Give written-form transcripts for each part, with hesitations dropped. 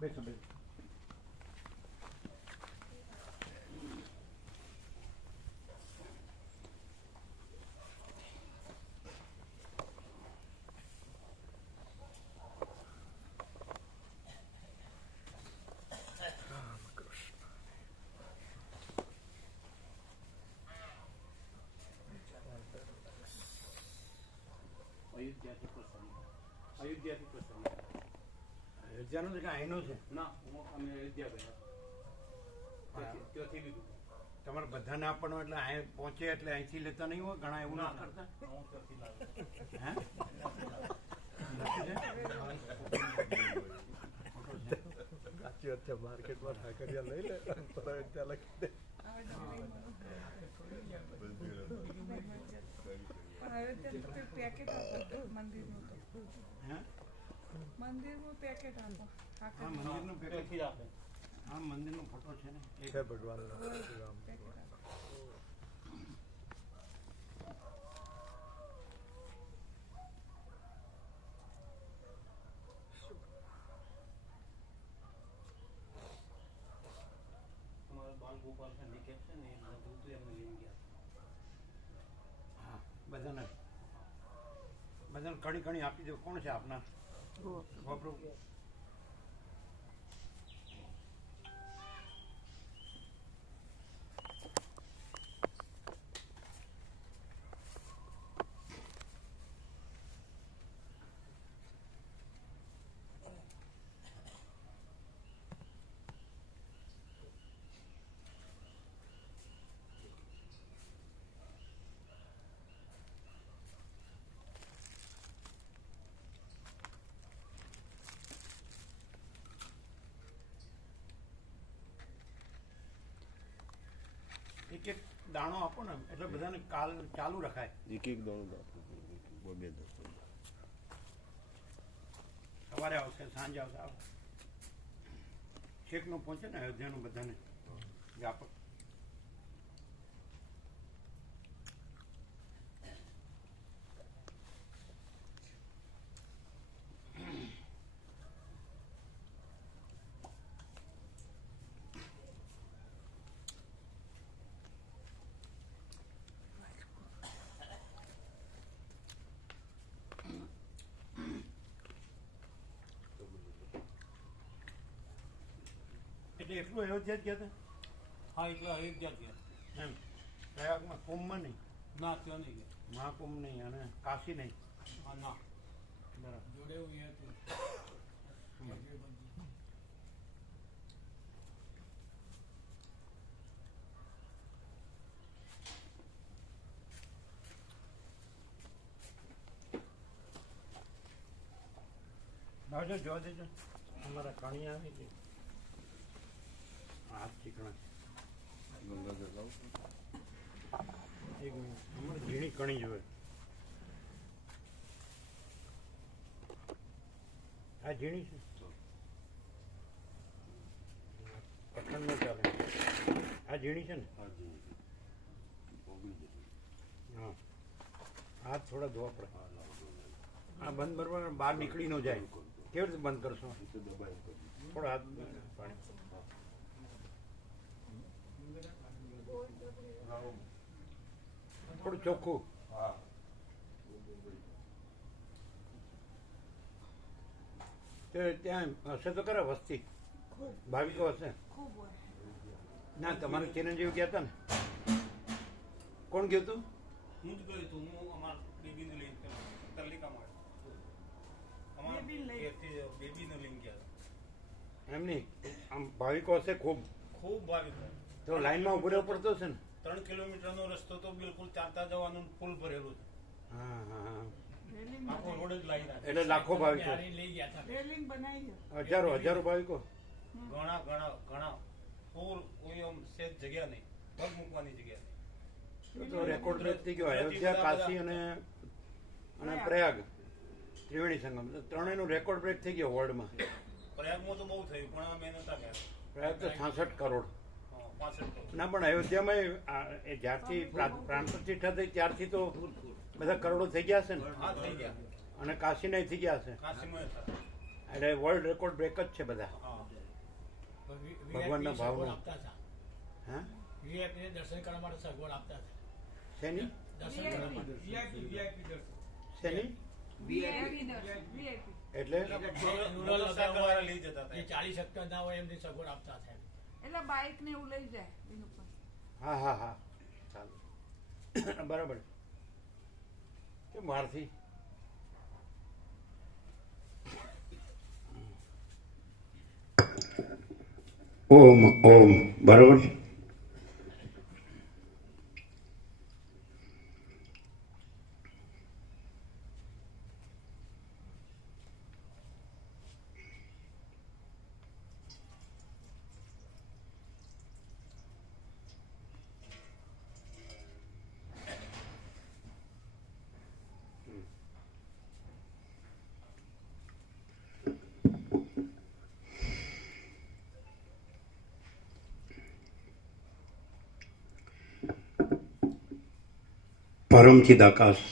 બેસો બેસો. અયોધ્યાથી પ્રસન્ન. અયોધ્યાથી પ્રસન્ન. અયોધ્યાનું છે કે અહીંનું છે? ના, અમે અયોધ્યા ગયા. ત્યાંથી લીધું. તમારે બધાને આપવાનું એટલે અહીં પહોંચે એટલે અહીંથી લેતા નહીં હોય? ઘણા એવું ના કરતા. હું ત્યાંથી લાવ્યો. હે? સાચી વાત છે. માર્કેટમાં ઠાકરિયા લઈ લે ત્યાં લખી દે. પેકેટ મંદિરનું પેકેટ આપો. હા, મંદિરનું પેકેટ. ત્યાંથી જ આપે. હા, મંદિરનો ફોટો છે ને એક. છે ભગવાનનો રામ. અમારા બાલ ગોપાલ હેન્ડીકેપ છે ને એમને જોતું એમને લઈને ગયા. હા, બધાને કણી કણી આપી દો. કોણ છે આપના? ગોપ્રો. એક એક દાણો આપો ને એટલે બધાને કાલ ચાલુ રખાય. એક એક દાણો બગે દસ સવારે આવશે, સાંજે આવશે. છેકનું પહોંચે ને અયોધ્યાનું બધાને વ્યાપક. એટલે એટલું અયોધ્યા જ ગયા હતા હા, એટલે અયોધ્યા ગયા. એમ. પ્રયાગમાં કુંભમાં નહીં, ના, ત્યાં નહીં ગયા. મહાકુંભ નહીં અને કાશી નહીં. હા, ના. બરાબર. જોડે હું હતું. બાજુ જોવા દેજો. અમારા કણી આવી છે. હાથ ચીકણા. ગંગાધર લાવ. એક મિનિટ. અમારે ઝીણી કણી જોઈએ. આ ઝીણી છે. પઠણ ન ચાલે. આ ઝીણી છે ને? હા. હાથ થોડા ધોવા પડે. આ બંધ બરોબર બહાર નીકળી ન જાય. કેવી રીતે બંધ કરશો? થોડા હાથ પાણી. થોડું ચોખ્ખું. તો ત્યાં હશે તો ખરા વસ્તી? ભાવિકો હશે? ના, તમારે ચિરંજીવ ગયા હતા ને? કોણ ગયું હતું? હું જ ગયો હતો. હું અમારા બેબીને લઈને તરલિકામાં અમારા બેબીને લઈને ગયા. એમ નહીં, આમ ભાવિકો હશે ખૂબ. ખૂબ ભાવિક. તો લાઈનમાં ઉભું રહેવું પડતું હશે ને? 3 કિલોમીટરનો રસ્તો તો બિલકુલ ચાલતા જવાનું ફૂલ ભરેલું છે. હા હા હા. આખો રોડ જ લાઈન એટલે લાખો ભાવિકો, લઈ ગયા હતા. રેલિંગ બનાવી છે. હજારો ભાવિકો. ઘણા ઘણા ઘણા ફૂલ કોઈ આમ સેજ જગ્યા નહીં, પગ મૂકવાની જગ્યા નહીં. તો રેકોર્ડ બ્રેક થઈ ગયો. અયોધ્યા, કાશી અને પ્રયાગ ત્રિવેણી સંગમ ત્રણેયનું રેકોર્ડ બ્રેક થઈ ગયો વર્લ્ડમાં. પ્રયાગમાં તો બહુ થયું પણ અમે નતા ગયા. પ્રયાગ તો 66 કરોડ. 65 કરોડ. ના, પણ અયોધ્યામાં જ્યારથી પ્રાણ પ્રતિષ્ઠા થઈ ત્યારથી તો બધા કરોડો થઈ ગયા હશે ને? હા, થઈ ગયા. અને કાશી નહીં થઈ ગયા હશે? કાશીમાં હતા. એટલે વર્લ્ડ રેકોર્ડ બ્રેક જ છે બધા. હા. ભગવાનના ભાવમાં. આપતા હતા હા વીઆઈપી દર્શન કરવા માટે સગવડ આપતા હતા શેની દર્શન કરવા માટે શેની VIP દર્શન, VIP. એટલે મોટરસાઇકલવાળા લઈ જતા હતા. જે 40 હેક્ટર ના હોય એમની સગવડ આપતા હતા એટલે બાઇક ને એવું લઈ જાય એનું પણ. હા હા હા ચાલો બરાબર. કેમ બહારથી ઓમ ઓમ બરાબર છે. પરમ ચિદાકાશ,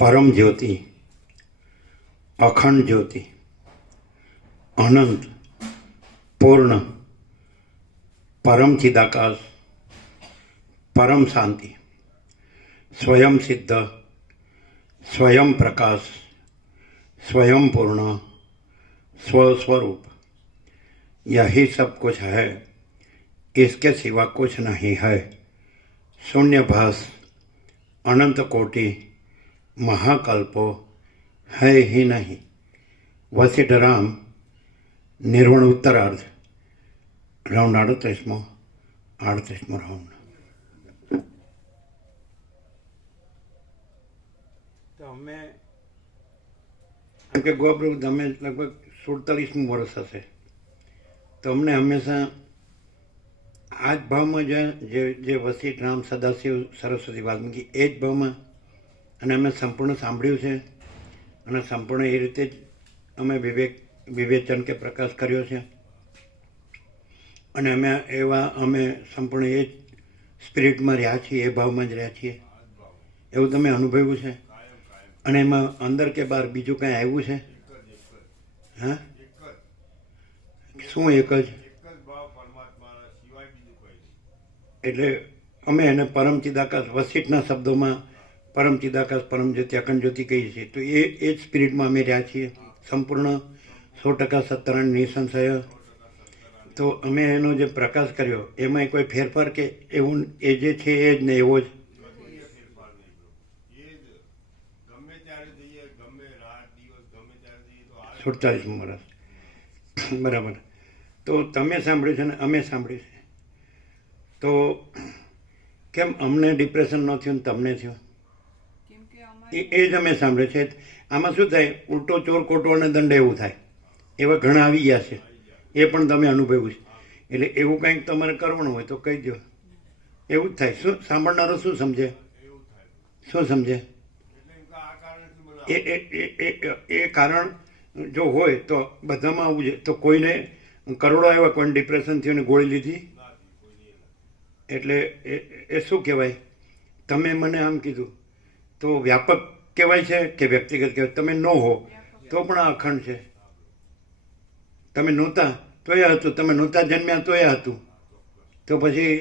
પરમ જ્યોતિ, અખંડ જ્યોતિ, અનંત, પૂર્ણ, પરમ ચિદાકાશ, પરમ શાંતિ, સ્વયં સિદ્ધ, स्वयं प्रकाश, स्वयं पूर्ण, स्वस्वरूप, यही सब कुछ है, इसके सिवा कुछ नहीं है. शून्यभास, अनंत कोटि, महाकल्पो है ही नहीं. वशिष्ठराम निर्वण उत्तरार्ध राउंड 38મો રાઉન્ડ. તો અમે કે ગોપ્રભુ તમે લગભગ 47મું વર્ષ હશે તો અમને હંમેશા આ જ ભાવમાં જે વશિષ્ઠ રામ સદાશિવ સરસ્વતી વાલ્મીકી એ જ ભાવમાં અને અમે સંપૂર્ણ સાંભળ્યું છે અને સંપૂર્ણ એ રીતે જ અમે વિવેચન કે પ્રકાશ કર્યો છે અને અમે સંપૂર્ણ એ જ સ્પિરિટમાં રહ્યા છીએ, એ ભાવમાં જ રહ્યા છીએ એવું તમે અનુભવ્યું છે. અને એમાં અંદર કે બહાર બીજું કાંઈ આવ્યું છે? હા શું એક જ? એટલે અમે એને પરમ ચિદાકાશ વશિષ્ઠના શબ્દોમાં પરમ ચિદાકાશ પરમ જ્યોતિ અખંડ જ્યોતિ કહીએ છીએ તો એ જ સ્પિરિટમાં અમે રહ્યા છીએ સંપૂર્ણ 100% સત્યનારાયણ નિસંશય. તો અમે એનો જે પ્રકાશ કર્યો એમાં કોઈ ફેરફાર કે એવું એ જે છે એ જ ને એવો જ 47મું વર્ષ બરાબર. તો તમે સાંભળ્યું છે ને અમે સાંભળ્યું છે તો કેમ અમને ડિપ્રેશન ન થયું ને તમને થયું કેમ કે એ જ અમે સાંભળ્યું છે. આમાં શું થાય ઉલટો ચોર ખોટો અને દંડ એવું થાય એવા ઘણા આવી ગયા છે એ પણ તમે અનુભવ્યું છે. એટલે એવું કંઈક તમારે કરવાનું હોય તો કહી દો એવું જ થાય. શું સાંભળનારો શું સમજે? શું સમજે? એ કારણ જો હોય તો બધામાં આવું છે. તો કોઈને કરોડો આવ્યા કોઈને ડિપ્રેશન થયું ને ગોળી લીધી એટલે એ શું કહેવાય? તમે મને આમ કીધું તો વ્યાપક કહેવાય છે કે વ્યક્તિગત કહેવાય? તમે ન હો તો પણ આ અખંડ છે. તમે નહોતા તો એ હતું, તમે નહોતા જન્મ્યા તો એ હતું. તો પછી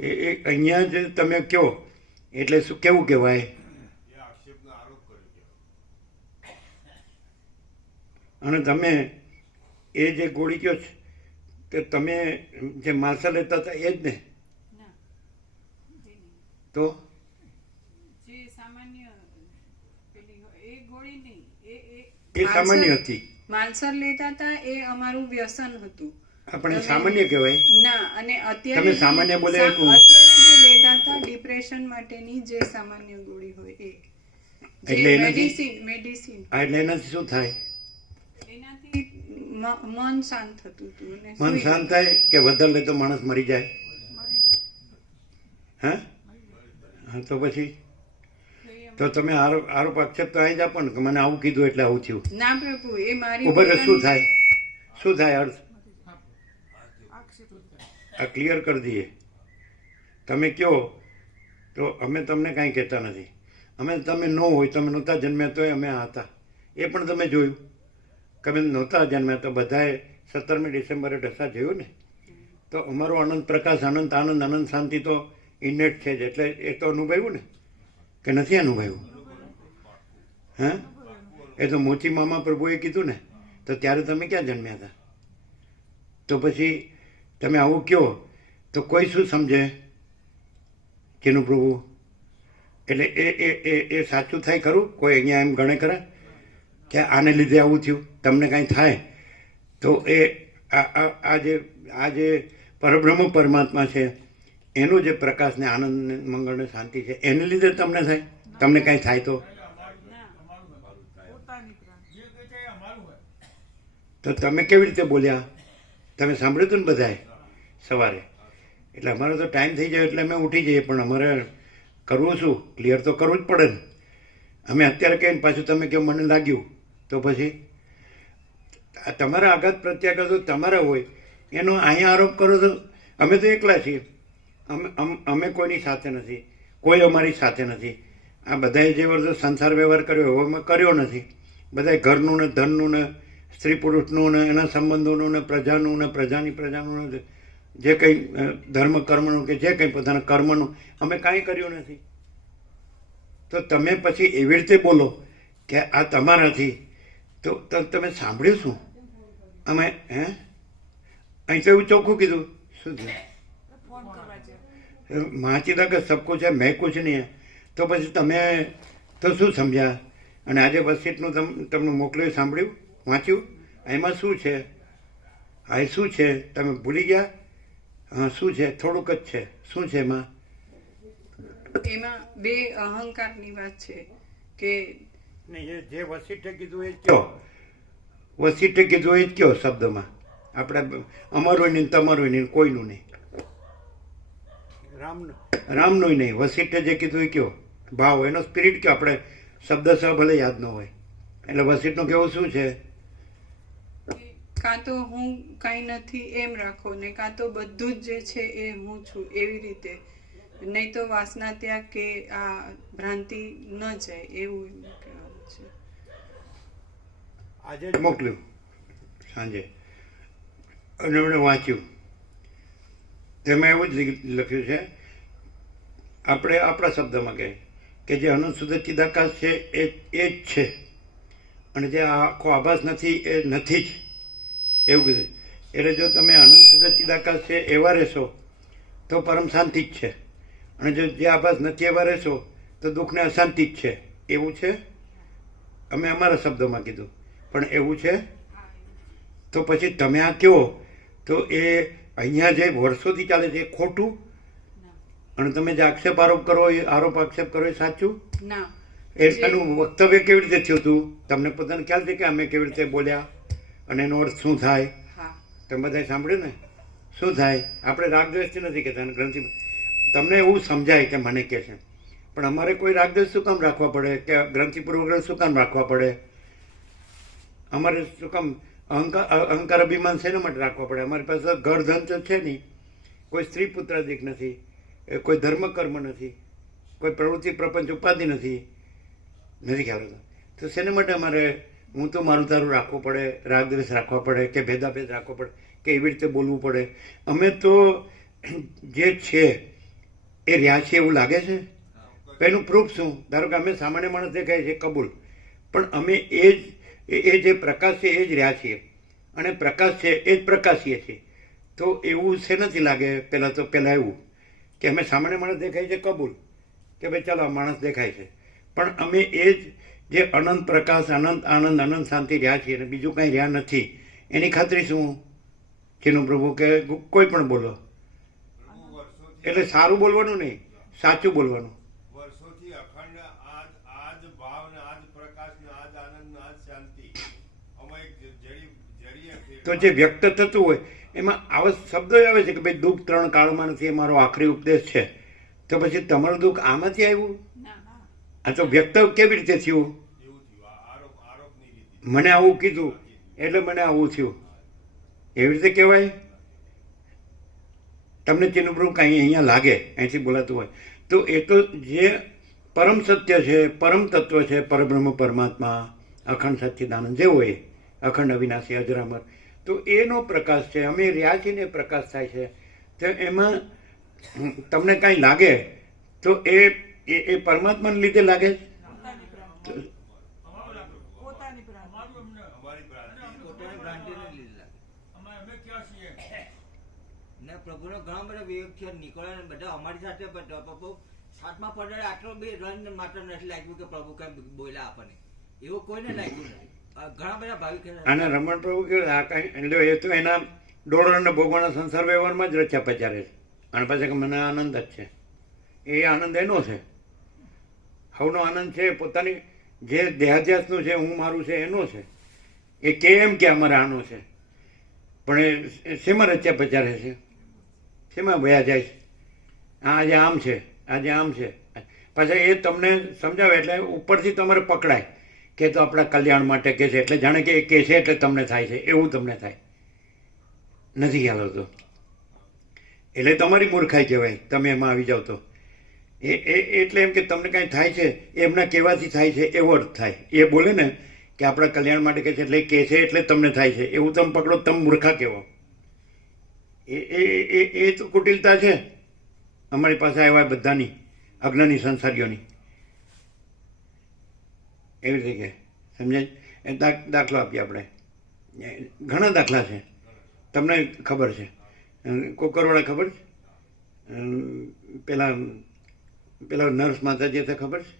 એ અહીંયા જ તમે કહો એટલે શું કેવું કહેવાય? અને તમે એ જે ગોળી કહો છો તો તમે જે માર્શલ લેતા હતા એ જ ને? ના તો જે સામાન્ય પેલી એ ગોળી નહીં એ સામાન્ય હતી. માલસર લેતા હતા એ અમારું વ્યસન હતું. આપણે સામાન્ય કહેવાય ના અને અત્યારે તમે સામાન્ય બોલે એટલું. અત્યારે જે લેતા હતા ડિપ્રેશન માટેની જે સામાન્ય ગોળી હોય એ એટલે જે એનાથી- મેડિસિન એટલે એનાથી શું થાય? એનાથી મન શાંત થતું હતું અને મન સુઈ શાંત થાય કે વધારે લે તો માણસ મરી જાય? હા તો પછી તો તમે આરોપ આક્ષેપ તો અહીં જ આપો ને કે મને આવું કીધું એટલે આવું થયું. ના પ્રભુ એ મારી ઉભા રહો, શું પોતાની- થાય? શું થાય અર્થ? આ ક્લિયર કરી દઈએ. તમે કહો તો અમે તમને કાંઈ કહેતા નથી. અમે તમે ન હોય તમે નહોતા જન્મ્યા તોય અમે આ હતા એ પણ તમે જોયું કે અમે નહોતા જન્મ્યા તો બધાએ 17મી ડિસેમ્બરે ઢસા જોયું ને. તો અમારો આનંદ પ્રકાશ, આનંદ આનંદ આનંદ શાંતિ તો ઇનેટ છે જ. એટલે એ તો અનુભવ્યું ને કે નથી અનુભવ્યું? હા, એ તો મોચી મામા પ્રભુએ કીધું ને. તો ત્યારે તમે ક્યાં જન્મ્યા હતા? તો પછી તમે આવું કહો તો કોઈ શું સમજે? જેનું પ્રભુ એટલે એ સાચું થાય ખરું? કોઈ અહીંયા એમ ગણે ખરા કે આને લીધે આવું થયું? તમને કાંઈ થાય તો એ આ જે પરબ્રહ્મ પરમાત્મા છે એનો જે પ્રકાશ ને આનંદ ને મંગળ ને શાંતિ છે એને લીધે તમને થાય? તમને કાંઈ થાય તો તમે કેવી રીતે બોલ્યા? તમે સાંભળ્યું હતું ને બધાએ સવારે? એટલે અમારો તો ટાઈમ થઈ જાય એટલે અમે ઉઠી જઈએ, પણ અમારે કરવું શું? ક્લિયર તો કરવું જ પડે ને. અમે અત્યારે કહીને પાછું તમે કહો મને લાગ્યું, તો પછી તમારા આઘાત પ્રત્યાઘાત તો તમારા હોય, એનો અહીંયા આરોપ કરો તો અમે તો એકલા છીએ. અમે કોઈની સાથે નથી, કોઈ અમારી સાથે નથી. આ બધાએ જે વર્ષો સંસાર વ્યવહાર કર્યો એવો અમે કર્યો નથી. બધાએ ઘરનું ને ધનનું ને સ્ત્રી પુરુષનું ને એના સંબંધોનું ને પ્રજાનું ને પ્રજાની પ્રજાનું ને જે કંઈ ધર્મ કર્મનું કે જે કંઈ પોતાના કર્મનું અમે કાંઈ કર્યું નથી. તો તમે પછી એવી રીતે બોલો કે આ તમારાથી, તો તમે સાંભળ્યું શું? અમે અહીં તો એવું ચોખ્ખું કીધું. શું થયું? વાંચી કે સબ કુછ હે મેં કુછ નહીં હે. તો પછી તમે તો શું સમજ્યા? અને આજે વસીટનું તમને મોકલ્યું, સાંભળ્યું, વાંચ્યું? એમાં શું છે? હા, એ શું છે? તમે ભૂલી ગયા? હા, શું છે? થોડુંક જ છે. શું છે એમાં? એમાં બે અહંકારની વાત છે કે નહીં, જે વસીઠે કીધું એ જ કયો. વસીઠે કીધું એ જ કયો શબ્દમાં. આપણે અમારું નહીં, તમારું નહીં, કોઈનું નહીં. રામનું નહીં, વસીઠે જે કીધું એ કયો ભાવ, એનો સ્પિરિટ કયો. આપણે શબ્દ સહ ભલે યાદ ન હોય. એટલે વસીઠનું કેવું શું છે? કાં તો હું કાંઈ નથી એમ રાખો ને કાં તો બધું જ જે છે એ હું છું એવી રીતે. નહીં તો વાસના ત્યાગ કે આ ભ્રાંતિ ન જાય એવું કહેવાનું છે. આજે જ મોકલ્યું સાંજે અને એમણે વાંચ્યું. તેમાં એવું જ લખ્યું છે, આપણે આપણા શબ્દમાં કહે કે જે અનંત શુદ્ધ ચિદાકાશ છે એ જ છે, અને જે આખો આભાસ નથી એ નથી જ, એવું કીધું. એટલે જો તમે અનંત શુદ્ધ ચિદાકાશ છે એવા રહેશો તો પરમ શાંતિ જ છે, અને જો જે આભાસ નથી એવા રહેશો તો દુઃખને અશાંતિ જ છે. એવું છે? અમે અમારા શબ્દોમાં કીધું, પણ એવું છે? તો પછી તમે આ કહો તો એ અહીંયા જે વર્ષોથી ચાલે છે એ ખોટું, અને તમે જે આક્ષેપ આરોપ કરો એ આરોપ આક્ષેપ કરો એ સાચું? ના. એનું વક્તવ્ય કેવી રીતે થયું હતું? તમને પોતાને ખ્યાલ છે કે અમે કેવી રીતે બોલ્યા અને એનો અર્થ શું થાય? હા, તમે બધાએ સાંભળ્યું ને? શું થાય? આપણે રાગદ્વેષથી નથી કહેતા, ગ્રંથિ તમને એવું સમજાય કે મને કહે છે, પણ અમારે કોઈ રાગદ્વેષ શું કામ રાખવા પડે? કે ગ્રંથિપૂર્વક શું કામ રાખવા પડે? અમારે શું કામ અહંકાર અભિમાન શેના માટે રાખવા પડે? અમારી પાસે ઘર ધન તો છે નહીં, કોઈ સ્ત્રી પુત્રાદિક નથી, કોઈ ધર્મ કર્મ નથી, કોઈ પ્રવૃત્તિ પ્રપંચ ઉપાધિ નથી ખ્યાલ હતો. તો શેના માટે અમારે હું તો મારું તારું રાખવું પડે, રાગદ્વેષ રાખવા પડે, કે ભેદાભેદ રાખવો પડે, કે એવી રીતે બોલવું પડે? અમે તો જે છે એ રહ્યા છે એવું લાગે છે? એનું પ્રૂફ શું? ધારો કે અમે સામાન્ય માણસ દેખાય છે, કબૂલ, પણ અમે એ જે પ્રકાશ છે એ જ રહ્યા છીએ, અને પ્રકાશ છે એ જ પ્રકાશીએ છીએ. તો એવું છે નથી લાગે? પહેલાં એવું કે અમે સામાન્ય માણસ દેખાય છે, કબૂલ, કે ભાઈ ચાલો આ માણસ દેખાય છે, પણ અમે એ જ જે અનંત પ્રકાશ, અનંત આનંદ, અનંત શાંતિ રહ્યા છીએ અને બીજું કાંઈ રહ્યા નથી. એની ખાતરી શું? જેનું પ્રભુ કે કોઈ પણ બોલો, એટલે સારું બોલવાનું નહીં, સાચું બોલવાનું. વર્ષોથી અખંડ આજ ભાવ ને આજ પ્રકાશ ને આજ આનંદ ને આજ શાંતિ આમાં એક જરીય તો જે વ્યક્ત થતું હોય એમાં આવા શબ્દો આવે છે કે ભાઈ દુઃખ 3 કાળમાં નથી, એ મારો આખરી ઉપદેશ છે. તો પછી તમારું દુઃખ આમાંથી આવ્યું? આ તો વ્યક્ત કેવી રીતે થયું? આરોપની રીતિ. મને આવું કીધું એટલે મને આવું થયું, એવી રીતે કહેવાય? તમને તેનું પ્રભુ કાંઈ અહીંયા લાગે અહીંથી બોલાતું હોય તો એ તો જે પરમ સત્ય છે, પરમ તત્વ છે, પરબ્રહ્મ પરમાત્મા, અખંડ સચ્ચિદાનંદ જે હોય અખંડ અવિનાશી અજરામર, તો એનો પ્રકાશ છે. અમે રહ્યા છીએ ને પ્રકાશ થાય છે. તો એમાં તમને કાંઈ લાગે તો એ પરમાત્માને લીધે લાગે છે. પોતાની પ્રાર્થના. અમારી પ્રાર્થના પોતાની ભ્રાંતિને લીધે ને પ્રભુનો ઘણા બધા વિવેક છે, નીકળ્યા ને બધા અમારી સાથે બધા પ્રભુ સાતમા પડારે આટલો બી રન માત્ર નથી લાગ્યું કે પ્રભુ કઈ બોલ્યા આપણને, એવું કોઈને લાગ્યું નથી. ઘણા બધા ભાવિક આના રમણ પ્રભુ કે આ કાંઈ એટલે એ તો એના ડોળરને ભોગવાના સંસાર વ્યવહારમાં જ રચ્યા પચારે છે. અને પછી કે મને આનંદ જ છે, એ આનંદ એનો છે. હવનો આનંદ છે પોતાની જે દેહાધ્યાસનું છે, હું મારું છે એનો છે. એ કેમ કે અમારે આનો છે, પણ એ શેમાં રચ્યા પચારે છે, શેમાં વયા જાય છે. આજે આમ છે, આજે આમ છે. પાછા એ તમને સમજાવે એટલે ઉપરથી તમારે પકડાય કે તો આપણા કલ્યાણ માટે કે છે, એટલે જાણે કે એ કે છે એટલે તમને થાય છે, એવું તમને થાય. નથી ખ્યાલ હોતો એટલે તમારી મૂર્ખાઈ કહેવાય. તમે એમાં આવી જાઓ તો એટલે એમ કે તમને કાંઈ થાય છે એમના કહેવાથી થાય છે એવો અર્થ થાય. એ બોલે ને કે આપણા કલ્યાણ માટે કે છે એટલે કે છે એટલે તમને થાય છે, એવું તમે પકડો તમે મૂર્ખા કહેવો. એ તો કુટિલતા છે અમારી પાસે આવ્યા બધાની અજ્ઞાની સંસારીઓની. એવી રીતે કે સમજાય. દાખલો આપીએ આપણે, ઘણા દાખલા છે, તમને ખબર છે. કોકરવાળા ખબર છે, પેલા નર્સ માતાજી હતા ખબર છે,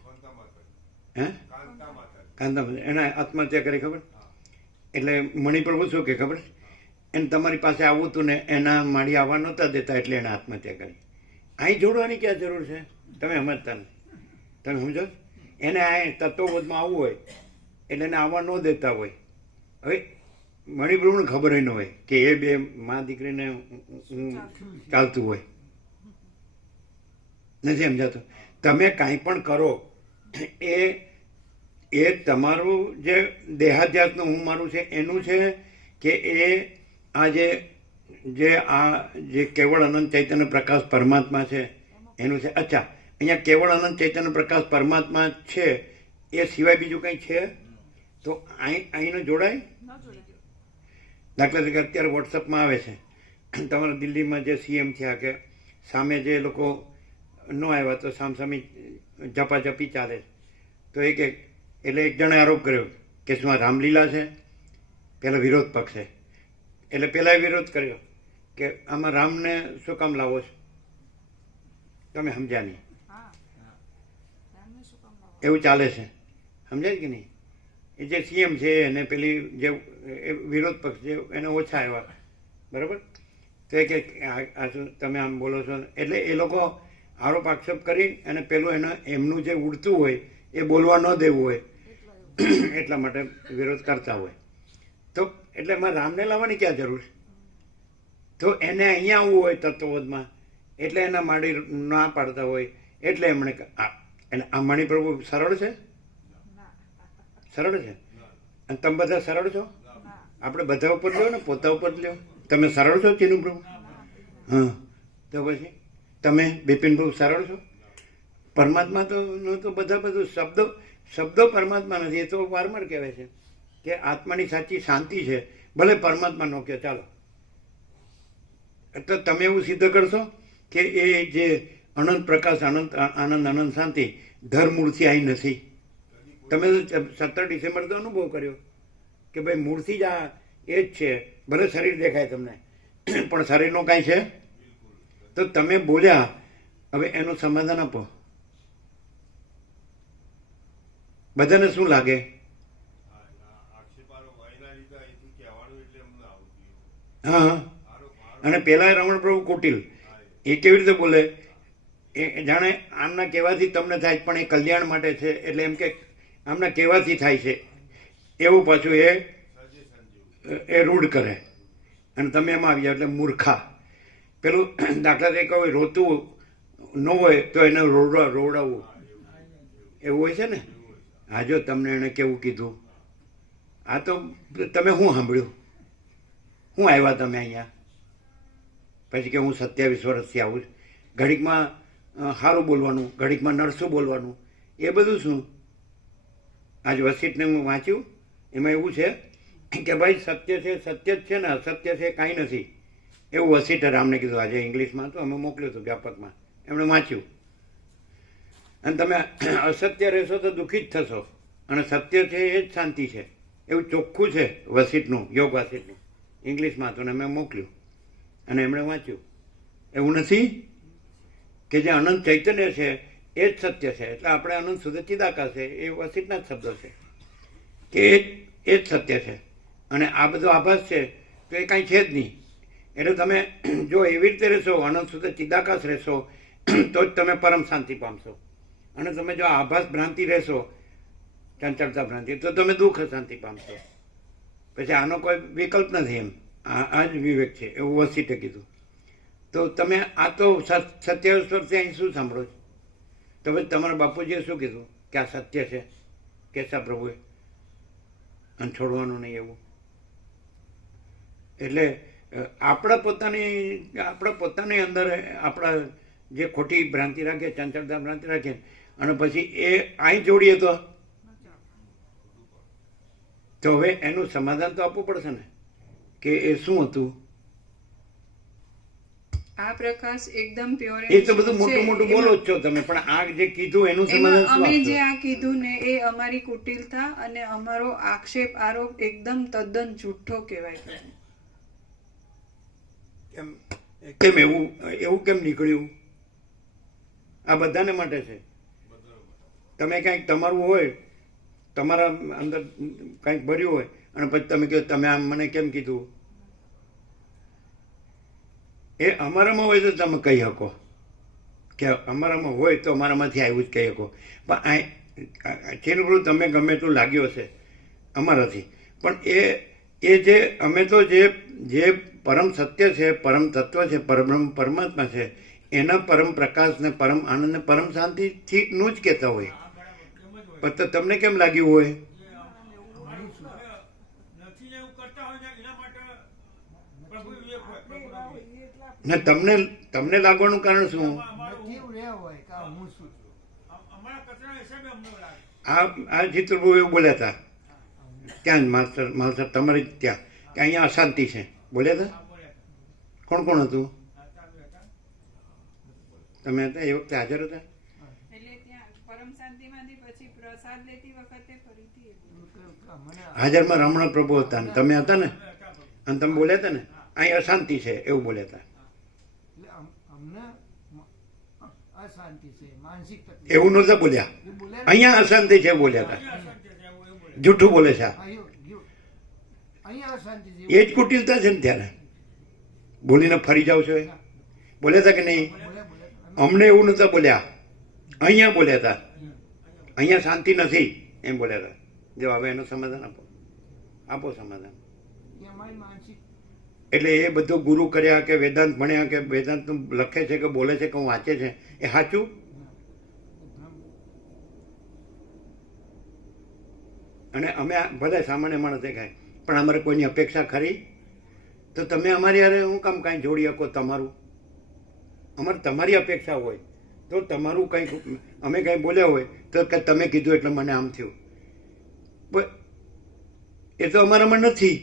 હે કાંતા માતા, એના આત્મહત્યા કરી ખબર. એટલે મણિપ્રભુ શું કે ખબર છે, એને તમારી પાસે આવવું હતું ને એના માળી આવવા નહોતા દેતા એટલે એને આત્મહત્યા કરી. અહીં જોડવાની ક્યાં જરૂર છે, તમે સમજતા નથી. તમે સમજો, એને આ તત્વબોધમાં આવવું હોય એટલે એને આવવા ન દેતા હોય. હવે મણિપ્રભુને ખબર ન હોય કે એ બે મા દીકરીને ચાલતું હોય. નથી સમજાતું. તમે કાંઈ પણ કરો એ તમારું જે દેહાધ્યાસનું હું મારું છે એનું છે કે એ આ જે કેવળ અનંત ચૈતન્ય પ્રકાશ પરમાત્મા છે એનું છે. અચ્છા, અહીંયા કેવળ અનંત ચૈતન્ય પ્રકાશ પરમાત્મા છે એ સિવાય બીજું કંઈ છે તો અહીંનો જોડાય. દાખલા તરીકે અત્યારે વોટ્સઅપમાં આવે છે તમારા દિલ્હીમાં જે સીએમ થયા કે સામે જે લોકો ન આવ્યા તો સામસામી ઝપાઝપી ચાલે છે. તો એ કે એટલે એક જણે આરોપ કર્યો કે શું આ રામલીલા છે, પેલા વિરોધ પક્ષે. એટલે પેલા વિરોધ કર્યો કે આમાં રામને શું કામ લાવો છો, તમે સમજ્યા નહીં. એવું ચાલે છે, સમજાય કે નહીં. એ જે સીએમ છે એને પેલી જે વિરોધ પક્ષ છે એને ઓછા આવ્યા, બરાબર. તો એ કે આ શું તમે આમ બોલો છો. એટલે એ લોકો આરોપ આક્ષેપ કરી અને પેલું એમનું જે ઉડતું હોય એ બોલવા ન દેવું હોય એટલા માટે વિરોધ કરતા હોય. તો એટલે એમાં રામને લાવવાની ક્યાં જરૂર છે. તો એને અહીંયા આવવું હોય તત્વબોધમાં એટલે એના માડી ના પાડતા હોય એટલે એમણે એટલે આ મણિપ્રભુ સરળ છે, સરળ છે. અને તમે બધા સરળ છો. આપણે બધા ઉપર લ્યો ને, પોતા ઉપર લ્યો. તમે સરળ છો ચીનુ પ્રભુ? હા, તો પછી તમે બિપિન પ્રભુ સરળ છો. પરમાત્મા તો બધા બધું શબ્દો પરમાત્મા નથી. એ તો વારંવાર કહેવાય છે કે આત્માની સાચી શાંતિ છે, ભલે પરમાત્મા નો કે ચાલો. તો તમે એવું સિદ્ધ કરશો કે એ જે અનંત પ્રકાશ આનંદ અનંત શાંતિ ધરમૂળથી આવી નથી. તમે તો 17 ડિસેમ્બર તો અનુભવ કર્યો કે ભાઈ મૂળથી જ આ એ જ છે. ભલે શરીર દેખાય તમને પણ શરીરનો કાંઈ છે. તો તમે બોલ્યા, હવે એનું સમાધાન આપો. બધાને શું લાગે? હા. અને પેલા રમણ પ્રભુ કુટિલ એ કેવી રીતે બોલે, એ જાણે આમના કહેવાથી તમને થાય પણ એ કલ્યાણ માટે છે એટલે એમ કે આમના કહેવાથી થાય છે એવું પાછું એ રૂઢ કરે અને તમે એમાં આવી જાવ એટલે મૂર્ખા. પેલું દાખલા તરીકે હોય રોતું ન હોય તો એને રોવડાવવું એવું હોય છે ને. હા, જો તમને એણે કેવું કીધું, આ તો તમે શું સાંભળ્યું, શું આવ્યા તમે અહીંયા, પછી કે હું 27 વર્ષથી આવું છું. ઘડીકમાં સારું બોલવાનું, ઘડીકમાં નરસું બોલવાનું, એ બધું શું. આજ વસીટને હું વાંચ્યું એમાં એવું છે કે ભાઈ સત્ય છે સત્ય જ છે ને અસત્ય છે કાંઈ નથી, એવું વસીટે રામને કીધું. આજે ઇંગ્લિશમાં તો અમે મોકલ્યું હતું વ્યાપકમાં, એમણે વાંચ્યું. અને તમે અસત્ય રહેશો તો દુઃખી જ થશો, અને સત્ય છે એ જ શાંતિ છે, એવું ચોખ્ખું છે વસીટનું, યોગ વાસીટનું ઇંગ્લિશમાં હતું ને મેં મોકલ્યું અને એમણે વાંચ્યું. એવું નથી કે જે અનંત ચૈતન્ય છે એ જ સત્ય છે, એટલે આપણે અનંત સુધી ચિદાકાશ છે એ વસીટના જ શબ્દો છે કે એ જ સત્ય છે, અને આ બધો આભાસ છે તો એ કાંઈ છે જ નહીં. એટલે તમે જો એવી રીતે રહેશો, અનંત સુધી ચિદાકાશ રહેશો, તો જ તમે પરમ શાંતિ પામશો. અને તમે જો આભાસ ભ્રાંતિ રહેશો, ચંચળતા ભ્રાંતિ, તો તમે દુઃખ શાંતિ પામશો. પછી આનો કોઈ વિકલ્પ નથી એમ, આ જ વિવેક છે, એવું વસીટે કીધું. તો તમે આ તો સત્ય સ્વરથી અહીં શું સાંભળો છો? તો પછી તમારા બાપુજીએ શું કીધું કે આ સત્ય છે, કેશા પ્રભુએ, અને છોડવાનું નહીં એવું. એટલે આપણા પોતાની અંદર આપણા જે ખોટી ભ્રાંતિ રાખીએ, ચંચળતા ભ્રાંતિ રાખીએ, અને પછી એ અહીં જોડીએ તો હવે એનું સમાધાન તો આપવું પડશે ને, કે એ શું હતું. આ પ્રકાશ એકદમ પ્યોર એ તો બધું મોટું મોટું બોલો જ છો તમે, પણ આ જે કીધું એનું સમાધાન શું અમે આપશો? જે આ કીધું ને એ અમારી કુટિલતા અને અમારો આક્ષેપ આરોપ એકદમ તદ્દન જૂઠો કહેવાય. કેમ એવું કેમ નીકળ્યું? આ બધાને માટે છે. તમે કંઈક તમારું હોય, તમારા અંદર કંઈક ભર્યું હોય, અને પછી તમે કહો તમે આમ મને કેમ કીધું, એ અમારામાં હોય તો તમે કહી શકો કે અમારામાં હોય તો અમારામાંથી આવ્યું જ કહી શકો. પણ ચીનગુરુ તમે ગમે એટલું લાગ્યું હશે અમારાથી, પણ એ જે અમે તો જે પરમ સત્ય છે, પરમ તત્વ છે, પરમાત્મા છે, એના પરમ પ્રકાશ ને પરમ આનંદ ને પરમ શાંતિથી નું જ કહેતા હોય. પણ તો તમને કેમ લાગ્યું હોય? નથી એવું કરતા હોય ને એના માટે પ્રભુ વિવેક હોય, પ્રભુનો વિવેક. ને તમને લાગવાનું કારણ શું? અમારા કચરા હિસાબે અમને લાગે. આ ચિત્રબુ એવું બોલ્યા હતા ત્યાં જ માસ્ટર તમારી ત્યાં, કે અહીંયા અશાંતિ છે, બોલ્યા હતા. કોણ કોણ હતું? તમે હતા એ વખતે હાજર હતા? એટલે ત્યાં પરમ શાંતિમાંથી પછી પ્રસાદ લેતી વખતે ફરીથી એ બોલ્યું. હાજરમાં રમણ પ્રભુ હતા ને તમે હતા ને, અને તમે બોલ્યા હતા ને અહીં અશાંતિ છે એવું બોલ્યા હતા. એવું નહોતા બોલ્યા, અહીંયા અશાંતિ છે બોલ્યા હતા. જૂઠું બોલે છે, એ જ કુટિલતા છે ને. ત્યારે બોલીને ફરી જાવ છો, બોલ્યા હતા કે નહીં? અમને એવું નહોતા બોલ્યા, અહીંયા બોલ્યા હતા. અહીંયા શાંતિ નથી એમ બોલ્યા હતા. જો હવે એનું સમાધાન આપો સમાધાન. એટલે એ બધું ગુરુ કર્યા કે વેદાંત ભણ્યા કે વેદાંત લખે છે કે બોલે છે કે હું વાંચે છે, એ સાચું? અને અમે ભલે સામાન્ય માણસ દેખાય, પણ અમારે કોઈની અપેક્ષા ખરી? તો તમે અમારી યારે હું કામ કાંઈ જોડી શકો તમારું? અમારે તમારી અપેક્ષા હોય તો તમારું કંઈક અમે કંઈ બોલ્યા હોય તો કે તમે કીધું એટલે મને આમ થયું, એ તો અમારામાં નથી.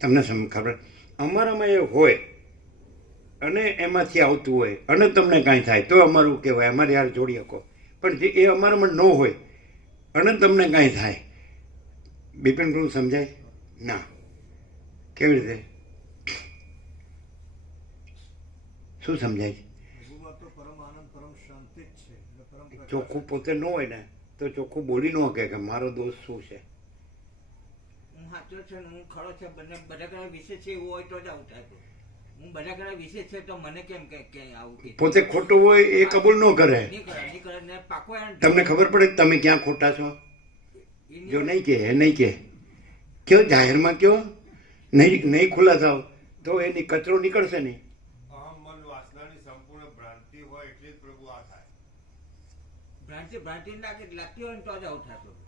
તમને ખબર, અમારામાં એ હોય અને એમાંથી આવતું હોય અને તમને કાંઈ થાય તો અમારું કહેવાય, અમારે યાર જોડી શકો. પણ જે એ અમારામાં ન હોય અને તમને કાંઈ થાય, બિપિન ગુરુ સમજાય ના? કેવી રીતે? શું સમજાય? ચોખ્ખું પોતે ન હોય ને તો ચોખ્ખું બોલી ન શકે કે મારો દોષ શું છે. હું સાચો છે ને હું ખરો છે, બધા કરા વિશે છે એવું હોય તો જ આવું થાય. હું બધા કરા વિશે છે તો મને કેમ ક્યાંય આવું કે પોતે ખોટું હોય એ કબૂલ ન કરે. નહીં કરે ને પાકો તમને ખબર પડે કે તમે ક્યાં ખોટા છો? જો નહીં કે કયો જાહેરમાં કયો, નહીં ખુલ્લા થાવ તો એની કચરો નીકળશે નહીં. અહમ મન વાસનાની સંપૂર્ણ ભ્રાંતિ હોય એટલે જ પ્રભુ આ થાય. ભ્રાંતિ લાગતી હોય ને તો જ આવું થાય.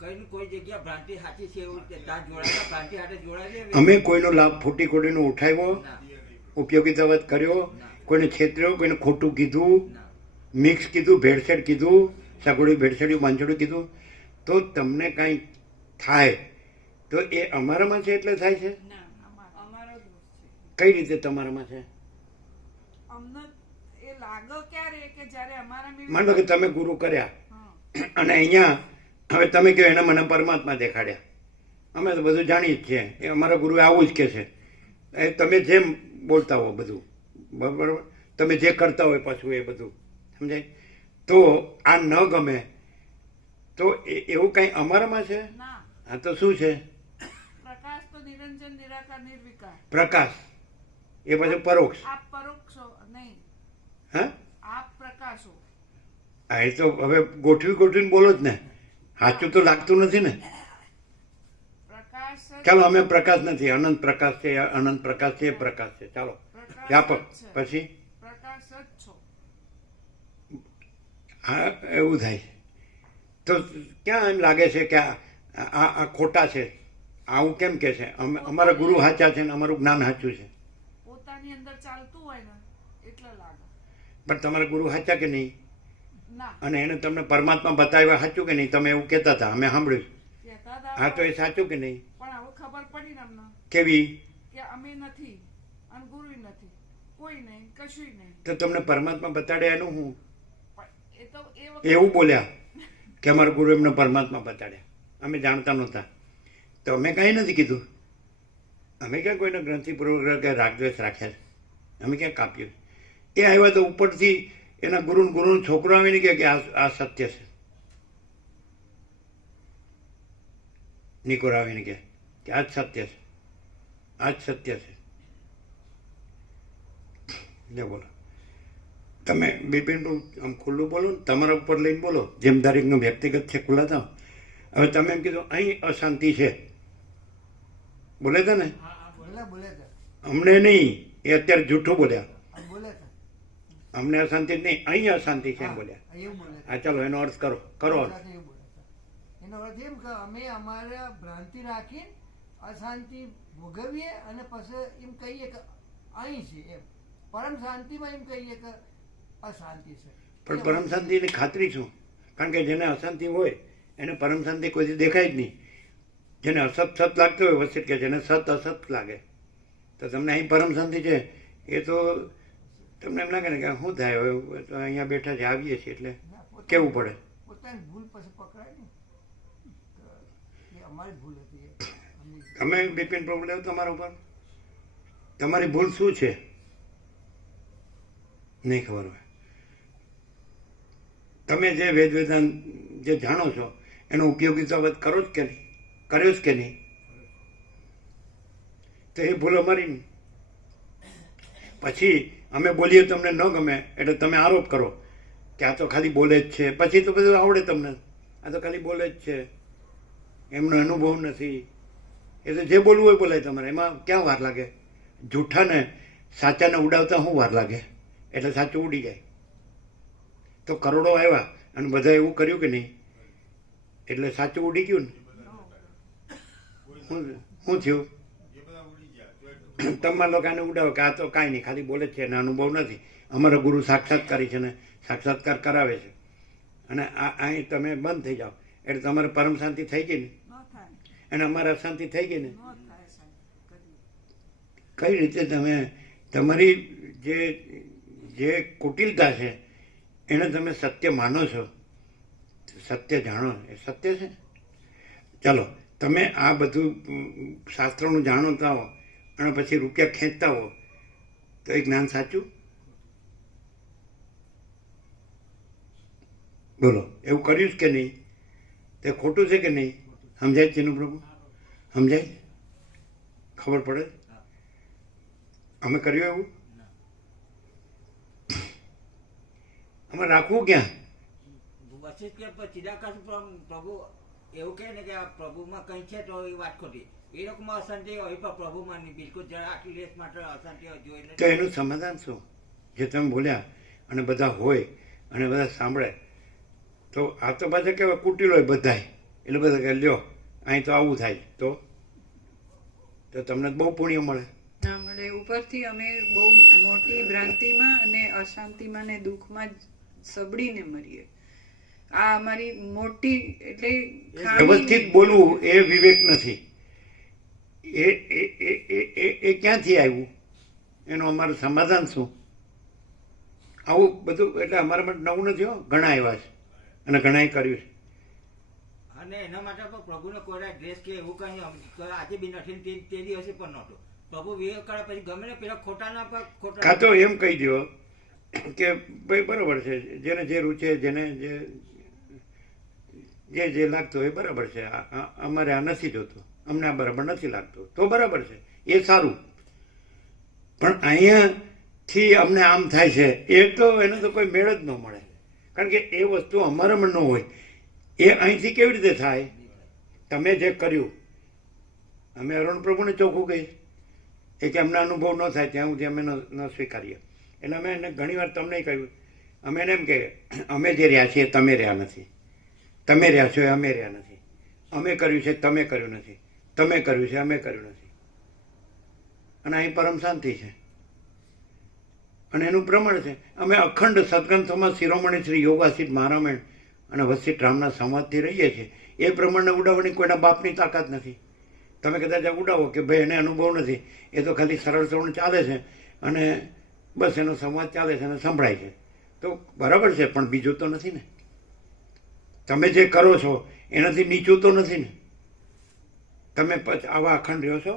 કઈ કોઈ જગ્યા ભ્રાંતિ સાચી છે એવું ત્યાં જોડાતા ભ્રાંતિ સાથે જોડાય. અમે કોઈનો લાભ ખોટી ખોટીનો ઉઠાવ્યો, ઉપયોગિતાવાદ કર્યો, કોઈને છેતર્યો, કોઈને ખોટું કીધું, મિક્સ કીધું, ભેળસેળ કીધું, સગોડી ભેળસેળ્યું બાંધછોડ્યું કીધું, તો તમને કાંઈ થાય તો એ અમારામાં છે એટલે થાય છે? ના અમારો દોષ છે. કઈ રીતે તમારામાં છે? અમને એ લાગે ક્યારે કે જ્યારે અમારા માનો કે તમે ગુરુ કર્યા હા. અને અહીંયા હવે તમે કહો એને મને પરમાત્મા દેખાડ્યા, અમે તો બધું જાણીએ જ છીએ, એ અમારા ગુરુ આવું જ કે છે. એ તમે જેમ બોલતા હો બધું બરાબર, તમે જે કરતા હોય પાછું એ બધું સમજાય, તો આ ન ગમે તો એવું કંઈ અમારામાં છે? ના, આ તો શું છે? પ્રકાશ તો નિરંજન નિરાકાર નિર્વિકાર. પ્રકાશ એ પછી પરોક્ષ. આપ પરોક્ષો નહીં, હા, આપ પ્રકાશો. આ એ તો હવે ગોઠવીને બોલો જ ને, સાચું તો લાગતું નથી ને. પ્રકાશ જ- ચાલો અમે પ્રકાશ નથી, અનંત પ્રકાશ છે, અનંત પ્રકાશ છે, એ પ્રકાશ છે, ચાલો પ્રકાશ વ્યાપક. જ છે. પછી પ્રકાશ જ છો. હા એવું થાય તો ક્યાં એમ લાગે છે કે આ ખોટા છે, આવું કેમ કે છે? અમારા ગુરુ સાચા છે ને અમારું જ્ઞાન સાચું છે, પોતાની અંદર ચાલતું હોય ને એટલે લાગે. પણ તમારા ગુરુ સાચા કે નહીં? ના, અને એને તમને પરમાત્મા બતાવ્યા સાચું કે નહીં? તમે એવું કહેતા હતા, અમે સાંભળ્યું. કહેતા હતા હા તો એ સાચું કે નહીં? પણ હવે ખબર પડી ને અમને કેવી? કે અમે નથી અને ગુરુ નથી, કોઈ નહીં, કશું નહીં. તો તમને પરમાત્મા બતાડ્યા એનું હું પણ એ તો એ વખત એવું બોલ્યા કે અમારા ગુરુ એમને પરમાત્મા બતાડ્યા, અમે જાણતા નહોતા. તો અમે કાંઈ નથી કીધું, અમે ક્યાં કોઈને ગ્રંથિ પૂર્વક કે રાગદ્વેષ રાખ્યા છે? અમે ક્યાં કાપ્યું? એ આવ્યા તો ઉપરથી એના ગુરુનો છોકરો આવીને કહે કે આ સત્ય છે. નિકોર આવીને કહે કે આ જ સત્ય છે, આ જ સત્ય છે. લે બોલો તમે બિપિન આમ ખુલ્લું બોલો ને, તમારા ઉપર લઈને બોલો, જેમ દરેકનું વ્યક્તિગત છે ખુલ્લા થાવ. હવે તમે એમ કીધું અહીં અશાંતિ છે, બોલે હતા ને? અમને નહીં, એ અત્યારે જૂઠું બોલ્યા. અમને અશાંતિ જ નહીં, અહીં અશાંતિ છે એમ બોલ્યા. હા ચાલો એનો અર્થ કરો અર્થ. એનો અર્થ એમ કે અમે અમારા ભ્રાંતિ રાખીને અશાંતિ ભોગવીએ અને પછી એમ કહીએ કે અહીં છે એમ, પરમ શાંતિમાં એમ કહીએ કે અશાંતિ છે. પણ પરમ શાંતિની ખાતરી શું? કારણ કે જેને અશાંતિ હોય એને પરમ શાંતિ કોઈથી દેખાય જ નહીં. જેને અસત સત લાગતો હોય વચ્ચે કે જેને સત અસત લાગે, તો તમને અહીં પરમ શાંતિ છે એ તો તમને એમ લાગે ને કે શું થાય હવે તો અહીંયા બેઠા છે, આવીએ છીએ એટલે કેવું પડે. પોતાની ભૂલ પછી પકડાય ને, એ અમારી ભૂલ હતી. તમે બિપિન પ્રોબ્લેમ તમારા ઉપર, તમારી ભૂલ શું છે નહીં ખબર હોય. તમે જે વેદ વેદાંત જે જાણો છો એનો ઉપયોગિતાવત કરો જ કે નહીં, કર્યો જ કે નહીં? તો એ ભૂલ અમારી નહીં. પછી અમે બોલીએ તમને ન ગમે એટલે તમે આરોપ કરો કે આ તો ખાલી બોલે જ છે. પછી તો બધું આવડે તમને, આ તો ખાલી બોલે જ છે, એમનો અનુભવ નથી. એ તો જે બોલવું હોય બોલાય તમારે, એમાં ક્યાં વાર લાગે? જૂઠાને સાચાને ઉડાવતા શું વાર લાગે? એટલે સાચું ઉડી જાય. તો કરોડો આવ્યા અને બધા એવું કર્યું કે નહીં એટલે સાચું ઉડી ગયું ને. શું થયું? એ બધા ઉડી ગયા. તમારા લોકો આને ઉડાવે કે આ તો કાંઈ નહીં, ખાલી બોલે જ છે, એનો અનુભવ નથી. અમારા ગુરુ સાક્ષાત્કારી છે ને સાક્ષાત્કાર કરાવે છે, અને અહીં તમે બંધ થઈ જાઓ એટલે તમારે પરમ શાંતિ થઈ ગઈ ને, ન થાય, અને અમારે અશાંતિ થઈ ગઈ ને. ન થાય સાહેબ કદી. કઈ રીતે તમે તમારી જે કુટિલતા છે એને તમે સત્ય માનો છો, સત્ય જાણો એ સત્ય છે. ચાલો તમે આ બધું શાસ્ત્રોનું જાણતા હો અને પછી રૂપિયા ખેંચતા હો તો એ જ્ઞાન સાચું? બોલો એવું કર્યું છે કે નહીં? તે ખોટું છે કે નહીં? સમજાય છે એનું પ્રભુ? સમજાય? ખબર પડે? અમે કર્યું એવું? અમે રાખવું ક્યાં? વશિષ્ઠ કે ચિદાકાશ પ્રભુ એવું કહે ને કે આ પ્રભુમાં કંઈ છે તો એ વાત ખોટી. એ લોકોમાં અશાંતિ હોય પણ પ્રભુમાં નહીં, બિલકુલ જરા આટલી લેસ માટે અશાંતિ જોઈને તો એનું સમાધાન શું? જે તમે બોલ્યા અને બધા હોય અને બધા સાંભળે તો આ તો પાછા કેવા કુટીલ હોય બધાય, એટલે બધા કે લ્યો અહીં તો આવું થાય તો તમને બહુ પુણ્ય મળે. ના મળે. ઉપરથી અમે બહુ મોટી ભ્રાંતિમાં અને અશાંતિમાં ને દુઃખમાં જ સબડીને મરીએ. આ અમારી મોટી એટલે ખામી વ્યવસ્થિત બોલવું એ વિવેક નથી. એ એ એ એ- એ- એ ક્યાંથી આવ્યું? એનું અમારું સમાધાન શું? આવું બધું એટલે અમારા માટે નવું નથી હો, ઘણા આવ્યા છે અને ઘણાએ કર્યું છે. અને એના માટે પણ પ્રભુનો કોરા ડ્રેસ કે એવું કઈ આજે બી નથી ને તે દિવસે પણ નહોતો. પ્રભુ વિવેક કરે પછી ગમે ને પેલા ખોટાના પર ખોટા કાં તો એમ કહી દો કે ભાઈ બરાબર છે, જેને જે રૂચે, જેને જે લાગતું હોય એ બરાબર છે. અમારે આ નથી જોતું, અમને આ બરાબર નથી લાગતું, તો બરાબર છે, એ સારું. પણ અહીંયાથી અમને આમ થાય છે એ તો એનો તો કોઈ મેળ જ ન મળે, કારણ કે એ વસ્તુ અમારામાં ન હોય. એ અહીંથી કેવી રીતે થાય? તમે જે કર્યું, અમે અરુણ પ્રભુને ચોખ્ખું કહીએ એ કે અમને અનુભવ ન થાય ત્યાં સુધી અમે ન સ્વીકારીએ. એટલે અમે એને ઘણી વાર તમને કહ્યું, અમે એને એમ કે અમે જે રહ્યા છીએ તમે રહ્યા નથી, તમે રહ્યા છો એ અમે રહ્યા નથી, અમે કર્યું છે તમે કર્યું નથી, તમે કર્યું છે અમે કર્યું નથી. અને અહીં પરમ શાંતિ છે અને એનું પ્રમાણ છે. અમે અખંડ સદગ્રંથોમાં શિરોમણી શ્રી યોગાસિત મહારામાયણ અને વસિષ્ઠ રામના સંવાદથી રહીએ છીએ. એ પ્રમાણે ઉડાવવાની કોઈના બાપની તાકાત નથી. તમે કદાચ ઉડાવો કે ભાઈ એને અનુભવ નથી, એ તો ખાલી સરળ શ્રવણ ચાલે છે અને બસ એનો સંવાદ ચાલે છે અને સંભળાય છે, તો બરાબર છે. પણ બીજું તો નથી ને. તમે જે કરો છો એનાથી નીચું તો નથી ને. તમે પછી આવા અખંડ રહ્યો છો?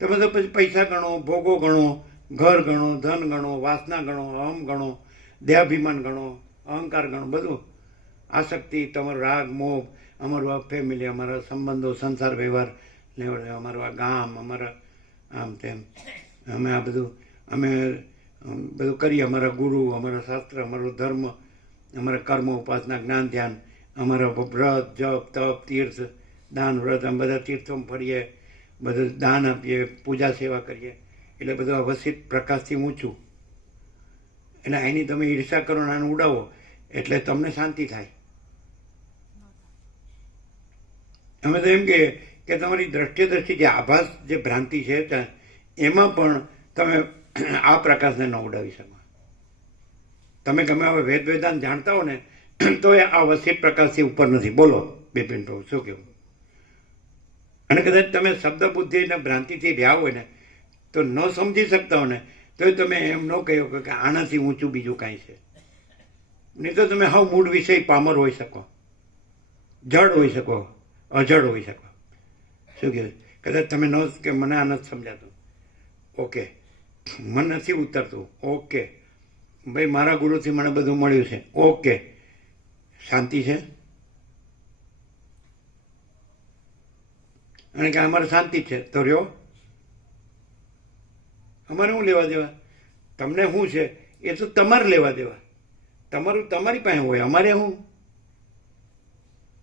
તમે તો પછી પૈસા ગણો, ભોગો ગણો, ઘર ગણો, ધન ગણો, વાસના ગણો, અહમ ગણો, દેહાભિમાન ગણો, અહંકાર ગણો, બધું આસક્તિ, તમારો રાગ, મોહ, અમારું આ ફેમિલી, અમારા સંબંધો, સંસાર વ્યવહાર, અમારું આ ગામ, અમારા આમ તેમ, અમે આ બધું અમે બધું કરીએ. અમારા ગુરુ, અમારા શાસ્ત્ર, અમારો ધર્મ, અમારા કર્મ, ઉપાસના, જ્ઞાન, ધ્યાન, અમારા વ્રત, જપ, તપ, તીર્થ, દાન, વ્રત, અમે બધા તીર્થોમાં ફરીએ, બધું દાન આપીએ, પૂજા સેવા કરીએ. એટલે બધું અવસ્થિત પ્રકાશથી ઊંચું. એટલે એની તમે ઈર્ષા કરો ને આને ઉડાવો એટલે તમને શાંતિ થાય. અમે તો એમ કે તમારી દ્રષ્ટિ જે આભાસ, જે ભ્રાંતિ છે એમાં પણ તમે આ પ્રકાશને ન ઉડાવી શકો. તમે ગમે હવે વેદ વેદાંત જાણતા હો ને તો એ આ વસિત પ્રકાશથી ઉપર નથી. બોલો બિપિન પ્રભુ શું કેવું? અને કદાચ તમે શબ્દ બુદ્ધિ અને ભ્રાંતિથી રહ્યા હોય ને તો ન સમજી શકતા હો ને તો તમે એમ ન કહ્યો કે આનાથી ઊંચું બીજું કાંઈ છે. નહીં તો તમે હાવ મૂળ વિષય પામર હોઈ શકો, જડ હોઈ શકો, અજડ હોઈ શકો. શું કહેવાય? કદાચ તમે ન કે મને આ નથી સમજાતું, ઓકે, મને નથી ઉતરતું, ઓકે, ભાઈ મારા ગુરુથી મને બધું મળ્યું છે, ઓકે, શાંતિ છે. અને કે અમારે શાંતિ છે તો રહ્યો, અમારે શું લેવા દેવા? તમને શું છે એ તો તમારે લેવા દેવા, તમારું તમારી પાસે હોય, અમારે શું?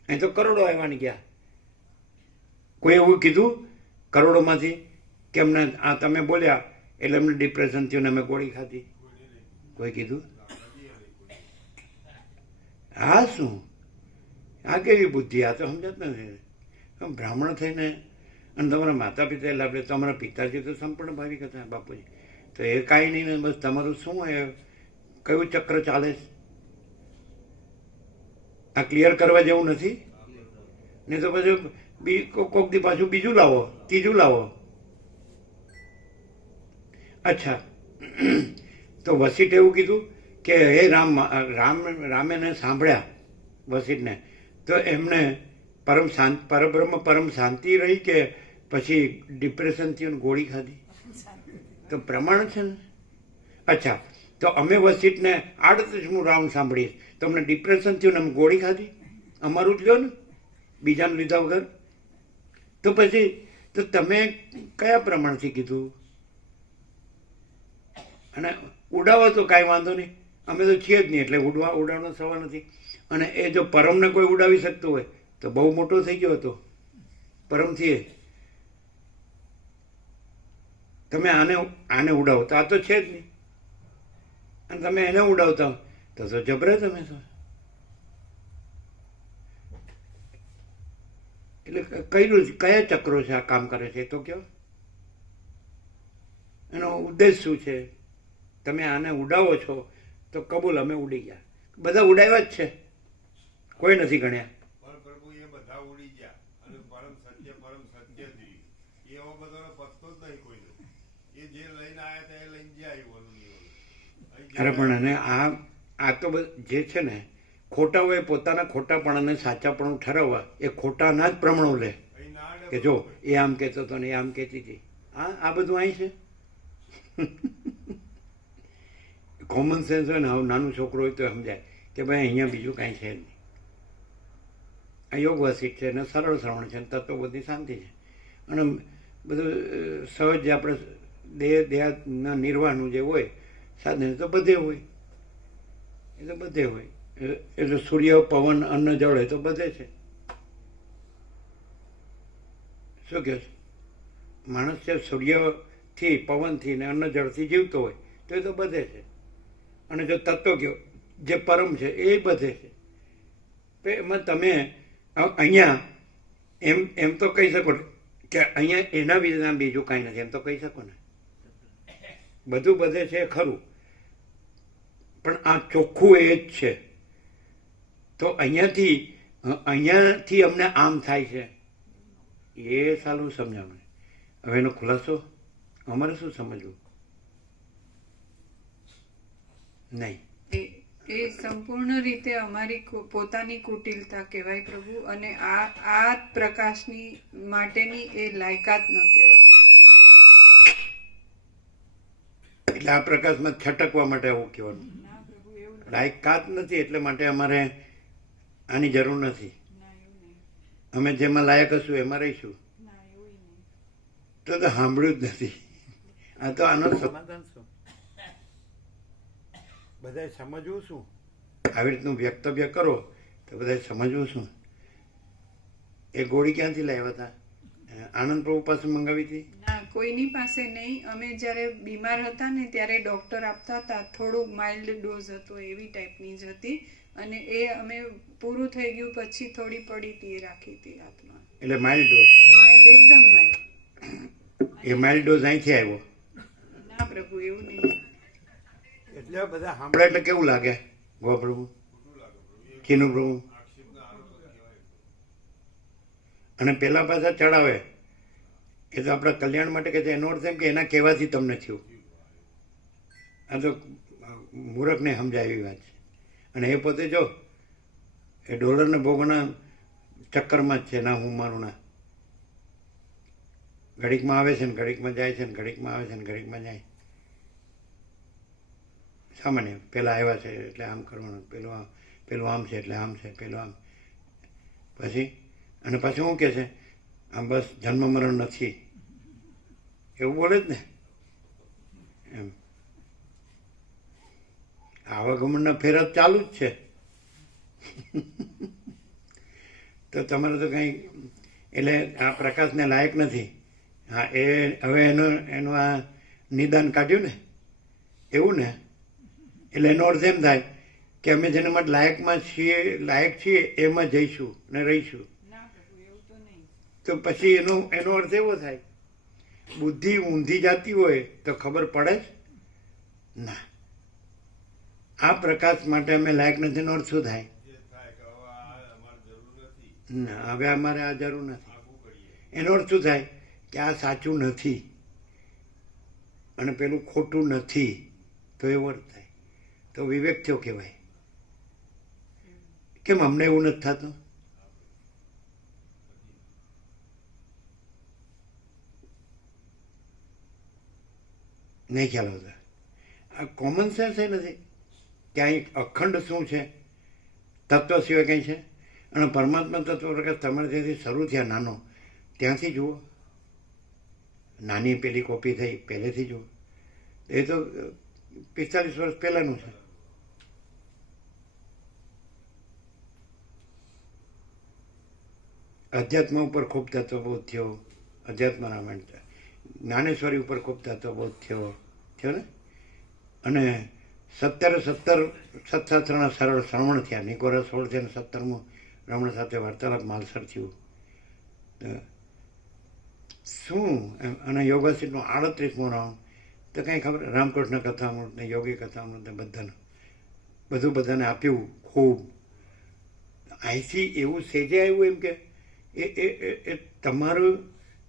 અહીં તો કરોડો આવવાની ગયા. કોઈ એવું કીધું કરોડોમાંથી કે અમને આ તમે બોલ્યા એટલે અમને ડિપ્રેશન થયું ને અમે ગોળી ખાધી? કોઈ કીધું? આ શું? આ કેવી બુદ્ધિ? આ તો સમજત નથી. બ્રાહ્મણ થઈને અને તમારા માતા પિતા લાભે, તમારા પિતાજી તો સંપૂર્ણ ભાવિક હતા બાપુજી, તો એ કાંઈ નહીં ને બસ તમારું શું એ કયું ચક્ર ચાલે છે? આ ક્લિયર કરવા જેવું નથી ને તો પછી કોક દી પાછું બીજું લાવો, ત્રીજું લાવો. અચ્છા, તો વસિષ્ઠ એવું કીધું કે હે રામે એને સાંભળ્યા વસિષ્ઠને, તો એમને પરબ્રહ્મ પરમ શાંતિ રહી કે પછી ડિપ્રેશન થયું ગોળી ખાધી? તો પ્રમાણ છે ને. અચ્છા, તો અમે વસિષ્ઠને 38મું રાઉન્ડ સાંભળીએ તો અમને ડિપ્રેશન થયું ને અમે ગોળી ખાધી? અમારું જ લો ને, બીજાનું લીધા વગર. તો પછી તો તમે કયા પ્રમાણથી કીધું? અને ઉડાવો તો કાંઈ વાંધો નહીં, અમે તો છીએ જ નહીં, એટલે ઉડાવવાનો સવાલ નથી. અને એ જો પરમને કોઈ ઉડાવી શકતું હોય તો બહુ મોટો થઈ ગયો હતો પરમથી. તમે આને ઉડાવો તો આ તો છે જ નહીં, અને તમે એને ઉડાવતા તો જબરે તમે તો. એટલે કયા ચક્રો છે આ કામ કરે છે તો કયો? એનો ઉદ્દેશ શું છે? તમે આને ઉડાવો છો તો કબૂલ, અમે ઉડી ગયા, બધા ઉડાવ્યા જ છે. કોઈ નથી ગણ્યા. પણ પ્રભુ એ બધા ઉડી ગયા અને પરમ સત્ય જ રહ્યું. એવો બધાનો પત્તો જ નહીં કોઈનો. એ જે લઈને આવ્યા હતા એ લઈને જ્યાં આવ્યું ઓલું ને ઓલું. અહીં જે અરે પણ અને આ તો જે છે ને ખોટા હોય પોતાના ખોટાપણાને સાચાપણું ઠરાવવા એ ખોટાના જ પ્રમાણો લે અહીં ના કે જો એ આમ કહેતો હતો ને એ આમ કહેતી હતી. આ બધું અહીં છે. કોમન સેન્સ હોય ને હવે નાનું છોકરો હોય તો સમજાય કે ભાઈ અહીંયા બીજું કાંઈ છે જ નહીં. આ યોગવાસિક છે ને સરળ શ્રવણ છે ને તત્વ બધી શાંતિ છે અને બધું સહજ જે આપણે દેહના નિર્વાહનું જે હોય સાધન તો બધે હોય. એ તો બધે હોય. એટલે સૂર્ય પવન અન્ન જળ એ તો બધે છે. શું કહે છે માણસ છે સૂર્યથી પવનથી ને અન્ન જળથી જીવતો હોય તો એ તો બધે છે. અને જો તત્વ કયો જે પરમ છે એ બધે છે. એમાં તમે અહીંયા એમ તો કહી શકો કે અહીંયા એના વિના બીજું કાંઈ નથી એમ તો કહી શકો ને. બધું બધે છે ખરું પણ આ ચોખ્ખું એ જ છે. તો અહીંયાથી અમને આમ થાય છે એ સારું સમજાવવાનું. હવે એનો ખુલાસો અમારે શું સમજવું નહીં. એ સંપૂર્ણ રીતે અમારી પોતાની કુટિલતા કહેવાય પ્રભુ. અને આ પ્રકાશની માટેની એ લાયકાત ન કહેવાય. એટલે આ પ્રકાશમાં છટકવા માટે આવું કહેવાનું. ના પ્રભુ એવું લાયકાત નથી એટલે માટે અમારે આની જરૂર નથી. ના એવું નહીં. અમે જેમાં લાયક હશું એમાં રહીશું. ના એવું નહીં. તો સાંભળ્યું જ નથી. આ તો આનો સમાધાન શું? બધાએ સમજવું શું? આવી રીતનું વ્યક્તવ્ય કરો તો બધાએ સમજવું શું? એ ગોળી ક્યાંથી લાવ્યા હતા? આનંદ પ્રભુ પાસે મંગાવી હતી? ના કોઈની પાસે નહીં. અમે જ્યારે બીમાર હતા ને ત્યારે ડૉક્ટર આપતા હતા. થોડું માઇલ્ડ ડોઝ હતો એવી ટાઈપની જ હતી. અને એ અમે પૂરું થઈ ગયું પછી થોડી પડી હતી એ રાખી હતી હાથમાં. એટલે માઇલ્ડ ડોઝ. માઇલ્ડ એકદમ માઇલ્ડ. એ માઇલ્ડ ડોઝ અહીંથી આવ્યો. ના પ્રભુ એવું નહીં. એટલે બધા સાંભળે એટલે કેવું લાગે? ગો પ્રભુ કીનું પ્રભુ અને પેલા પાછા ચડાવે એ તો આપણા કલ્યાણ માટે કે છે. એનો અર્થ એમ કે એના કહેવાથી તમને થયું. આ તો મૂરખને સમજાય એવી વાત છે. અને એ પોતે જો એ ડોલરને ભોગવાના ચક્કરમાં જ છે. ના હું મારું ના. ઘડીકમાં આવે છે ને ઘડીકમાં જાય છે ને ઘડીકમાં આવે છે ને ઘડીકમાં જાય. સામાન્ય પેલા આવ્યા છે એટલે આમ કરવાનું, પેલું આમ છે એટલે આમ છે, પેલું આમ. પછી અને પાછું શું કહે છે? આમ બસ જન્મ મરણ નથી એવું બોલે જ ને એમ. આવાગમનના ફેરા ચાલુ જ છે. તો તમારે તો કંઈ એટલે આ પ્રકાશને લાયક નથી. હા એ હવે એનું આ નિદાન કાઢ્યું ને એવું ને. એટલે એનો અર્થ એમ થાય કે અમે જેના માટે લાયક છીએ એમાં જઈશું ને રહીશું. ના પ્રભુ એવું તો નહીં. તો પછી એનો અર્થ એવો થાય બુદ્ધિ ઊંધી જતી હોય તો ખબર પડે જ ના. આ પ્રકાશ માટે અમે લાયક નથી એનો અર્થ શું થાય? જે થાય કે હવે આ અમારે જરૂર નથી. ના હવે અમારે આ જરૂર નથી. આગું કરીએ. એનો અર્થ શું થાય કે આ સાચું નથી અને પેલું ખોટું નથી. તો એવો અર્થ થાય. તો વિવેક થયો કહેવાય. કેમ અમને એવું નથી થતું? નહીં ખ્યાલ આવતા. આ કોમન સેન્સ એ નથી કે અહીં અખંડ શું છે? તત્વ સિવાય કંઈ છે? અને પરમાત્મા તત્વ પ્રકાશ તમારે ત્યાંથી શરૂ થયા નાનો ત્યાંથી જુઓ. નાની પેલી કોપી થઈ પહેલેથી જુઓ. એ તો 45 વર્ષ પહેલાનું છે. અધ્યાત્મ ઉપર ખૂબ તત્વબોધ થયો. અધ્યાત્મ રામાયણ જ્ઞાનેશ્વરી ઉપર ખૂબ તત્વબોધ થયો ને. અને 17 સત્શાસ્ત્રના સરળ શ્રવણ થયા. નિકોરા 16 છે ને 17મું રમણ સાથે વાર્તાલાપ માલસર થયું. શું અને યોગાસીનું 38મું રાઉન્ડ તો કંઈ ખબર. રામકૃષ્ણ કથામૃત ને યોગી કથામૃત ને બધાને બધું બધાને આપ્યું ખૂબ. અહીંથી એવું સેજે આવ્યું એમ કે એ તમારું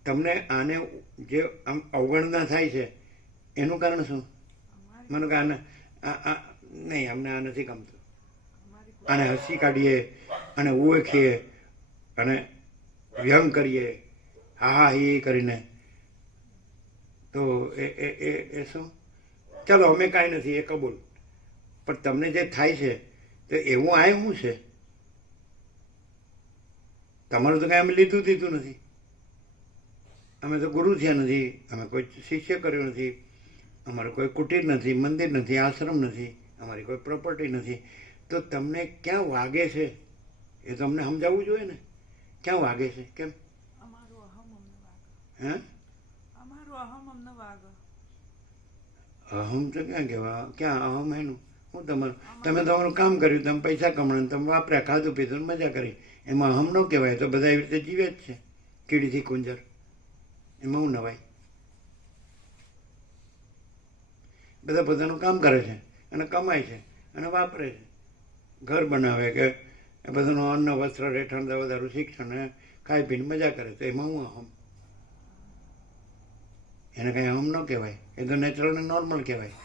તમને આને જે આમ અવગણના થાય છે એનું કારણ શું? મને કે આને નહીં, અમને આ નથી ગમતું, આને હસી કાઢીએ અને ઓળખીએ અને વ્યંગ કરીએ, હા હા એ કરીને, તો એ શું? ચાલો અમે કાંઈ નથી એ કબૂલ, પણ તમને જે થાય છે તો એવું આ શું છે? તમારું તો કાંઈ અમે લીધું દીધું નથી, અમે તો ગુરુ થયા નથી, અમે કોઈ શિષ્ય કર્યું નથી, અમારું કોઈ કુટીર નથી, મંદિર નથી, આશ્રમ નથી, અમારી કોઈ પ્રોપર્ટી નથી, તો તમને ક્યાં વાગે છે એ તો અમને સમજાવવું જોઈએ ને. ક્યાં વાગે છે? કેમ? હે? અહમ તો ક્યાં કહેવા? ક્યાં અહમ એનું? હું તમારું, તમે તમારું કામ કર્યું, તમે પૈસા કમાણ, તમે વાપર્યા, ખાધું પીધું, મજા કરી, એમાં અહમ ન કહેવાય. તો બધા એવી રીતે જીવે જ છે, કીડીથી કુંજર, એમાં હું નવાય? બધા પોતાનું કામ કરે છે અને કમાય છે અને વાપરે છે, ઘર બનાવે કે એ બધાનું અન્ન વસ્ત્ર રહેઠાણ વધારું શિક્ષણ, ખાઈ પીને મજા કરે, તો એમાં હું અહમ? એને કંઈ અહમ ન કહેવાય, એ તો નેચરલ ને નોર્મલ કહેવાય.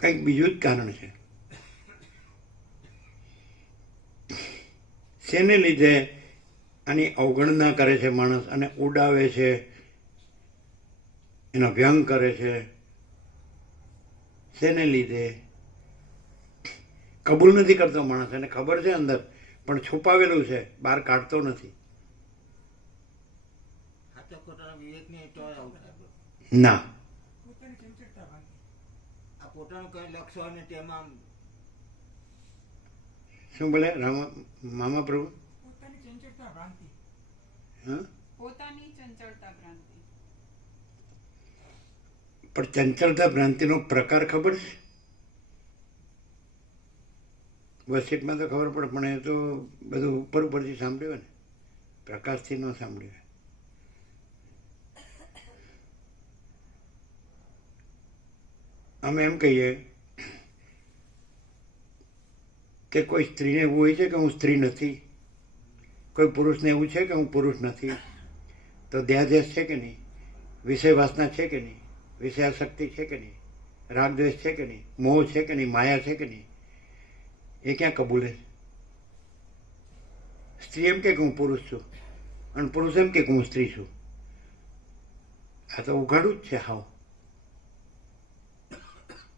કંઈક બીજું જ કારણ છે. શેને લીધે આની અવગણના કરે છે માણસ અને ઉડાવે છે, એનો વ્યંગ કરે છે? શેને લીધે? કબૂલ નથી કરતો માણસ, એને ખબર છે અંદર, પણ છુપાવેલું છે, બહાર કાઢતો નથી. સાચા ખોટાના વિવેકની તો આવું થાય. ના, આ પોતાનું કઈ લક્ષ્ય હોય ને તેમાં શું બોલે મામા પ્રભુ? હા, પોતાની ચંચળતા ભ્રાંતિ. પણ ચંચળતા ભ્રાંતિનો પ્રકાર ખબર છે? વસીટમાં તો ખબર પડે, પણ એ તો બધું ઉપર ઉપરથી સાંભળ્યું ને, પ્રકાશથી ન સાંભળ્યું. અમે એમ કહીએ કે કોઈ સ્ત્રીને એવું હોય છે કે હું સ્ત્રી નથી, કોઈ પુરુષને એવું છે કે હું પુરુષ નથી, તો દેહાધ્યાસ છે કે નહીં, વિષય વાસના છે કે નહીં, વિષયાશક્તિ છે કે નહીં, રાગદ્વેષ છે કે નહીં, મોહ છે કે નહીં, માયા છે કે નહીં, એ ક્યાં કબૂલે? સ્ત્રી એમ કે હું પુરુષ છું અને પુરુષ એમ કે હું સ્ત્રી છું. આ તો ઉઘાડું જ છે હાવ.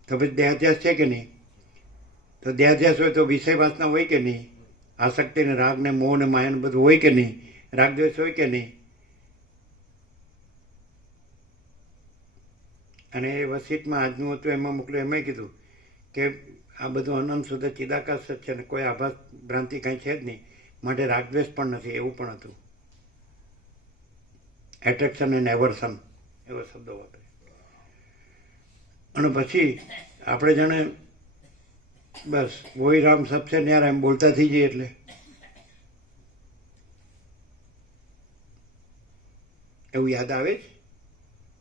તો પછી દેહાધ્યાસ છે કે નહીં? તો દેહાધ્યાસ હોય તો વિષય વાસના હોય કે નહીં, આસક્તિ ને રાગ ને મોહ ને માયા ને બધું હોય કે નહીં, રાગદ્વેષ હોય કે નહીં? અને એ વસીટમાં આજનું હતું એમાં મોકલ્યું, એમાં કીધું કે આ બધું અનંત શુદ્ધ ચિદાકાશ જ છે ને કોઈ આભાસ ભ્રાંતિ કાંઈ છે જ નહીં, માટે રાગદ્વેષ પણ નથી, એવું પણ હતું. એટ્રેક્શન એન્ડ એવર્સન એવો શબ્દો વાપરે. અને પછી આપણે જાણે બસ વોઈ રામ સબસે ન્યારા એમ બોલતા થઈ જઈએ. એટલે એવું યાદ આવે જ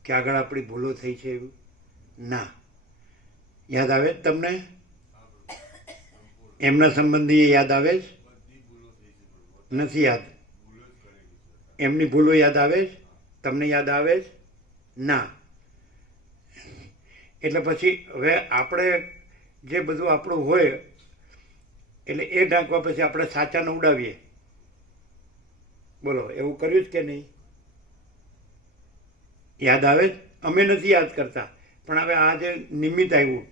કે આગળ આપણી ભૂલો થઈ છે? એવું ના યાદ આવે જ તમને? એમના સંબંધી યાદ આવે જ? નથી યાદ. એમની ભૂલો યાદ આવે જ? તમને યાદ આવે જ? ના. એટલે પછી હવે આપણે જે બધું આપણું હોય એટલે એ ઢાંકવા પછી આપણે સાચાને ઉડાવીએ. બોલો, એવું કર્યું જ કે નહીં? યાદ આવે જ? અમે નથી યાદ કરતા, પણ હવે આ જે નિમિત્ત આવ્યું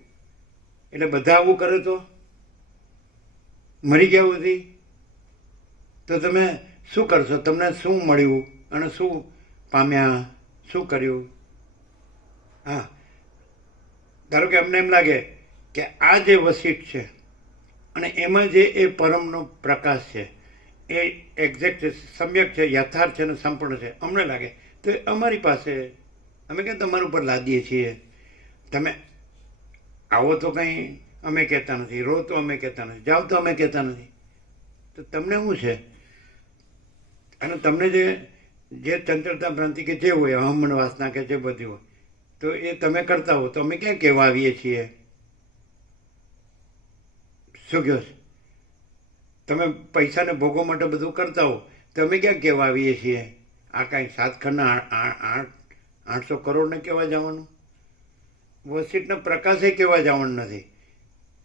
એટલે બધા આવું કરે તો મરી ગયા સુધી તો તમે શું કરશો? તમને શું મળ્યું અને શું પામ્યા? શું કર્યું? હા, ધારો કે અમને એમ લાગે કે આ જે વસીટ છે અને એમાં જે એ પરમનો પ્રકાશ છે એ એક્ઝેક્ટ છે, સમ્યક છે, યથાર્થ છે અને સંપૂર્ણ છે, અમને લાગે તો એ અમારી પાસે, અમે ક્યાં તમારા ઉપર લાદીએ છીએ. તમે આવો તો કંઈ અમે કહેતા નથી, રો તો અમે કહેતા નથી, જાઓ તો અમે કહેતા નથી. તો તમને શું છે? અને તમને જે ચંચળતા ભ્રાંતિ કે જે હોય, અહમ વાસના કે જે બધી હોય, તો એ તમે કરતા હો તો અમે ક્યાં કહેવા આવીએ છીએ? શું કહો છો? તમે પૈસાને ભોગવા માટે બધું કરતા હો તો અમે ક્યાં કહેવા આવીએ છીએ? આ કાંઈ સાતખંડના 800 કરોડને કહેવા જવાનું? વસીટના પ્રકાશે કહેવા જવાનું નથી.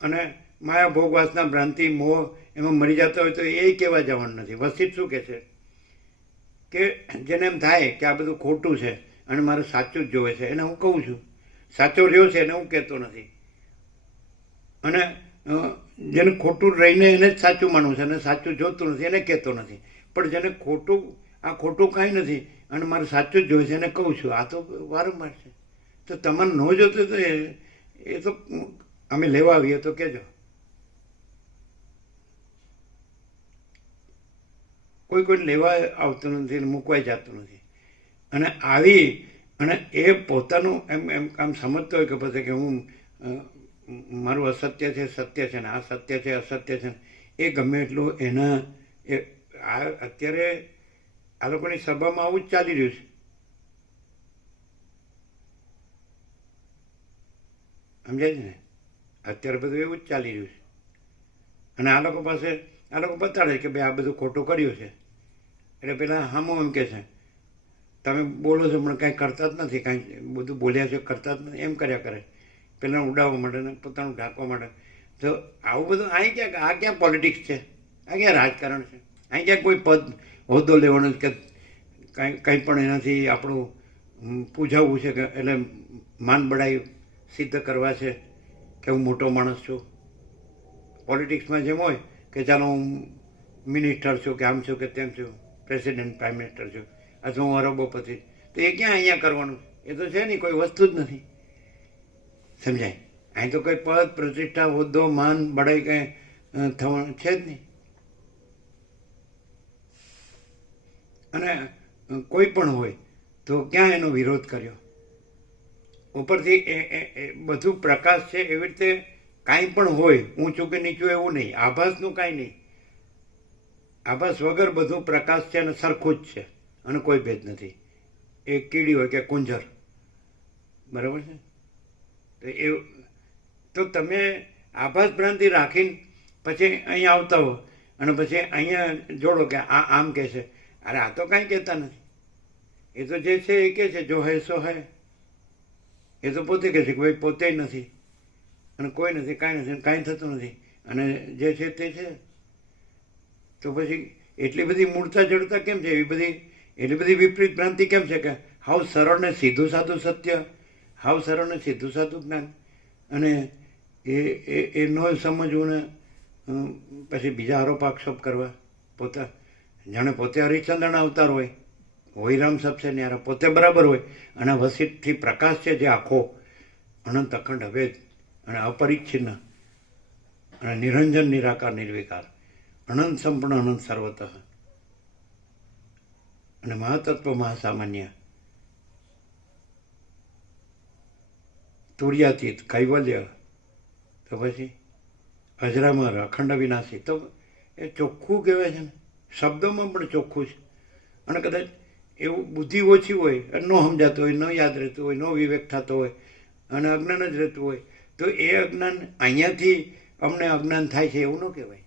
અને માયા ભોગ વાસના ભ્રાંતિ મોહ એમાં મરી જતા હોય તો એ કહેવા જવાનું નથી. વસીટ શું કહે છે કે જેને એમ થાય કે આ બધું ખોટું છે અને મારે સાચું જ જોવે છે એને હું કહું છું, સાચો રહ્યો છે એને હું કહેતો નથી. અને જેને ખોટું રહીને એને જ સાચું માનવું છે અને સાચું જોતું નથી એને કહેતો નથી. પણ જેને આ ખોટું કાંઈ નથી અને મારે સાચું જ જોવે છે એને કહું છું. આ તો વારંવાર છે. તો તમારે ન જોતું તો એ તો અમે લેવા આવીએ તો કહેજો. કોઈ લેવા આવતું નથી ને મૂકવાય જતું નથી. અને અને એ પોતાનું એમ આમ સમજતો હોય કે પછી કે હું મારું અસત્ય છે સત્ય છે ને આ સત્ય છે અસત્ય છે એ ગમે એટલું અત્યારે આ લોકોની સભામાં આવું જ ચાલી રહ્યું છે. સમજાય છે ને? અત્યારે બધું એવું જ ચાલી રહ્યું છે. અને આ લોકો બતાડે કે ભાઈ આ બધું ખોટું કર્યું છે એટલે પેલા હામો એમ કે છે તમે બોલો છો પણ કાંઈ કરતા જ નથી, કાંઈ બધું બોલ્યા છે કરતા જ નથી, એમ કર્યા કરે. પેલા ઉડાવવા માટે ને પોતાનું ઢાંકવા માટે. તો આવું બધું આ ક્યાં પોલિટિક્સ છે? આ ક્યાં રાજકારણ છે? અહીં ક્યાં કોઈ પદ હોદ્દો લેવાનો કે કંઈ પણ એનાથી આપણું પૂજાવવું છે કે એટલે માન બડાઈ સિદ્ધ કરવા છે કે હું મોટો માણસ છું. પોલિટિક્સમાં જેમ હોય કે ચાલો હું મિનિસ્ટર છું કે આમ છું કે તેમ છું, પ્રેસિડેન્ટ પ્રાઇમ મિનિસ્ટર છું અથવા હું અરબોપતિ, તો એ ક્યાં અહીંયા કરવાનું? એ તો છે નહીં, કોઈ વસ્તુ જ નથી. સમજાય? અહીં તો કોઈ પદ પ્રતિષ્ઠા હોદ્દો માન બડાઈ કંઈ થવાનું છે જ નહીં. અને કોઈ પણ હોય તો ક્યાં એનો વિરોધ કર્યો? ઉપરથી એ બધું પ્રકાશ છે એવી રીતે કાંઈ પણ હોય ઊંચું કે નીચું એવું નહીં. આભાસનું કાંઈ નહીં. આભાસ વગર બધું પ્રકાશ છે અને સરખું જ છે અને કોઈ ભેદ નથી. એ કીડી હોય કે કુંજર, બરાબર છે? તો તમે આભાસ ભ્રાંતિ રાખીને પછી અહીંયા આવતા હો અને પછી અહીંયા જોડો કે આ આમ કહે છે. અરે આ તો કાંઈ કહેતા નથી. એ તો જે છે એ કહે છે જો હે સો હે. એ તો પોતે કહે છે કે ભાઈ પોતે નથી અને કોઈ નથી, કાંઈ નથી, કાંઈ થતું નથી અને જે છે તે છે. તો પછી એટલી બધી મૂળતા જડતા કેમ છે? એટલી બધી વિપરીત ભ્રાંતિ કેમ છે કે હાવ સરળ ને સીધું સાધું સત્ય, હાવ સરળ ને સીધું સાધું જ્ઞાન, અને એ ન સમજવું ને પછી બીજા આરોપ આક્ષેપ કરવા પોતા જાણે પોતે હરિશ્ચંદ્રના અવતાર હોય રામ સબસે ન્યારા, પોતે બરાબર હોય અને વસીતથી પ્રકાશ છે જે આખો અનંત અખંડ અભેદ અને અપરિચ્છિન્ન અને નિરંજન નિરાકાર નિર્વિકાર અનંત સંપૂર્ણ અનંત સર્વતઃ અને મહાતત્વ મહાસામાન્ય તુર્યાતીત કૈવલ્ય, તો પછી અજરામર અખંડ વિનાશી. તો એ ચોખ્ખું કહેવાય છે ને, શબ્દોમાં પણ ચોખ્ખું છે. અને કદાચ એવું બુદ્ધિ ઓછી હોય અને ન સમજાતું હોય, ન યાદ રહેતું હોય, ન વિવેક થતો હોય અને અજ્ઞાન જ રહેતું હોય તો એ અજ્ઞાન અહીંયાથી અમને અજ્ઞાન થાય છે એવું ન કહેવાય.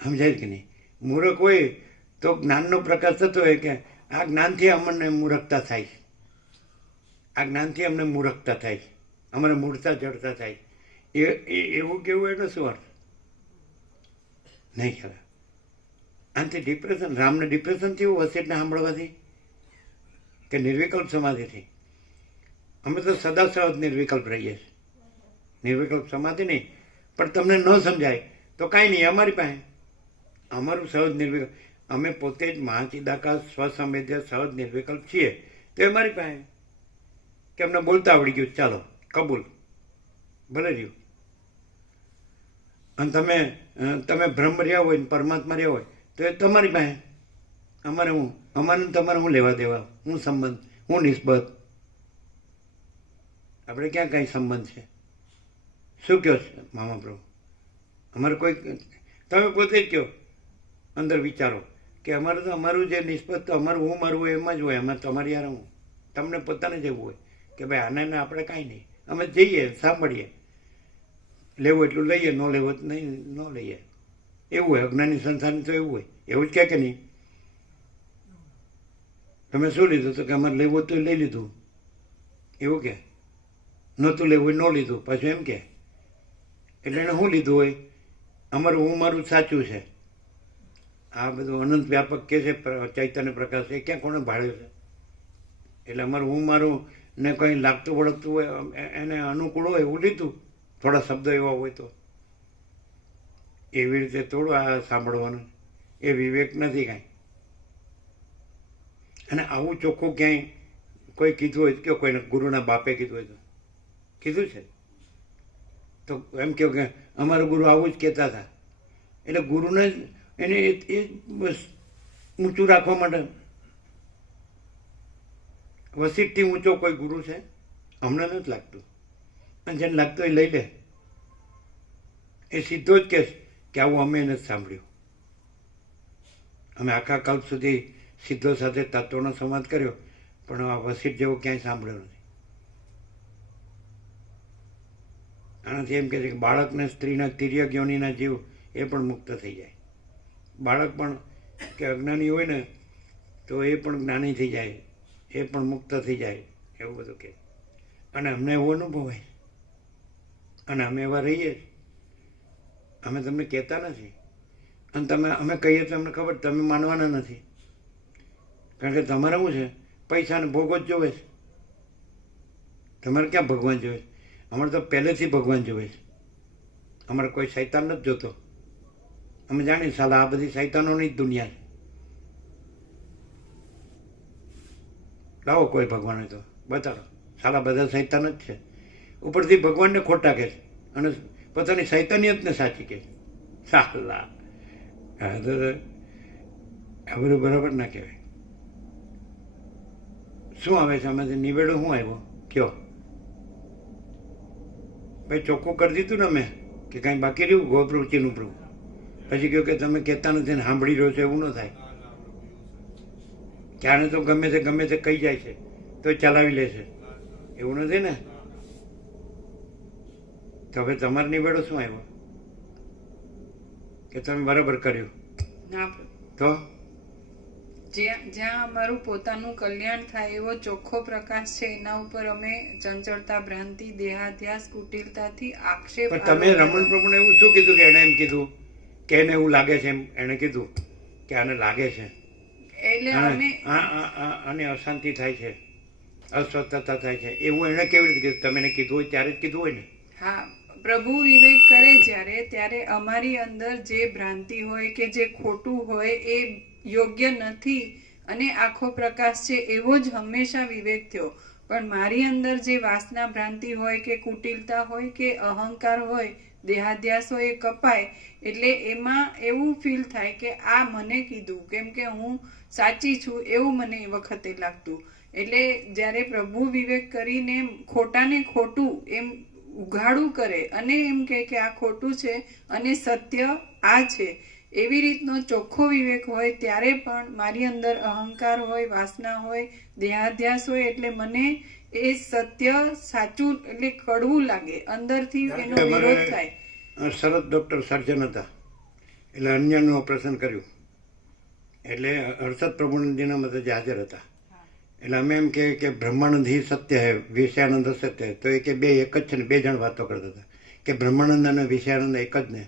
સમજાય કે નહીં? મૂર્ખ હોય તો જ્ઞાનનો પ્રકાશ થતો હોય કે આ જ્ઞાનથી અમને મૂર્ખતા થાય છે, આ જ્ઞાનથી અમને મૂર્ખતા થાય છે, અમારે મૂળતા જડતા થાય. એવું કેવું એનો શું અર્થ? નહીં ખરા. આનાથી ડિપ્રેશન, રામને ડિપ્રેશન થયું વસીટને સાંભળવાથી કે નિર્વિકલ્પ સમાધિથી? અમે તો સદા સહજ નિર્વિકલ્પ રહીએ છીએ. નિર્વિકલ્પ સમાધિ નહીં, પણ તમને ન સમજાય તો કાંઈ નહીં, અમારી પાસે અમારું સહજ નિર્વિકલ્પ, અમે પોતે જ મહાચિદાકાશ સ્વસંવેદ્ય સહજ નિર્વિકલ્પ છીએ. તો અમારી પાસે કે અમને બોલતા આવડી ગયું, ચાલો કબૂલ, ભલે રહ્યું. અને તમે બ્રહ્મ રહ્યા હોય ને પરમાત્મા રહ્યા હોય તો એ તમારી પાસે. અમારે તમારે હું લેવા દેવા, હું સંબંધ, હું નિસ્બત? આપણે ક્યાં કાંઈ સંબંધ છે? શું કહો છે મામા પ્રભુ? અમારે કોઈ, તમે પોતે જ કહો, અંદર વિચારો કે અમારે તો અમારું જે નિસ્બત તો અમારું હું મારું હોય એમાં જ હોય. અમારે તમારી યાર હું તમને પોતાને જેવું હોય કે ભાઈ આને આપણે કાંઈ નહીં, અમે જઈએ સાંભળીએ લેવું એટલું લઈએ, ન લેવું તો નહીં, ન લઈએ. એવું હોય અજ્ઞાની સંસારની તો એવું હોય. એવું જ કહે કે નહીં? તમે શું લીધું? તો કે અમારે લેવું તો લઈ લીધું, એવું કે. નહોતું લેવું હોય ન લીધું, પાછું એમ કે. એટલે એને શું લીધું હોય? અમારું હું મારું જ સાચું છે. આ બધું અનંત વ્યાપક કે છે ચૈતન્ય પ્રકાશ, એ ક્યાં કોને ભાળ્યો છે? એટલે અમારું હું મારું ને કંઈ લાગતું વળગતું હોય એને અનુકૂળ હોય એવું લીધું, થોડા શબ્દો એવા હોય તો. એવી રીતે થોડું આ સાંભળવાનું, એ વિવેક નથી કાંઈ. અને આવું ચોખ્ખું ક્યાંય કોઈ કીધું હોય કે કોઈને ગુરુના બાપે કીધું હોય તો કીધું છે તો એમ કહ્યું કે અમારા ગુરુ આવું જ કહેતા હતા. એટલે ગુરુને એને એ બસ ઊંચું રાખવા માટે. વસીઠથી ઊંચો કોઈ ગુરુ છે? હમણાં નથી લાગતું. અને જેને લાગતું એ લઈ લે. એ સીધો જ કહે કે આવું અમે નથી સાંભળ્યું. અમે આખા કલ્પ સુધી સિદ્ધો સાથે તત્વનો સંવાદ કર્યો, પણ આ વસીઠ જેવો ક્યાંય સાંભળ્યો નથી. આનાથી એમ કહે છે કે બાળકને સ્ત્રીના તિર્ય યોનિના જીવ એ પણ મુક્ત થઈ જાય. બાળક પણ કે અજ્ઞાની હોય ને તો એ પણ જ્ઞાની થઈ જાય, એ પણ મુક્ત થઈ જાય, એવું બધું કહે. અને અમને એવો અનુભવાય અને અમે એવા રહીએ. અમે તમને કહેતા નથી અને તમે અમે કહીએ તો અમને ખબર, તમે માનવાના નથી. કારણ કે તમારે શું છે, પૈસાને ભોગો જ જોવે છે. તમારે ક્યાં ભગવાન જોવે છે? અમારે તો પહેલેથી ભગવાન જોવે છે. અમારે કોઈ શૈતાન નથી જોતો. અમે જાણીએ સાલા આ બધી શૈતાનોની જ દુનિયા છે. લાવો કોઈ ભગવાન હોય તો બતાડો. સાલા બધા શૈતાન જ છે. ઉપરથી ભગવાનને ખોટા કહે છે અને પોતાની શૈતાનિયતને સાચી કહે છે. સાલા આ બધું બરાબર ના કહેવાય. શું આવે છે આમાંથી નિવેડો? શું આવ્યો કયો? ભાઈ ચોખ્ખું કરી દીધું ને મેં કે કાંઈ બાકી રહ્યું? ગોપ્રભુ ચીનું પ્રભુ પછી કહ્યું કે તમે કહેતા નથી ને સાંભળી રહ્યો છો, એવું ન થાય. ક્યારે તો ગમે તે કહી જાય છે તો ચલાવી લે છે, એવું નથી ને? તો હવે તમારો નિવેડો શું આવ્યો? કે તમે બરાબર કર્યું ના તો જ્યાં અમારું પોતાનું કલ્યાણ થાય એવો ચોખ્ખો પ્રકાશ છે, એના ઉપર અમે ચંચળતા, ભ્રાંતિ, દેહાધ્યાસ, કુટિલતાથી આક્ષેપ. પણ તમે રમણ પ્રમાણે એવું શું કીધું કે એને એમ કીધું કે એને એવું લાગે છે? એમ એને કીધું કે આને લાગે છે એટલે અમે અને અશાંતિ થાય છે, અસ્વસ્થતા થાય છે, એવું એને કેવી રીતે કીધું? તમે એને કીધું હોય ત્યારે જ કીધું હોય ને. હા, પ્રભુ વિવેક કરે ત્યારે અમારી અંદર જે ભ્રાંતિ હોય કે જે ખોટું હોય એ યોગ્ય નથી અને આખો પ્રકાશ છે એવો જ હંમેશા વિવેક થયો. પણ મારી અંદર જે વાસના, ભ્રાંતિ હોય કે કુટિલતા હોય કે અહંકાર હોય, દેહાધ્યાસ હોય, એ કપાય. એટલે એમાં એવું ફીલ થાય કે આ મને કીધું, કેમ કે હું સાચી છું એવું મને એ વખતે લાગતું. એટલે જ્યારે પ્રભુ વિવેક કરીને ખોટાને ખોટું એમ ઉઘાડું કરે અને એમ કહે કે આ ખોટું છે અને સત્ય આ છે, એવી રીતનો ચોખ્ખો વિવેક હોય ત્યારે પણ મારી અંદર અહંકાર હોય, વાસના હોય, દેહાધ્યાસ હોય. એટલે મને એ સત્ય સાચું એટલે કડવું લાગે, અંદરથી એનો વિરોધ થાય. શરદ ડૉક્ટર સર્જન હતા, એટલે અન્યનું ઓપરેશન કર્યું. એટલે હર્ષદ પ્રભુનંદજીના મદદ હાજર હતા. એટલે અમે એમ કે બ્રહ્માનંદ હિ સત્ય હે, વિષયાનંદ અસત્ય. તો એ કે બે એક જ છે ને? બે જણ વાતો કરતા હતા કે બ્રહ્માનંદ અને વિષયાનંદ એક જ ને.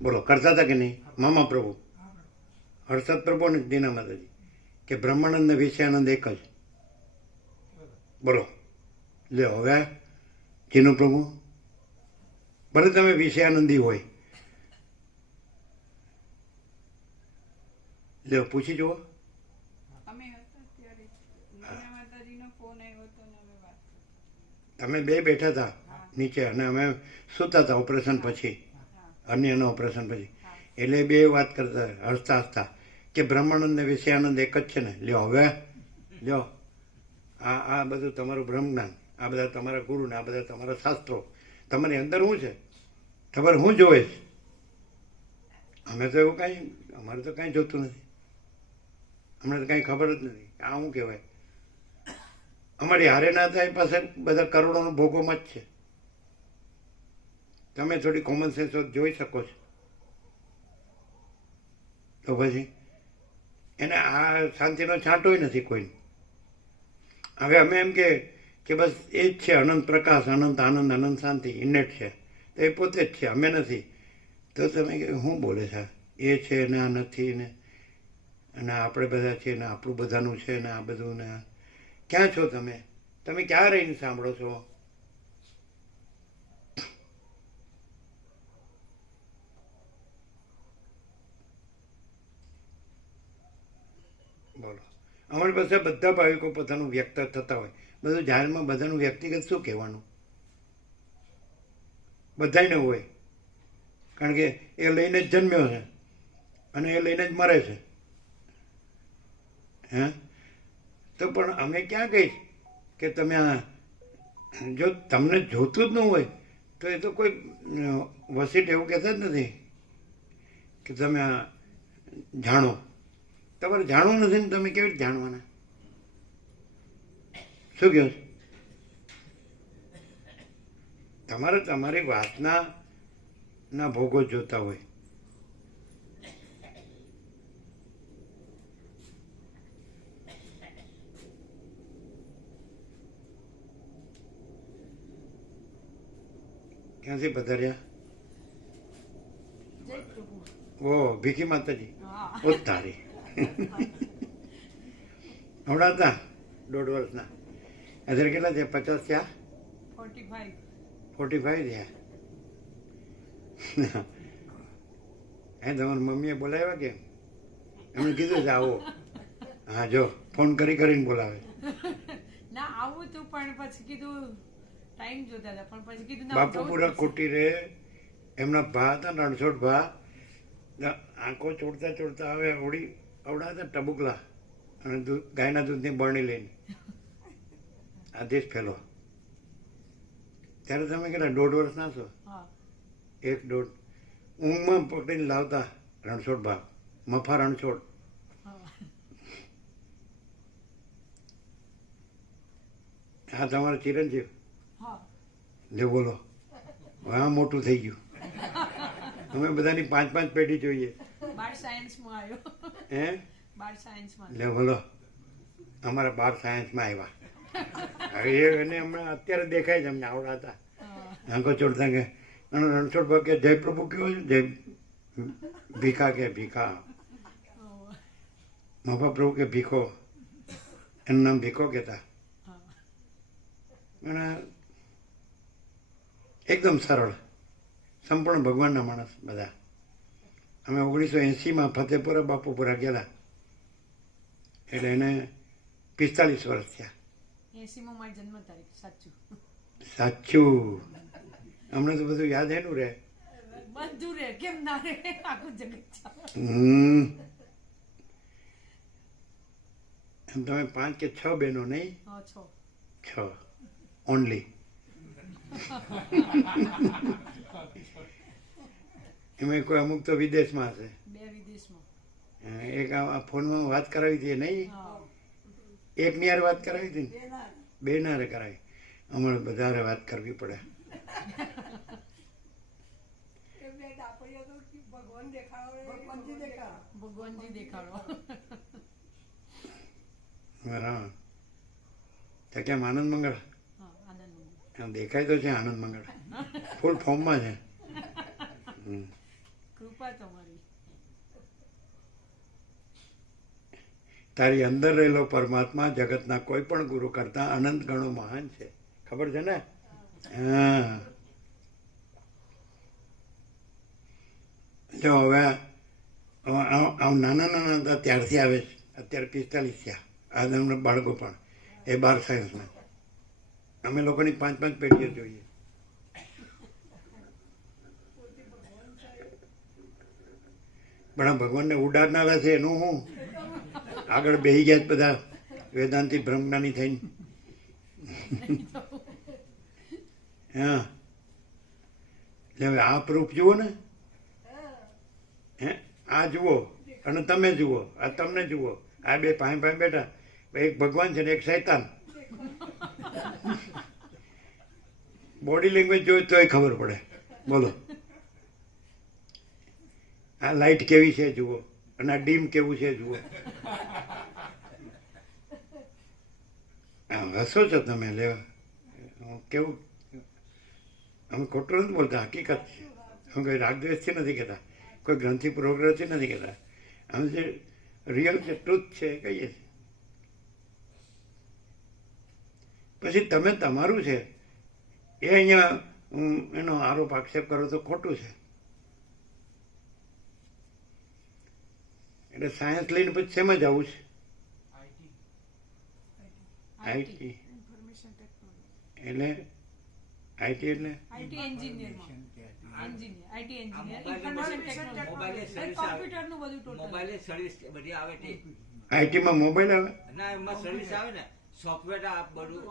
બોલો, કરતા હતા કે નહીં? મામા પ્રભુ, હર્ષદ પ્રભુ અને દીના માતાજી કે બ્રહ્માનંદ ને વિષયાનંદ એક જ. બોલો, લ્યો હવે જીનું પ્રભુ, ભલે તમે વિષયાનંદી હોય, લ્યો પૂછી જુઓ. અમે હતા ત્યારે નીના માતાજીનો ફોન આવ્યો હતો ને અમે વાત કરી. તમે બે બેઠા હતા નીચે અને અમે સૂતા હતા ઓપરેશન પછી, અન્યના ઓપરેશન પછી. એટલે બે વાત કરતા હસતા હસતા કે બ્રહ્માનંદ ને વિષયાનંદ એક જ છે ને. લ્યો હવે લ્યો, આ બધું તમારું બ્રહ્મજ્ઞાન, આ બધા તમારા ગુરુ ને આ બધા તમારા શાસ્ત્રો, તમારી અંદર શું છે ખબર? હું જોવે છે? અમે તો એવું કાંઈ, અમારે તો કાંઈ જોતું નથી. અમને તો કાંઈ ખબર જ નથી. આ શું કહેવાય? અમારી હારે ના થાય પાસે બધા કરોડોનો ભોગોમાં જ છે. તમે થોડી કોમન સેન્સ જોઈ શકો છો તો પછી એને આ શાંતિનો છાંટોય નથી કોઈ. હવે અમે એમ કે બસ એ જ છે અનંત પ્રકાશ, અનંત આનંદ, અનંત શાંતિ, ઇનેટ છે, તો એ પોતે જ છે, અમે નથી. તો તમે શું બોલે છે એ છે ને આ નથી ને અને આપણે બધા છીએ ને આપણું બધાનું છે ને આ બધું ને ક્યાં છો તમે? તમે ક્યાં રહીને સાંભળો છો? બોલો. અમારી પાસે બધા ભાવિકો પોતાનું વ્યક્ત થતા હોય, બધું જાહેરમાં બધાનું વ્યક્તિગત શું કહેવાનું? બધાને હોય, કારણ કે એ લઈને જ જન્મ્યો છે અને એ લઈને જ મરે છે. હે તો પણ અમે ક્યાં કહીશ કે તમે આ, જો તમને જોતું જ ન હોય તો એ તો કોઈ વસીટ એવું કહેતા જ નથી કે તમે આ જાણો. તમારે જાણવું નથી ને તમે કેવી રીતે જાણવાના? શું કહો છો? તમારે તમારી વાસના ભોગો જોતા હોય. ક્યાંથી પધાર્યા? જય પ્રભુ. ઓ ભીખી માતાજી. હા. ઓ તારી હમણાં હતા 1.5 વર્ષના. અત્યારે કેટલા થયા? 50 થયા? 45. 45 થયા. હે તમારી મમ્મીએ બોલાવ્યા કે એમણે કીધું છે આવો? હા જો ફોન કરીને બોલાવે. ના આવું તું પણ પછી કીધું ટાઈમ જોતા હતા પણ પછી કીધું બાપુપુરા કુટીરે એમના ભા હતા ને રણછોડ ભા, આંખો ચોડતા ચોડતા આવે અવડા હતા ટબુકલા અને ગાયના દૂધની બરણી લઈને આદેશ ફેલો. ત્યારે તમે કેટલા 1.5 વર્ષના છો? 1.5. ઊંઘમાં પકડીને લાવતા રણછોડ ભા, મફા રણછોડ. હા તમારો ચિરંજીવ. લે બોલો. હા મોટું થઈ ગયું. અમે બધાની 5-5 પેઢી જોઈએ. બાર સાયન્સમાં આવ્યો. હે બાર સાયન્સમાં. લે બોલો. અમારા 12 સાયન્સમાં આવ્યા. હવે એને હમણાં અત્યારે દેખાય છે અમને આવડા હતા. આંખો ચોડતા કે અને રણછોડ ભાઈ કે જય પ્રભુ કયો છે? જય ભીખા કે ભીખા. મફા પ્રભુ કે ભીખો. એનું નામ ભીખો કહેતા. અને એકદમ સરળ, સંપૂર્ણ ભગવાનના માણસ બધા. અમે 1980માં ફતેપુરા બાપુપુરા ગયેલા એટલે એને 45 વર્ષ થયા. 80માં મારી જન્મ તારીખ. સાચું. સાચું. અમને તો બધું યાદ એનું રહે. બધું રે કેમ ના રે, આખું જગત ચાલે. તમે 5 કે 6 બહેનો નહીં? 6 ઓનલી. એમાં કોઈ અમુક તો વિદેશમાં હશે. 2 વિદેશમાં. એક આ ફોનમાં વાત કરાવી હતી નહીં? એકની યાર વાત કરાવી હતી ને? 2 નારે કરાવી. અમારે બધારે વાત કરવી પડે. ભગવાનજી દેખાડો. બરાબર. તો કેમ આનંદ મંગળ? આમ દેખાય તો છે આનંદ મંગળ. ફૂલ ફોર્મમાં છે. કૃપા તમારી. તારી અંદર રહેલો પરમાત્મા જગતના કોઈ પણ ગુરુ કરતા અનંત ગણો મહાન છે. ખબર છે ને? હા. જો હવે નાના હતા ત્યારથી આવે છે. અત્યારે 45 થયા. આ બાળકો પણ એ 12 સાયન્સમાં. અમે લોકોની 5-5 પેઢીઓ જોઈએ. પણ આ ભગવાનને ઉડાડનારા છે એનું હું આગળ બેસી ગયા જ બધા વેદાંતિ બ્રહ્મજ્ઞાની થઈને. હા એટલે હવે આ પ્રૂફ જુઓ ને. હે આ જુઓ અને તમે જુઓ, આ તમને જુઓ. આ 2 પાંચ બેઠા, એક ભગવાન છે ને એક શૈતાન. બોડી લેંગ્વેજ જોઈએ તોય ખબર પડે. બોલો. આ લાઇટ કેવી છે જુઓ, અને આ ડીમ કેવું છે જુઓ. આમ હસો છો તમે, લેવા કેવું. અમે ખોટું નથી બોલતા, હકીકત છે. અમે કોઈ રાગદ્વેષથી નથી કહેતા, કોઈ ગ્રંથિ પ્રોગ્રેસથી નથી કહેતા. અમે જે રિયલ છે, ટ્રુથ છે એ કહીએ છીએ. પછી તમે તમારું છે એ અહીંયા એનો આરોપ આક્ષેપ કરો તો ખોટું છે. એટલે સાયન્સ લઈને પછી શેમાં જવું છે? આઈટી. એટલે આઈટી એટલે આઈટી એન્જિનિયરમાં આઈટી આ એન્જિનિયર મોબાઈલ ઇન્ફોર્મેશન સર્વિસ કોમ્પ્યુટરનું બધું ટોટલ મોબાઈલ સર્વિસ બધી આવે તે આઈટીમાં મોબાઈલ આવે. ના એમાં સર્વિસ આવે ને સોફ્ટવેર આ બધું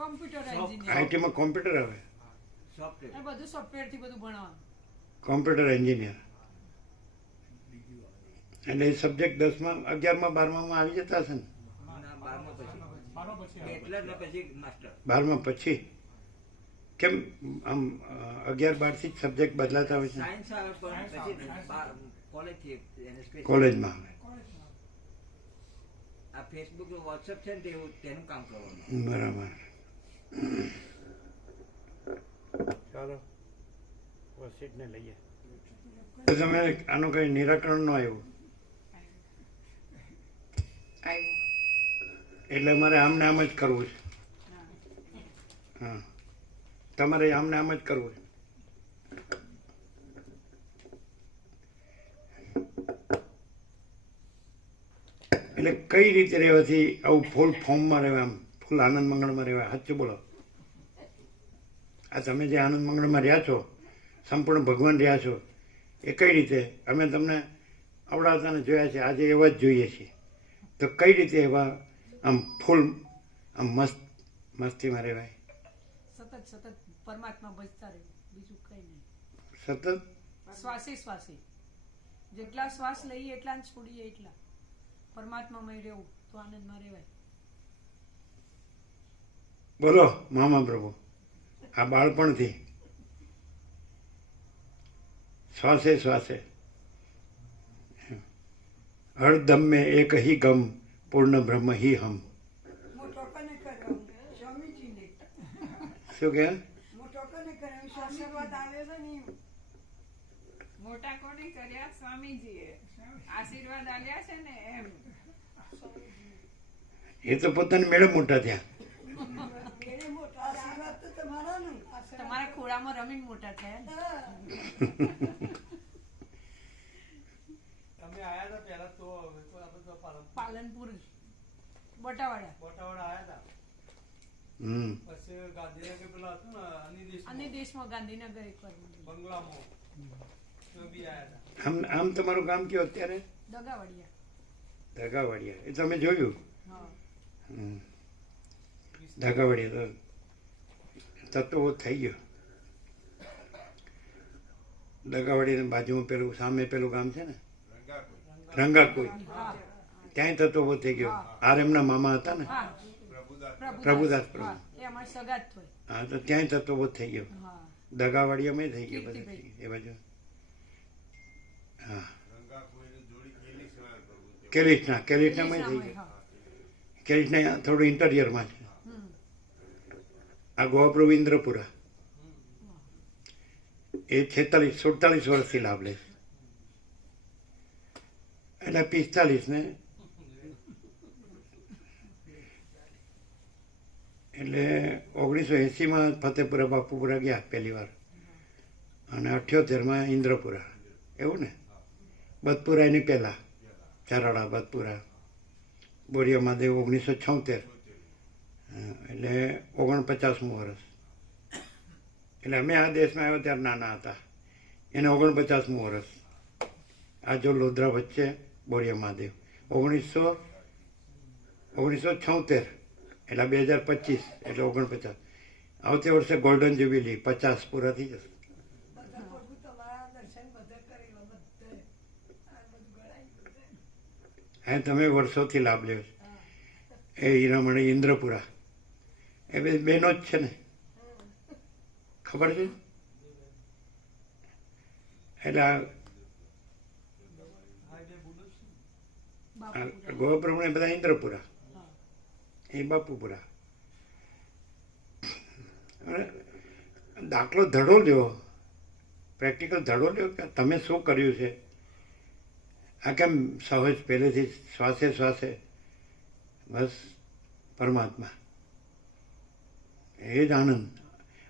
કોમ્પ્યુટર એન્જિનિયર આઈટીમાં કોમ્પ્યુટર આવે. સોફ્ટવેર આ બધું સોફ્ટવેર થી બધું ભણવાનું કોમ્પ્યુટર એન્જિનિયર. એટલે એ સબ્જેક્ટ 10માં 11માં 12માં આવી જતા હશે ને? ના 12માં પછી બેચલર ને પછી માસ્ટર 12માં પછી કેમ આમ 11-12 થી જ સબ્જેક્ટ બદલાતા હોય છે સાયન્સ આવે પણ પછી કોલેજ થી એને સ્પેશિયલ કોલેજમાં? આ ફેસબુક વોટ્સએપ છે ને તેનું કામ કરવાનું. બરાબર. ચાલો વસીટને લઈએ. તો તમે આનું કઈ નિરાકરણ ન આવ્યું આવ્યું. એટલે મારે આમને આમ જ કરવું છે. હા, તમારે આમને આમ જ કરવું છે. એટલે કઈ રીતે રહેવાથી આવું ફૂલ ફોર્મમાં રહેવા, આમ ફૂલ આનંદ મંગળમાં રહેવા? સાચું બોલો. આ તમે જે આનંદ મંગળમાં રહ્યા છો, સંપૂર્ણ ભગવાન રહ્યા છો, એ કઈ રીતે? અમે તમને આવડાતાને જોયા છે, આજે એવા જ જોઈએ છીએ. તો કઈ રીતે એવા આમ ફૂલ આમ મસ્તીમાં રહેવાય? સતત પરમાત્મા ભજતા રહેવું, બીજું કઈ નહીં. સતત શ્વાસે શ્વાસે જેટલા શ્વાસ લઈએ એટલા ને છોડીએ એટલા પરમાત્મામાં રહેવું તો આનંદમાં રહેવાય. બોલો મામા પ્રભુ. આ બાળપણથી શ્વાસે શ્વાસે હરદમ મેં એક હી ગમ પૂર્ણ બ્રહ્મ હી હમ. મોટો કને કર્યો સ્વામીજીને, શું કે? મોટો કને કર્યો આશીર્વાદ આવે છે ને ઈ. મોટા કોને કર્યા? સ્વામીજીએ આશીર્વાદ આલ્યા છે ને એમ. એ તો પોતાની મેળે મોટા થયા. એને મોટા આશીર્વાદ તો તમારા ને. તમારા ખોળામાં રમીને મોટા થયા ને. તમે આયા હતા પહેલા તો આપણે તો પાલનપુર બોટાવાડા બોટાવાડા આયા હતા. હમ. પછી ગાંધીનગર પેલા હતું ને અને દેશમાં ગાંધીનગર એકવાર બંગલામાં તો બી આયા હતા. આમ તમારું ગામ કયું અત્યારે? દગાવડિયા. દગાવાડિયા. એ તમે જોયું? હા. હમ. દગાવાડિયા તો તત્વો થઈ ગયો. દગાવાડિયાની બાજુમાં પેલું સામે પેલું ગામ છે ને રંગાકોઈ, હા ત્યાંય તત્વો થઈ ગયો. આર એમના મામા હતા ને, હા પ્રભુદાસ પ્રભુ. હા, એ અમાર સગાત હોય. હા, તો ત્યાંય તત્વો થઈ ગયો. હા દગાવાડિયામાં થઈ ગયો બધું કીર્તિભાઈ. એ બાજુ. હા, રંગા કોઈની જોડી કેલી સેવા કરવું તે કેલિટનામાં થઈ ગયો. હા. કેલિટના થોડું ઇન્ટરિયરમાં છે. હમ. આ ગોવાપ્રભુ ઇન્દ્રપુરા એ 46-47 વર્ષથી લાભ લે છે. એટલે 45 ને એટલે 1980માં ફતેપુરા બાપુપુરા ગયા પહેલી વાર, અને 78માં ઇન્દ્રપુરા. એવું ને? બદપુરા એની પહેલા ચારાડા બદપુરા. બોરિયા મહાદેવ 1976, એટલે 49મું વર્ષ. એટલે અમે આ દેશમાં આવ્યા ત્યારે નાના હતા, એને 49મું વર્ષ. આ જો લોધરા વચ્ચે બોરિયા મહાદેવ 1976, એટલે 2025 એટલે 49. આવતી વર્ષે ગોલ્ડન જ્યુબિલી 50 પૂરા થઈ જશે. બધા પ્રભુ તમારા દર્શન બધા કરેલા બધે. આ બધું ગણાય બધે. હા, તમે વર્ષોથી લાભ લ્યો છો. એ હીરામણી ઇન્દ્રપુરા એ બે બહેનો જ છે ને, ખબર છે? એટલે આ ગોબ્રહ્મણે બધા ઇન્દ્રપુરા, એ બાપુપુરા. અને દાખલો ધડો લ્યો, પ્રેક્ટિકલ ધડો લ્યો કે તમે શું કર્યું છે. આ કેમ સહજ પહેલેથી શ્વાસે શ્વાસે બસ પરમાત્મા, એ જ આનંદ,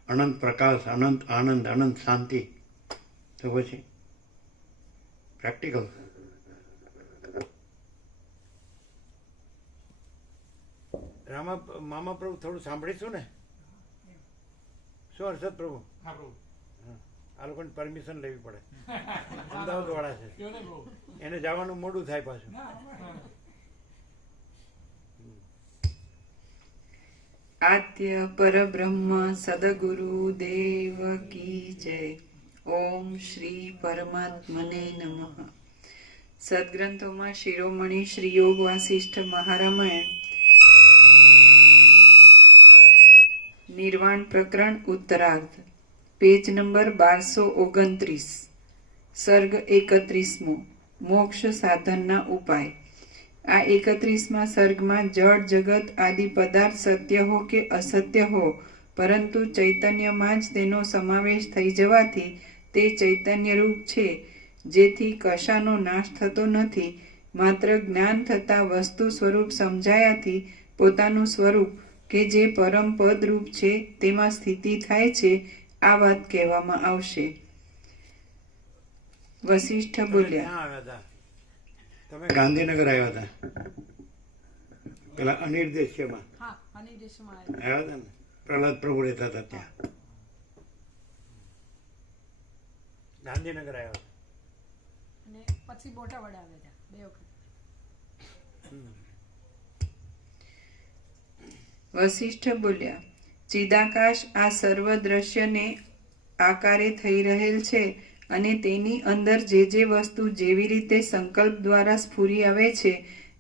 અનંત પ્રકાશ, અનંત આનંદ, અનંત શાંતિ. તો પછી પ્રેક્ટિકલ. મામા પ્રભુ થોડું સાંભળીશું ને? શું હર્ષદ પ્રભુ? હા પ્રભુ. આ લોકોની પરમિશન લેવી પડે. અમદાવાદ વાળા છે, એને જવાનું મોડું થાય પાછું. આદ્ય પરબ્રહ્મ સદગુરુ દેવ કી જય. ઓમ શ્રી પરમાત્મને નમઃ. સદગ્રંથોમાં શિરોમણી શ્રી યોગ વાસિષ્ઠ મહારામાયણ નિર્વાણ પ્રકરણ ઉત્તરાર્ધ, પેજ નંબર 1229, સર્ગ 31મો, મોક્ષ સાધનના ઉપાય. આ 31મા સર્ગમાં જળ જગત આદિ પદાર્થ સત્ય હો કે અસત્ય હો, પરંતુ ચૈતન્યમાં જ તેનો સમાવેશ થઈ જવાથી તે ચૈતન્યરૂપ છે, જેથી કશાનો નાશ થતો નથી. માત્ર જ્ઞાન થતાં વસ્તુ સ્વરૂપ સમજાયાથી પોતાનું સ્વરૂપ કે જે પરમ પદરૂપ છે તેમાં સ્થિતિ થાય છે. આ વાત કહેવામાં આવશે. વસિષ્ઠ બોલ્યા, તમે ગાંધીનગર આવ્યા હતા પેલા અનિર્દેશ્યમાં હા, અનિર્દેશમાં આવ્યા હતા ને? પ્રહલાદ પ્રભુ રહેતા હતા ત્યાં. ગાંધીનગર આવ્યા હતા અને પછી બોટાવાડ આવ્યા હતા 2 વખત. વસિષ્ઠ બોલ્યા, ચિદાકાશ આ સર્વ દ્રશ્યને આકારે થઈ રહેલ છે, અને તેની અંદર જે જે વસ્તુ જેવી રીતે સંકલ્પ દ્વારા સ્ફુરી આવે છે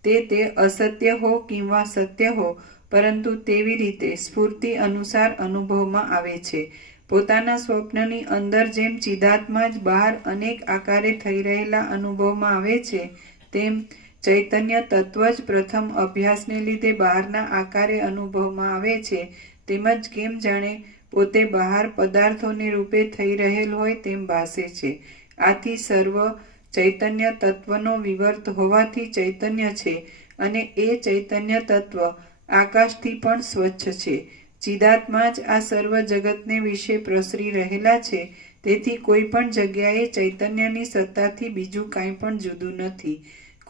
તે અસત્ય હો કિંવા સત્ય હો, પરંતુ તેવી રીતે સ્ફૂર્તિ અનુસાર અનુભવમાં આવે છે. પોતાના સ્વપ્નની અંદર જેમ ચિદાત્મા જ બહાર અનેક આકારે થઈ રહેલા અનુભવમાં આવે છે, તેમ ચૈતન્ય તત્વ જ પ્રથમ અભ્યાસને લીધે બહારના આકારે અનુભવમાં આવે છે. તેમજ કેમ જાણે પોતે બહાર પદાર્થોને રૂપે થઈ રહેલ હોય તેમ ભાસે છે. આથી સર્વ ચૈતન્ય તત્વનો વિવર્ત હોવાથી ચૈતન્ય છે, અને એ ચૈતન્ય તત્વ આકાશથી પણ સ્વચ્છ છે. ચિદાત્મા જ આ સર્વ જગતને વિશે પ્રસરી રહેલા છે, તેથી કોઈ પણ જગ્યાએ ચૈતન્યની સત્તાથી બીજું કાંઈ પણ જુદું નથી.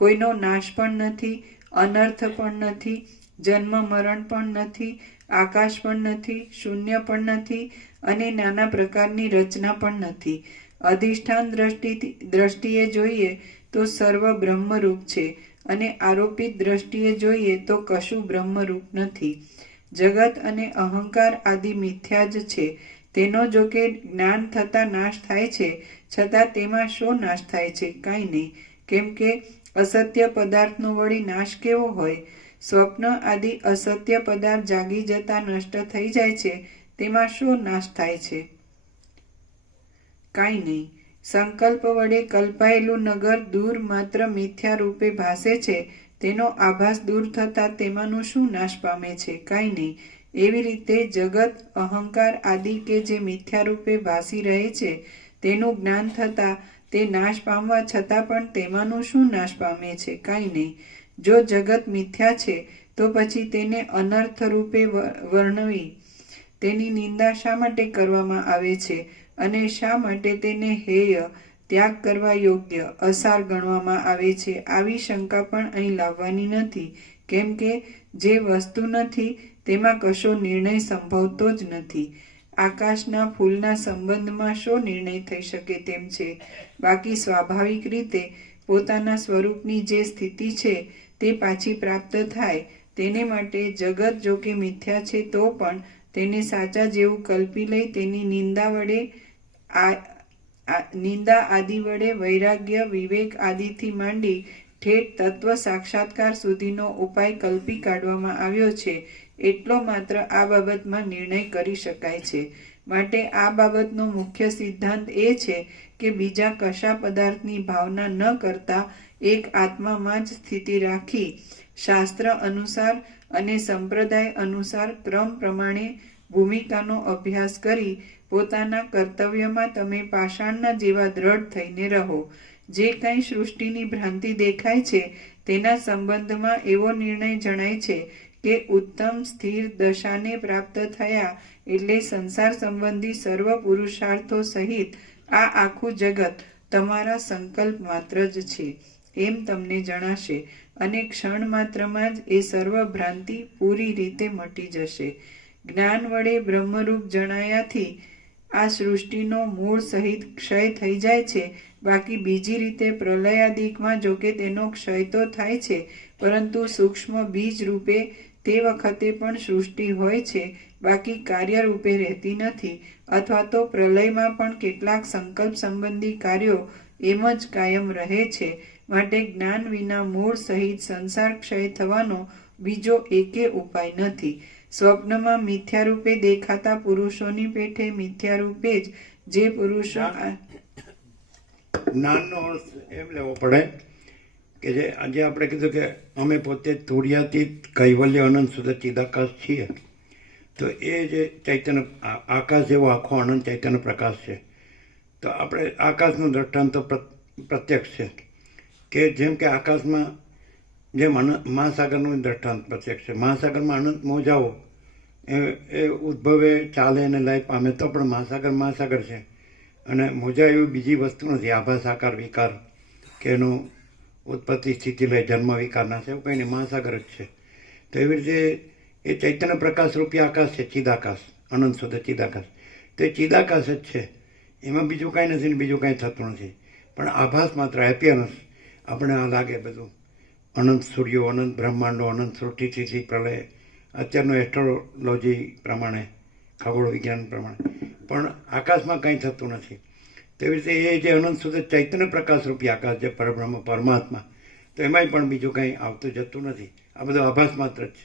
કોઈનો નાશ પણ નથી, અનર્થ પણ નથી, જન્મ મરણ પણ નથી, આકાશ પણ નથી, શૂન્ય પણ નથી, અને નાના પ્રકારની રચના પણ નથી. અધિષ્ઠાન દ્રષ્ટિએ જોઈએ તો સર્વ બ્રહ્મરૂપ છે, અને આરોપિત દ્રષ્ટિએ જોઈએ તો કશું બ્રહ્મરૂપ નથી. જગત અને અહંકાર આદિ મિથ્યા જ છે. તેનો જો કે જ્ઞાન થતાં નાશ થાય છે, છતાં તેમાં શો નાશ થાય છે? કાંઈ નહીં. કેમ કે અસત્ય પદાર્થનો વળી નાશ કેવો હોય? સ્વપ્ન આદિ અસત્ય પદાર્થ જાગી જતા નષ્ટ થઈ જાય છે, તેમાં શો નાશ થાય છે? કાંઈ નહીં. સંકલ્પ વડે કલ્પાયેલું નગર દૂર માત્ર મિથ્યા રૂપે ભાસે છે, તેનો આભાસ દૂર થતાં તેમાંનું શું નાશ પામે છે? કાંઈ નહીં. એવી રીતે જગત અહંકાર આદિ કે જે મિથ્યા રૂપે ભાસી રહે છે, તેનું જ્ઞાન થતાં તે નાશ પામવા છતાં પણ તેમાંનું શું નાશ પામે છે? કાંઈ નહીં. જો જગત મિથ્યા છે તો પછી તેને અનર્થ રૂપે વર્ણવી તેની નિંદા શા માટે કરવામાં આવે છે, અને શા માટે તેને હેય, ત્યાગ કરવા યોગ્ય, અસાર ગણવામાં આવે છે? આવી શંકા પણ અહીં લાવવાની નથી. કેમ કે જે વસ્તુ નથી તેમાં કશો નિર્ણય સંભવતો જ નથી. આકાશના ફૂલના સંબંધમાં શો નિર્ણય થઈ શકે તેમ છે? બાકી સ્વાભાવિક રીતે પોતાના સ્વરૂપની જે સ્થિતિ છે તે પાછી પ્રાપ્ત થાય, તેને માટે જગત જો કે મિથ્યા છે તો પણ તેને સાચા જેવું કલ્પી લઈ તેની નિંદા આદિ વડે વૈરાગ્ય, વિવેક આદિથી માંડી ઠેઠ તત્વ સાક્ષાત્કાર સુધીનો ઉપાય કલ્પી કાઢવામાં આવ્યો છે. એટલો માત્ર આ બાબતમાં નિર્ણય કરી શકાય છે. માટે આ બાબતનો મુખ્ય સિદ્ધાંત એ છે કે બીજા કશા પદાર્થની ભાવના ન કરતા એક આત્મામાં જ સ્થિતિ રાખી શાસ્ત્ર અનુસાર અને સંપ્રદાય અનુસાર ક્રમ પ્રમાણે ભૂમિકાનો અભ્યાસ કરી પોતાના કર્તવ્યમાં તમે પાષાણના જેવા દ્રઢ થઈને રહો. જે કંઈ સૃષ્ટિની ભ્રાંતિ દેખાય છે તેના સંબંધમાં એવો નિર્ણય જણાય છે કે ઉત્તમ સ્થિર દશાને પ્રાપ્ત થયા એટલે સંસાર સંબંધી સર્વ પુરુષાર્થો સહિત આ આખું જગત તમારા સંકલ્પ માત્ર જ છે એમ તમને જણાશે અને ક્ષણ માત્રમાં જ એ સર્વ ભ્રાંતિ પૂરી રીતે મટી જશે. જ્ઞાન વડે બ્રહ્મરૂપ જણાયાથી આ સૃષ્ટિનો મૂળ સહિત ક્ષય થઈ જાય છે. બાકી બીજી રીતે પ્રલયાદિકમાં જોકે તેનો ક્ષય તો થાય છે, પરંતુ સૂક્ષ્મ બીજ રૂપે તે વખતે પણ સૃષ્ટિ હોય છે, બાકી કાર્ય રૂપે રહેતી નથી. અથવા તો પ્રલયમાં પણ કેટલાક સંકલ્પ સંબંધી કાર્યો એમ જ કાયમ રહે છે. માટે જ્ઞાન વિના મૂળ સહિત સંસાર ક્ષય થવાનો બીજો એકે ઉપાય નથી. સ્વપ્નમાં મિથ્યા રૂપે દેખાતા પુરુષોની પેઠે મિથ્યા રૂપે જ જે પુરુષો જ્ઞાનનો અર્થ એમ લેવો પડે કે જે આજે આપણે કીધું કે અમે પોતે તુર્યાતીત કૈવલ્ય અનંત સુધી ચિદાકાશ છીએ, તો એ જે ચૈતન્ય આકાશ જેવો આખો અનંત ચૈતન્ય પ્રકાશ છે. તો આપણે આકાશનું દ્રષ્ટાંત તો પ્રત્યક્ષ છે કે જેમ કે આકાશમાં જેમ મહાસાગરનું દ્રષ્ટાંત પ્રત્યક્ષ છે. મહાસાગરમાં અનંત મોજાઓ એ ઉદ્ભવે ચાલે અને લય પામે તો પણ મહાસાગર છે. અને મોજા એવી બીજી વસ્તુ નથી આભાસ આકાર વિકાર કે એનું ઉત્પત્તિ સ્થિતિ લય જન્મ વિકારના છે, એવું કંઈ નહીં, મહાસાગર જ છે. તો એવી રીતે એ ચૈતન્ય પ્રકાશ રૂપી આકાશ છે, ચિદાકાશ, અનંત સુધી ચિદાકાશ. તો એ ચિદાકાશ જ છે, એમાં બીજું કાંઈ નથી ને બીજું કાંઈ થતું નથી. પણ આભાસ માત્ર એપિયરન્સ આપણે આ લાગે બધું અનંત સૂર્યો, અનંત બ્રહ્માંડો, અનંત સૃષ્ટિ પ્રલય, અત્યારનું એસ્ટ્રોલોજી પ્રમાણે, ખગોળ વિજ્ઞાન પ્રમાણે, પણ આકાશમાં કંઈ થતું નથી. તેવી રીતે એ જે અનંત સુધી ચૈતન્ય પ્રકાશ રૂપી આકાશ જે પરબ્રહ્મ પરમાત્મા, તો એમાંય પણ બીજું કંઈ આવતું જતું નથી. આ બધું આભાસ માત્ર જ છે.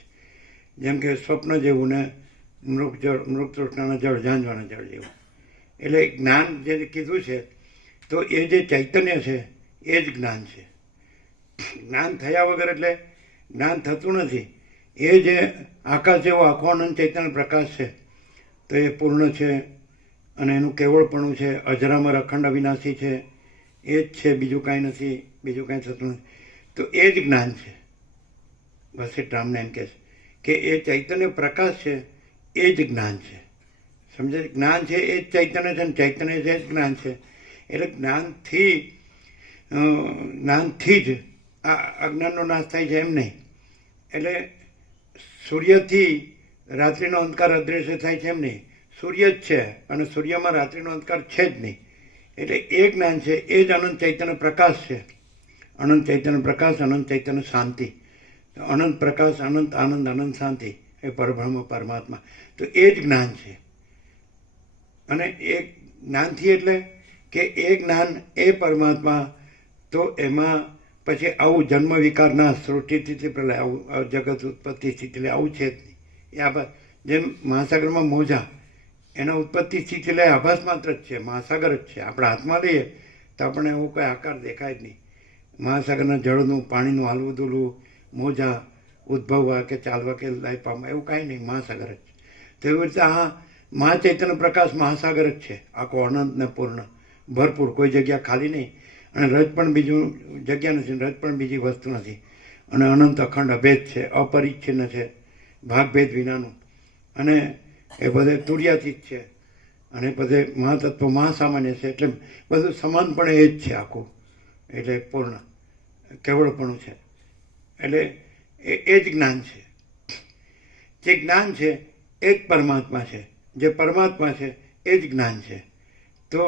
જેમ કે સ્વપ્ન જેવું ને મૃગ તૃષ્ણાના જળ, ઝાંઝવાના જળ જેવું. એટલે જ્ઞાન જે કીધું છે તો એ જે ચૈતન્ય છે એ જ જ્ઞાન છે. જ્ઞાન થયા વગર એટલે જ્ઞાન થતું નથી. એ જે આકાશ જેવો આખો અનંત ચૈતન્ય પ્રકાશ છે તો એ પૂર્ણ છે અને એનું કેવળપણું છે, અજરામર અખંડ અવિનાશી છે, એ જ છે, બીજું કાંઈ નથી, બીજું કાંઈ થતું નથી. તો એ જ જ્ઞાન છે. વસિષ્ઠ રામને એમ કહે છે કે એ ચૈતન્ય પ્રકાશ છે એ જ જ્ઞાન છે. સમજે? જ્ઞાન છે એ જ ચૈતન્ય છે ને ચૈતન્ય છે એ જ જ્ઞાન છે. એટલે જ્ઞાનથી જ આ અજ્ઞાનનો નાશ થાય છે એમ નહીં. એટલે સૂર્યથી રાત્રિનો અંધકાર અદૃશ્ય થાય છે એમ નહીં. સૂર્ય જ છે અને સૂર્યમાં રાત્રિનો અંધકાર છે જ નહીં. એટલે એ જ્ઞાન છે એ જ અનંત ચૈતન્ય પ્રકાશ છે. અનંત ચૈતન્ય પ્રકાશ, અનંત ચૈતન્ય શાંતિ, અનંત પ્રકાશ, અનંત આનંદ, અનંત શાંતિ, એ પરબ્રહ્મ પરમાત્મા. તો એ જ જ્ઞાન છે. અને એ જ્ઞાનથી એટલે કે એ જ્ઞાન એ પરમાત્મા, તો એમાં પછી આવું જન્મ વિકારના સૃષ્ટિ સ્થિતિ પ્રલય, આવું જગત ઉત્પત્તિ સ્થિતિ લય આવું છે જ નહીં. એ આભાસ, જેમ મહાસાગરમાં મોજા, એના ઉત્પત્તિ સ્થિતિ લય આભાસ માત્ર જ છે, મહાસાગર જ છે. આપણા હાથમાં લઈએ તો આપણને એવો કોઈ આકાર દેખાય જ નહીં. મહાસાગરના જળનું, પાણીનું હાલવું દુલવું, મોજા ઉદ્ભવવા કે ચાલવા કે લય પામવા એવું કાંઈ નહીં, મહાસાગર જ. તો એવી રીતે આ મહાચૈતન્ય પ્રકાશ મહાસાગર જ છે, આખો અનંત ને પૂર્ણ ભરપૂર, કોઈ જગ્યા ખાલી નહીં. અને રજ પણ બીજું જગ્યા નથી, રજ પણ બીજી વસ્તુ નથી. અને અનંત અખંડ અભેદ છે, અપરિચ્છિન્ન છે, ભાગભેદ વિનાનું. અને એ બધે તુર્યાતીત છે અને બધે મહાતત્વ મહાસામાન્ય છે. એટલે બધું સમાનપણે એ જ છે આખું. એટલે પૂર્ણ કેવળપણું છે. એટલે એ જ જ્ઞાન છે. જે જ્ઞાન છે એ જ પરમાત્મા છે. જે પરમાત્મા છે એ જ જ્ઞાન છે. તો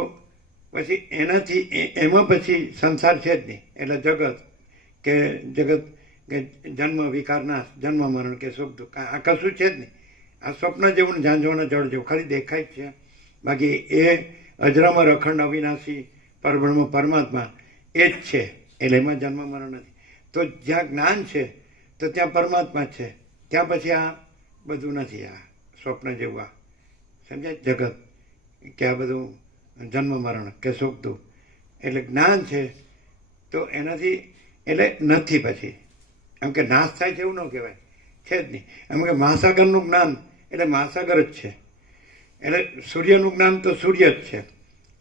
પછી એનાથી એમાં પછી સંસાર છે જ નહીં. એટલે જગત કે જન્મ વિકાર નાશ, જન્મ મરણ કે સુખ દુઃખ, આ કશું છે જ નહીં. આ સ્વપ્ન જેવું ને ઝાંઝવાના જળ જેવું ખાલી દેખાય જ છે. બાકી એ અજરામર અખંડ અવિનાશી પરબ્રહ્મ પરમાત્મા એ જ છે. એટલે એમાં જન્મ મરણ નથી. તો જ્યાં જ્ઞાન છે તો ત્યાં પરમાત્મા છે. ત્યાં પછી આ બધું નથી, આ સ્વપ્ન જેવું આ સમજાય જગત કે આ બધું જન્મ મરણ કે સુખ દુઃખ. એટલે જ્ઞાન છે તો એનાથી એટલે નથી પછી એમ કે નાશ થાય છે એવું ન કહેવાય, છે જ નહીં. એમ કે મહાસાગરનું જ્ઞાન એટલે મહાસાગર જ છે. એટલે સૂર્યનું જ્ઞાન તો સૂર્ય જ છે,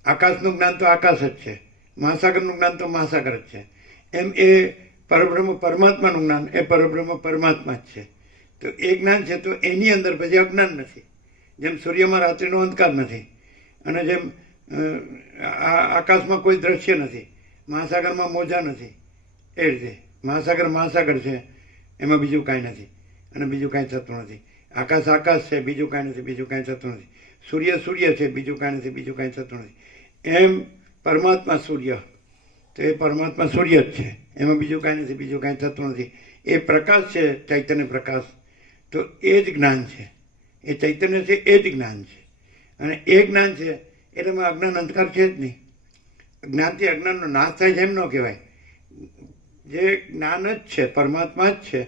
આકાશનું જ્ઞાન તો આકાશ જ છે, મહાસાગરનું જ્ઞાન તો મહાસાગર જ છે. એમ એ પરબ્રહ્મ પરમાત્માનું જ્ઞાન એ પરબ્રહ્મ પરમાત્મા જ છે. તો એ જ્ઞાન છે તો એની અંદર પછી અજ્ઞાન નથી. જેમ સૂર્યમાં રાત્રિનો અંધકાર નથી, અને જેમ આકાશમાં કોઈ દ્રશ્ય નથી, મહાસાગરમાં મોજા નથી, એ રીતે મહાસાગર મહાસાગર છે, એમાં બીજું કાંઈ નથી અને બીજું કાંઈ થતું નથી. આકાશ આકાશ છે, બીજું કાંઈ નથી, બીજું કાંઈ થતું નથી. સૂર્ય સૂર્ય છે, બીજું કાંઈ નથી, બીજું કાંઈ થતું નથી. એમ પરમાત્મા સૂર્ય, તો એ પરમાત્મા સૂર્ય જ છે, એમાં બીજું કાંઈ નથી, બીજું કાંઈ થતું નથી. એ પ્રકાશ છે, ચૈતન્ય પ્રકાશ, તો એ જ જ્ઞાન છે. એ ચૈતન્ય છે એ જ જ્ઞાન છે. અને એ જ્ઞાન છે એટલે એમાં અજ્ઞાન અંધકાર છે જ નહીં. જ્ઞાનથી અજ્ઞાનનો નાશ થાય છે એમ ન કહેવાય. જે જ્ઞાન જ છે પરમાત્મા જ છે,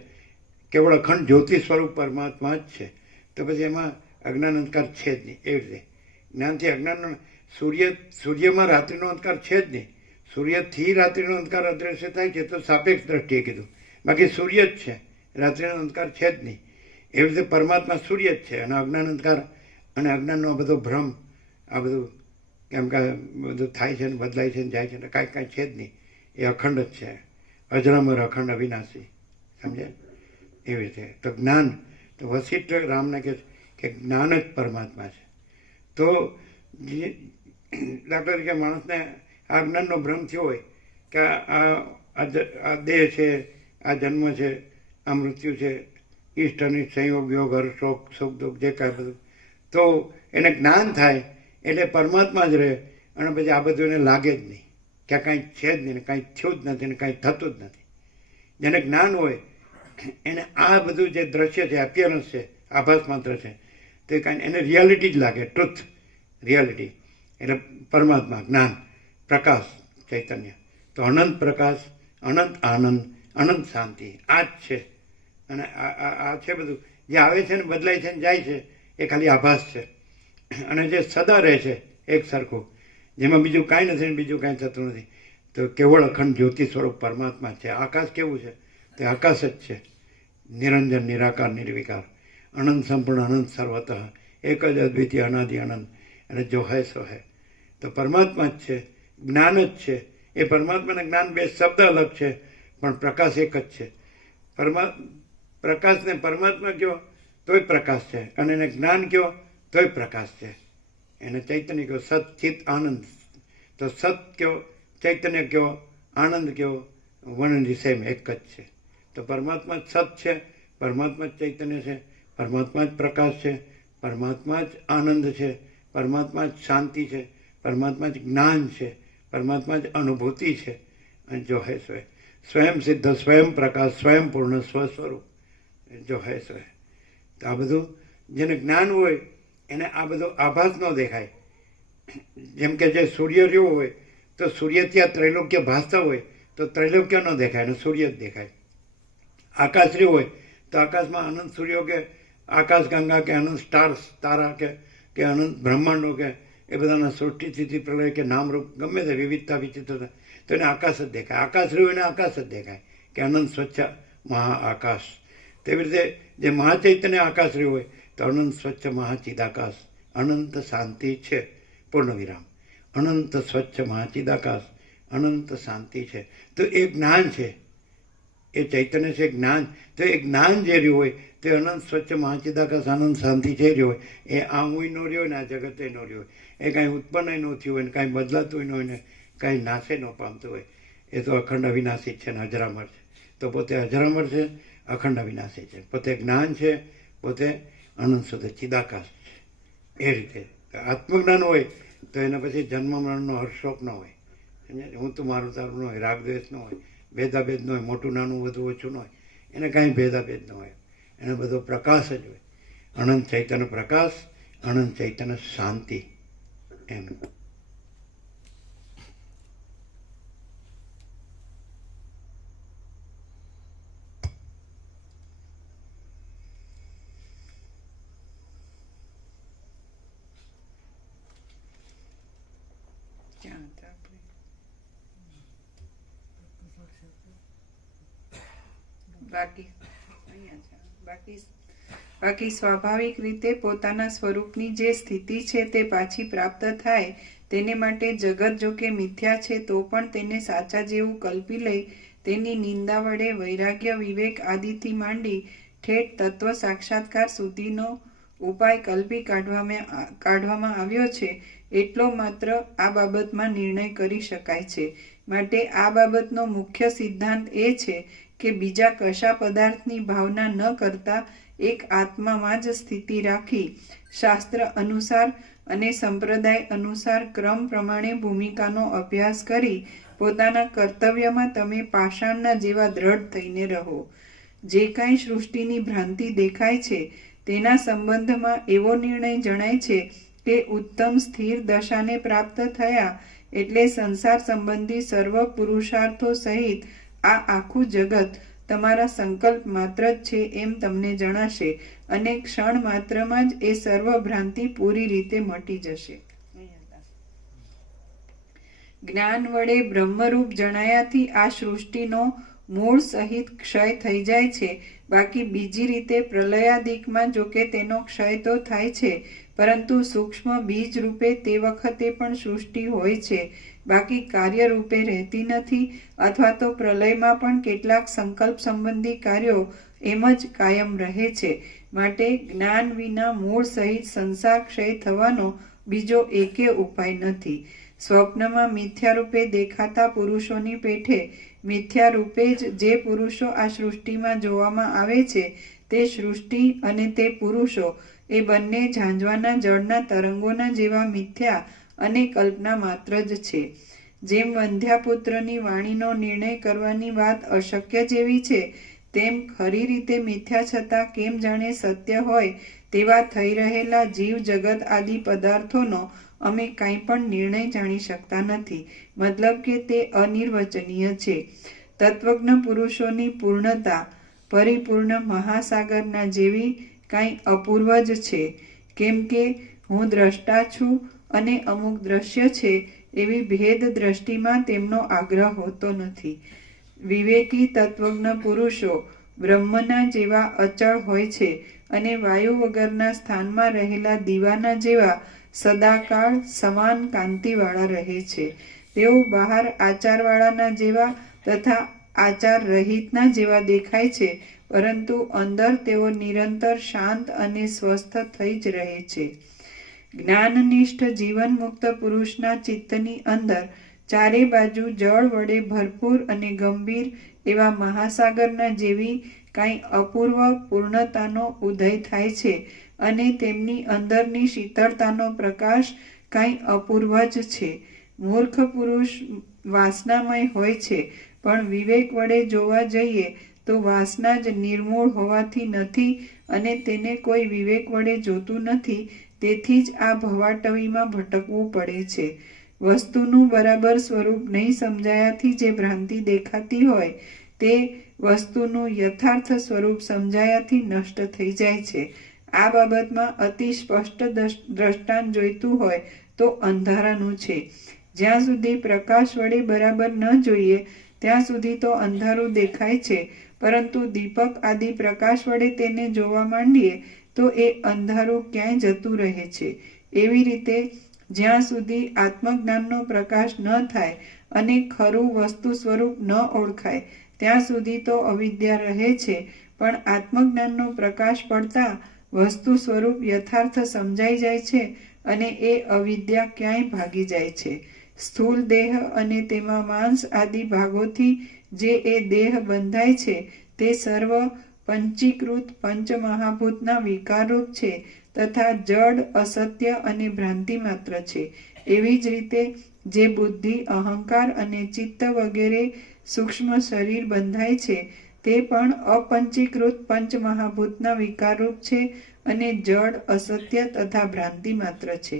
કેવળ અખંડ જ્યોતિ સ્વરૂપ પરમાત્મા જ છે, તો પછી એમાં અજ્ઞાન અંધકાર છે જ નહીં. એવી રીતે જ્ઞાનથી અજ્ઞાનનો સૂર્યમાં રાત્રિનો અંધકાર છે જ નહીં. સૂર્યથી રાત્રિનો અંધકાર અદ્રશ્ય થાય છે તો સાપેક્ષ દ્રષ્ટિએ કીધું, બાકી સૂર્ય જ છે, રાત્રિનો અંધકાર છે જ નહીં. એવી રીતે પરમાત્મા સૂર્ય જ છે, અને અજ્ઞાન અંધકાર અને અજ્ઞાનનો આ બધો ભ્રમ, આ બધું કેમ કે બધું થાય છે ને બદલાય છે ને જાય છે ને કાંઈ છે જ નહીં. એ અખંડ જ છે, અજરામર અખંડ અવિનાશી. સમજે? એવી રીતે તો જ્ઞાન, તો વશિષ્ઠ રામને કહે કે જ્ઞાન જ પરમાત્મા છે. તો દાખલા તરીકે માણસને આ જ્ઞાનનો ભ્રમ થયો હોય કે આ દેહ છે, આ જન્મ છે, આ મૃત્યુ છે, ઈષ્ટ અનિષ્ટ સંયોગ યોગ હર્ષ શોક સુખ દુઃખ જે કાંઈ બધું, તો એને જ્ઞાન થાય એટલે પરમાત્મા જ રહે, અને પછી આ બધું એને લાગે જ નહીં કે કાંઈ છે જ નહીં, કાંઈ થયું જ નથી ને કાંઈ થતું જ નથી. જેને જ્ઞાન હોય એને આ બધું જે દ્રશ્ય છે, એપિયરન્સ છે, આભાસ માત્ર છે, તો કાંઈ એને રિયાલિટી જ લાગે, ટ્રુથ, રિયાલિટી. એટલે પરમાત્મા જ્ઞાન પ્રકાશ ચૈતન્ય, તો અનંત પ્રકાશ, અનંત આનંદ, અનંત શાંતિ આ જ છે. અને આ છે બધું જે આવે છે ને બદલાય છે ને જાય છે, એ ખાલી આભાસ છે. અને જે સદા રહે છે એક સરખું, જેમાં બીજું કાંઈ નથી ને બીજું કાંઈ થતું નથી, તો કેવળ અખંડ જ્યોતિ સ્વરૂપ પરમાત્મા છે. આકાશ કેવું છે? તે આકાશ જ છે, નિરંજન નિરાકાર નિર્વિકાર, અનંત સંપૂર્ણ અનંત સર્વતઃ, એક જ અદ્વિતીય અનાદિ અનંત, અને જો હૈ સો હૈ. તો પરમાત્મા જ છે, જ્ઞાન જ છે. એ પરમાત્માના જ્ઞાન બે શબ્દ અલગ છે, પણ પ્રકાશ એક જ છે. પ્રકાશને પરમાત્મા કહો તોય પ્રકાશ છે, અને એને જ્ઞાન કહો તોય પ્રકાશ છે. એને ચૈતન્ય કહો, સત ચિત આનંદ. તો સત કહો, ચૈતન્ય કહો, આનંદ કહો, વન એન્ડ ધી સેમ, એક જ છે. તો પરમાત્મા જ સત છે, પરમાત્મા જ ચૈતન્ય છે, પરમાત્મા જ પ્રકાશ છે, પરમાત્મા જ આનંદ છે, પરમાત્મા જ શાંતિ છે, પરમાત્મા જ જ્ઞાન છે, પરમાત્મા જ અનુભૂતિ છે. અને જો હૈ સો હૈ, સ્વયં સિદ્ધ, સ્વયં પ્રકાશ, સ્વયં પૂર્ણ, સ્વસ્વરૂપ, જો હૈ સો હૈ. તો આ બધું જેને જ્ઞાન હોય એને આ બધો આભાસ ન દેખાય. જેમ કે જે સૂર્ય રહ્યો હોય તો સૂર્ય ત્યાં ત્રૈલોક્ય ભાસતા હોય તો ત્રૈલોક્ય ન દેખાય અને સૂર્ય જ દેખાય. આકાશ રહ્યો હોય તો આકાશમાં અનંત સૂર્યો કે આકાશ ગંગા કે અનંત સ્ટાર્સ તારા કે અનંત બ્રહ્માંડો કે એ બધાના સૃષ્ટિ સ્થિતિ પ્રલય કે નામરૂપ ગમે તે વિવિધતા વિચિત્રતા, તો એને આકાશ જ દેખાય. આકાશ રહ્યું એને આકાશ જ દેખાય કે અનંત સ્વચ્છ મહા આકાશ. તેવી રીતે જે મહાચૈતન્ય આકાશ રહ્યું હોય તો અનંત સ્વચ્છ મહાચિદાકાશ, અનંત શાંતિ છે, પૂર્ણ વિરામ. અનંત સ્વચ્છ મહાચિદાકાશ, અનંત શાંતિ છે. તો એ જ્ઞાન છે, એ ચૈતન્ય છે જ્ઞાન. તો એ જ્ઞાન જે રહ્યું હોય તે અનંત સ્વચ્છ મહાચિદાકાશ આનંદ શાંતિ જે રહ્યો હોય એ આ હું ન રહ્યો ને આ જગતે ન રહ્યો હોય, એ કાંઈ ઉત્પન્ન ન થયું હોય ને કાંઈ બદલાતું ન હોય ને કાંઈ નાશે ન પામતું હોય. એ તો અખંડ અવિનાશી છે ને અજરામર છે. તો પોતે અજરામર છે, અખંડ અવિનાશી છે, પોતે જ્ઞાન છે, પોતે અનંત શુદ્ધ ચિદાકાશ છે. એ રીતે આત્મજ્ઞાન હોય તો એના પછી જન્મ મરણનો હર્ષોક ન હોય, સમજે? હું તું મારું તારું ન હોય, રાગદ્વેષ ન હોય, ભેદાભેદ ન હોય, મોટું નાનું વધુ ઓછું ન હોય, એને કાંઈ ભેદાભેદ ન હોય. એને બધો પ્રકાશ જ હોય, અનંત ચૈતન્ય પ્રકાશ, અનંત ચૈતન્ય શાંતિ. એમ ક્યાં હતા આપણે? બાકી અહીંયા છે. બાકી સ્વાભાવિક રીતે પોતાના સ્વરૂપની જે સ્થિતિ છે તે પાછી પ્રાપ્ત થાય તેને માટે જગત જો કે મિથ્યા છે તો પણ તેને સાચા જેવું કલ્પી લઈ તેની નિંદા વડે વૈરાગ્ય વિવેક આદિથી માંડી ઠેઠ તત્વ સાક્ષાત્કાર સુધીનો ઉપાય કલ્પી કાઢવામાં આવ્યો છે. એટલો માત્ર આ બાબતમાં નિર્ણય કરી શકાય છે. માટે આ બાબતનો મુખ્ય સિદ્ધાંત એ છે કે બીજા કશા પદાર્થની ભાવના ન કરતા એક આત્મામાં જ સ્થિતિ રાખી શાસ્ત્ર અનુસાર અને સંપ્રદાય અનુસાર ક્રમ પ્રમાણે ભૂમિકાનો અભ્યાસ કરી પોતાના કર્તવ્યમાં તમે પાષાણના જેવા દ્રઢ થઈને રહો. જે કાંઈ સૃષ્ટિની ભ્રાંતિ દેખાય છે તેના સંબંધમાં એવો નિર્ણય જણાય છે કે ઉત્તમ સ્થિર દશાને પ્રાપ્ત થયા એટલે સંસાર સંબંધી સર્વ પુરુષાર્થો સહિત આ આખું જગત તમારા સંકલ્પ માત્ર જ છે એમ તમને જણાશે અને ક્ષણ માત્રમાં જ એ સર્વ ભ્રાંતિ પૂરી રીતે મટી જશે. જ્ઞાન વડે બ્રહ્મરૂપ જણાયાથી આ સૃષ્ટિનો મૂળ સહિત ક્ષય થઈ જાય છે. બાકી બીજી રીતે પ્રલયાદિકમાં જોકે તેનો ક્ષય તો થાય છે પરંતુ સૂક્ષ્મ બીજ રૂપે તે વખતે પણ સૃષ્ટિ હોય છે. બાકી કાર્ય રૂપે રહેતી નથી અથવા તો પ્રલયમાં પણ કેટલાક સંકલ્પ સંબંધી કાર્યો એમ જ કાયમ રહે છે. માટે જ્ઞાન વિના મૂળ સહિત સંસાર ક્ષય થવાનો બીજો એકે ઉપાય નથી. સ્વપ્નમાં મિથ્યા રૂપે દેખાતા પુરુષોની પેઠે મિથ્યા રૂપે જ જે પુરુષો આ સૃષ્ટિમાં જોવામાં આવે છે તે સૃષ્ટિ અને તે પુરુષો એ બંને ઝાંઝવાના જળના તરંગોના જેવા મિથ્યા અને કલ્પના માત્ર જ છે. જેમ વંધ્યાપુત્રની વાણીનો નિર્ણય કરવાની વાત અશક્ય જેવી છે તેમ ખરી રીતે મિથ્યા છતાં કેમ જાણે સત્ય હોય તેવા થઈ રહેલા જીવ જગત આદિ પદાર્થોનો અમે કાંઈ પણ નિર્ણય જાણી શકતા નથી. મતલબ કે તે અનિર્વચનીય છે. તત્વજ્ઞ પુરુષોની પૂર્ણતા પરિપૂર્ણ મહાસાગરના જેવી કાંઈ અપૂર્વ જ છે. કેમ કે હું દ્રષ્ટા છું અને અમુક દ્રશ્ય છે એવી ભેદ દ્રષ્ટિમાં તેમનો આગ્રહ હોતો નથી. વિવેકી તત્વજ્ઞ પુરુષો બ્રહ્મના જેવા અચળ હોય છે અને વાયુ વગરના સ્થાનમાં રહેલા દીવાના જેવા સદાકાળ સમાન કાંતિવાળા રહે છે. તેઓ બહાર આચારવાળાના જેવા તથા આચાર રહિતના જેવા દેખાય છે પરંતુ અંદર તેઓ નિરંતર શાંત અને સ્વસ્થ થઈ જ રહે છે. જ્ઞાનનિષ્ઠ જીવન મુક્ત પુરુષના ચિત્તની અંદર ચારે બાજુ જળ વડે ભરપૂર અને ગંભીર એવા મહાસાગરના જેવી કાંઈ અપૂર્વ પૂર્ણતાનો ઉદય થાય છે અને તેમની અંદરની શીતળતાનો પ્રકાશ કાંઈ અપૂર્વ જ છે. મૂર્ખ પુરુષ વાસનામય હોય છે પણ વિવેક વડે જોવા જઈએ તો વાસના જ નિર્મૂળ હોવાથી નથી અને તેને કોઈ વિવેક વડે જોતું નથી. તેથી જ આ ભવાટવીમાં ભટકવું પડે છે. વસ્તુનું બરાબર સ્વરૂપ નહીં સમજાયાથી જે ભ્રાંતિ દેખાતી હોય તે વસ્તુનું યથાર્થ સ્વરૂપ સમજાયાથી નષ્ટ થઈ જાય છે. આ બાબતમાં અતિ સ્પષ્ટ દ્રષ્ટાંત જોઈતું હોય તો અંધારાનું છે. જ્યાં સુધી પ્રકાશ વડે બરાબર ન જોઈએ ત્યાં સુધી તો અંધારું દેખાય છે પરંતુ દીપક આદિ પ્રકાશ વડે તેને જોવા માંડીએ તો એ અંધારું ક્યાંય જતું રહે છે. એવી રીતે જ્યાં સુધી આત્મજ્ઞાનનો પ્રકાશ ન થાય અને ખરું વસ્તુ સ્વરૂપ ન ઓળખાય ત્યાં સુધી તો અવિદ્યા રહે છે પણ આત્મજ્ઞાનનો પ્રકાશ પડતા વસ્તુ સ્વરૂપ યથાર્થ સમજાઈ જાય છે અને એ અવિદ્યા ક્યાંય ભાગી જાય છે. સ્થૂળ દેહ અને તેમાં માંસ આદિ ભાગોથી જે એ દેહ બંધાય છે તે સર્વ પંચીકૃત પંચમહાભૂતના વિકારરૂપ છે તથા જડ અસત્ય અને ભ્રાંતિ માત્ર છે. એવી જ રીતે જે બુદ્ધિ અહંકાર અને ચિત્ત વગેરે સૂક્ષ્મ શરીર બંધાય છે તે પણ અપંચીકૃત પંચમહાભૂતના વિકારરૂપ છે અને જડ અસત્ય તથા ભ્રાંતિ માત્ર છે.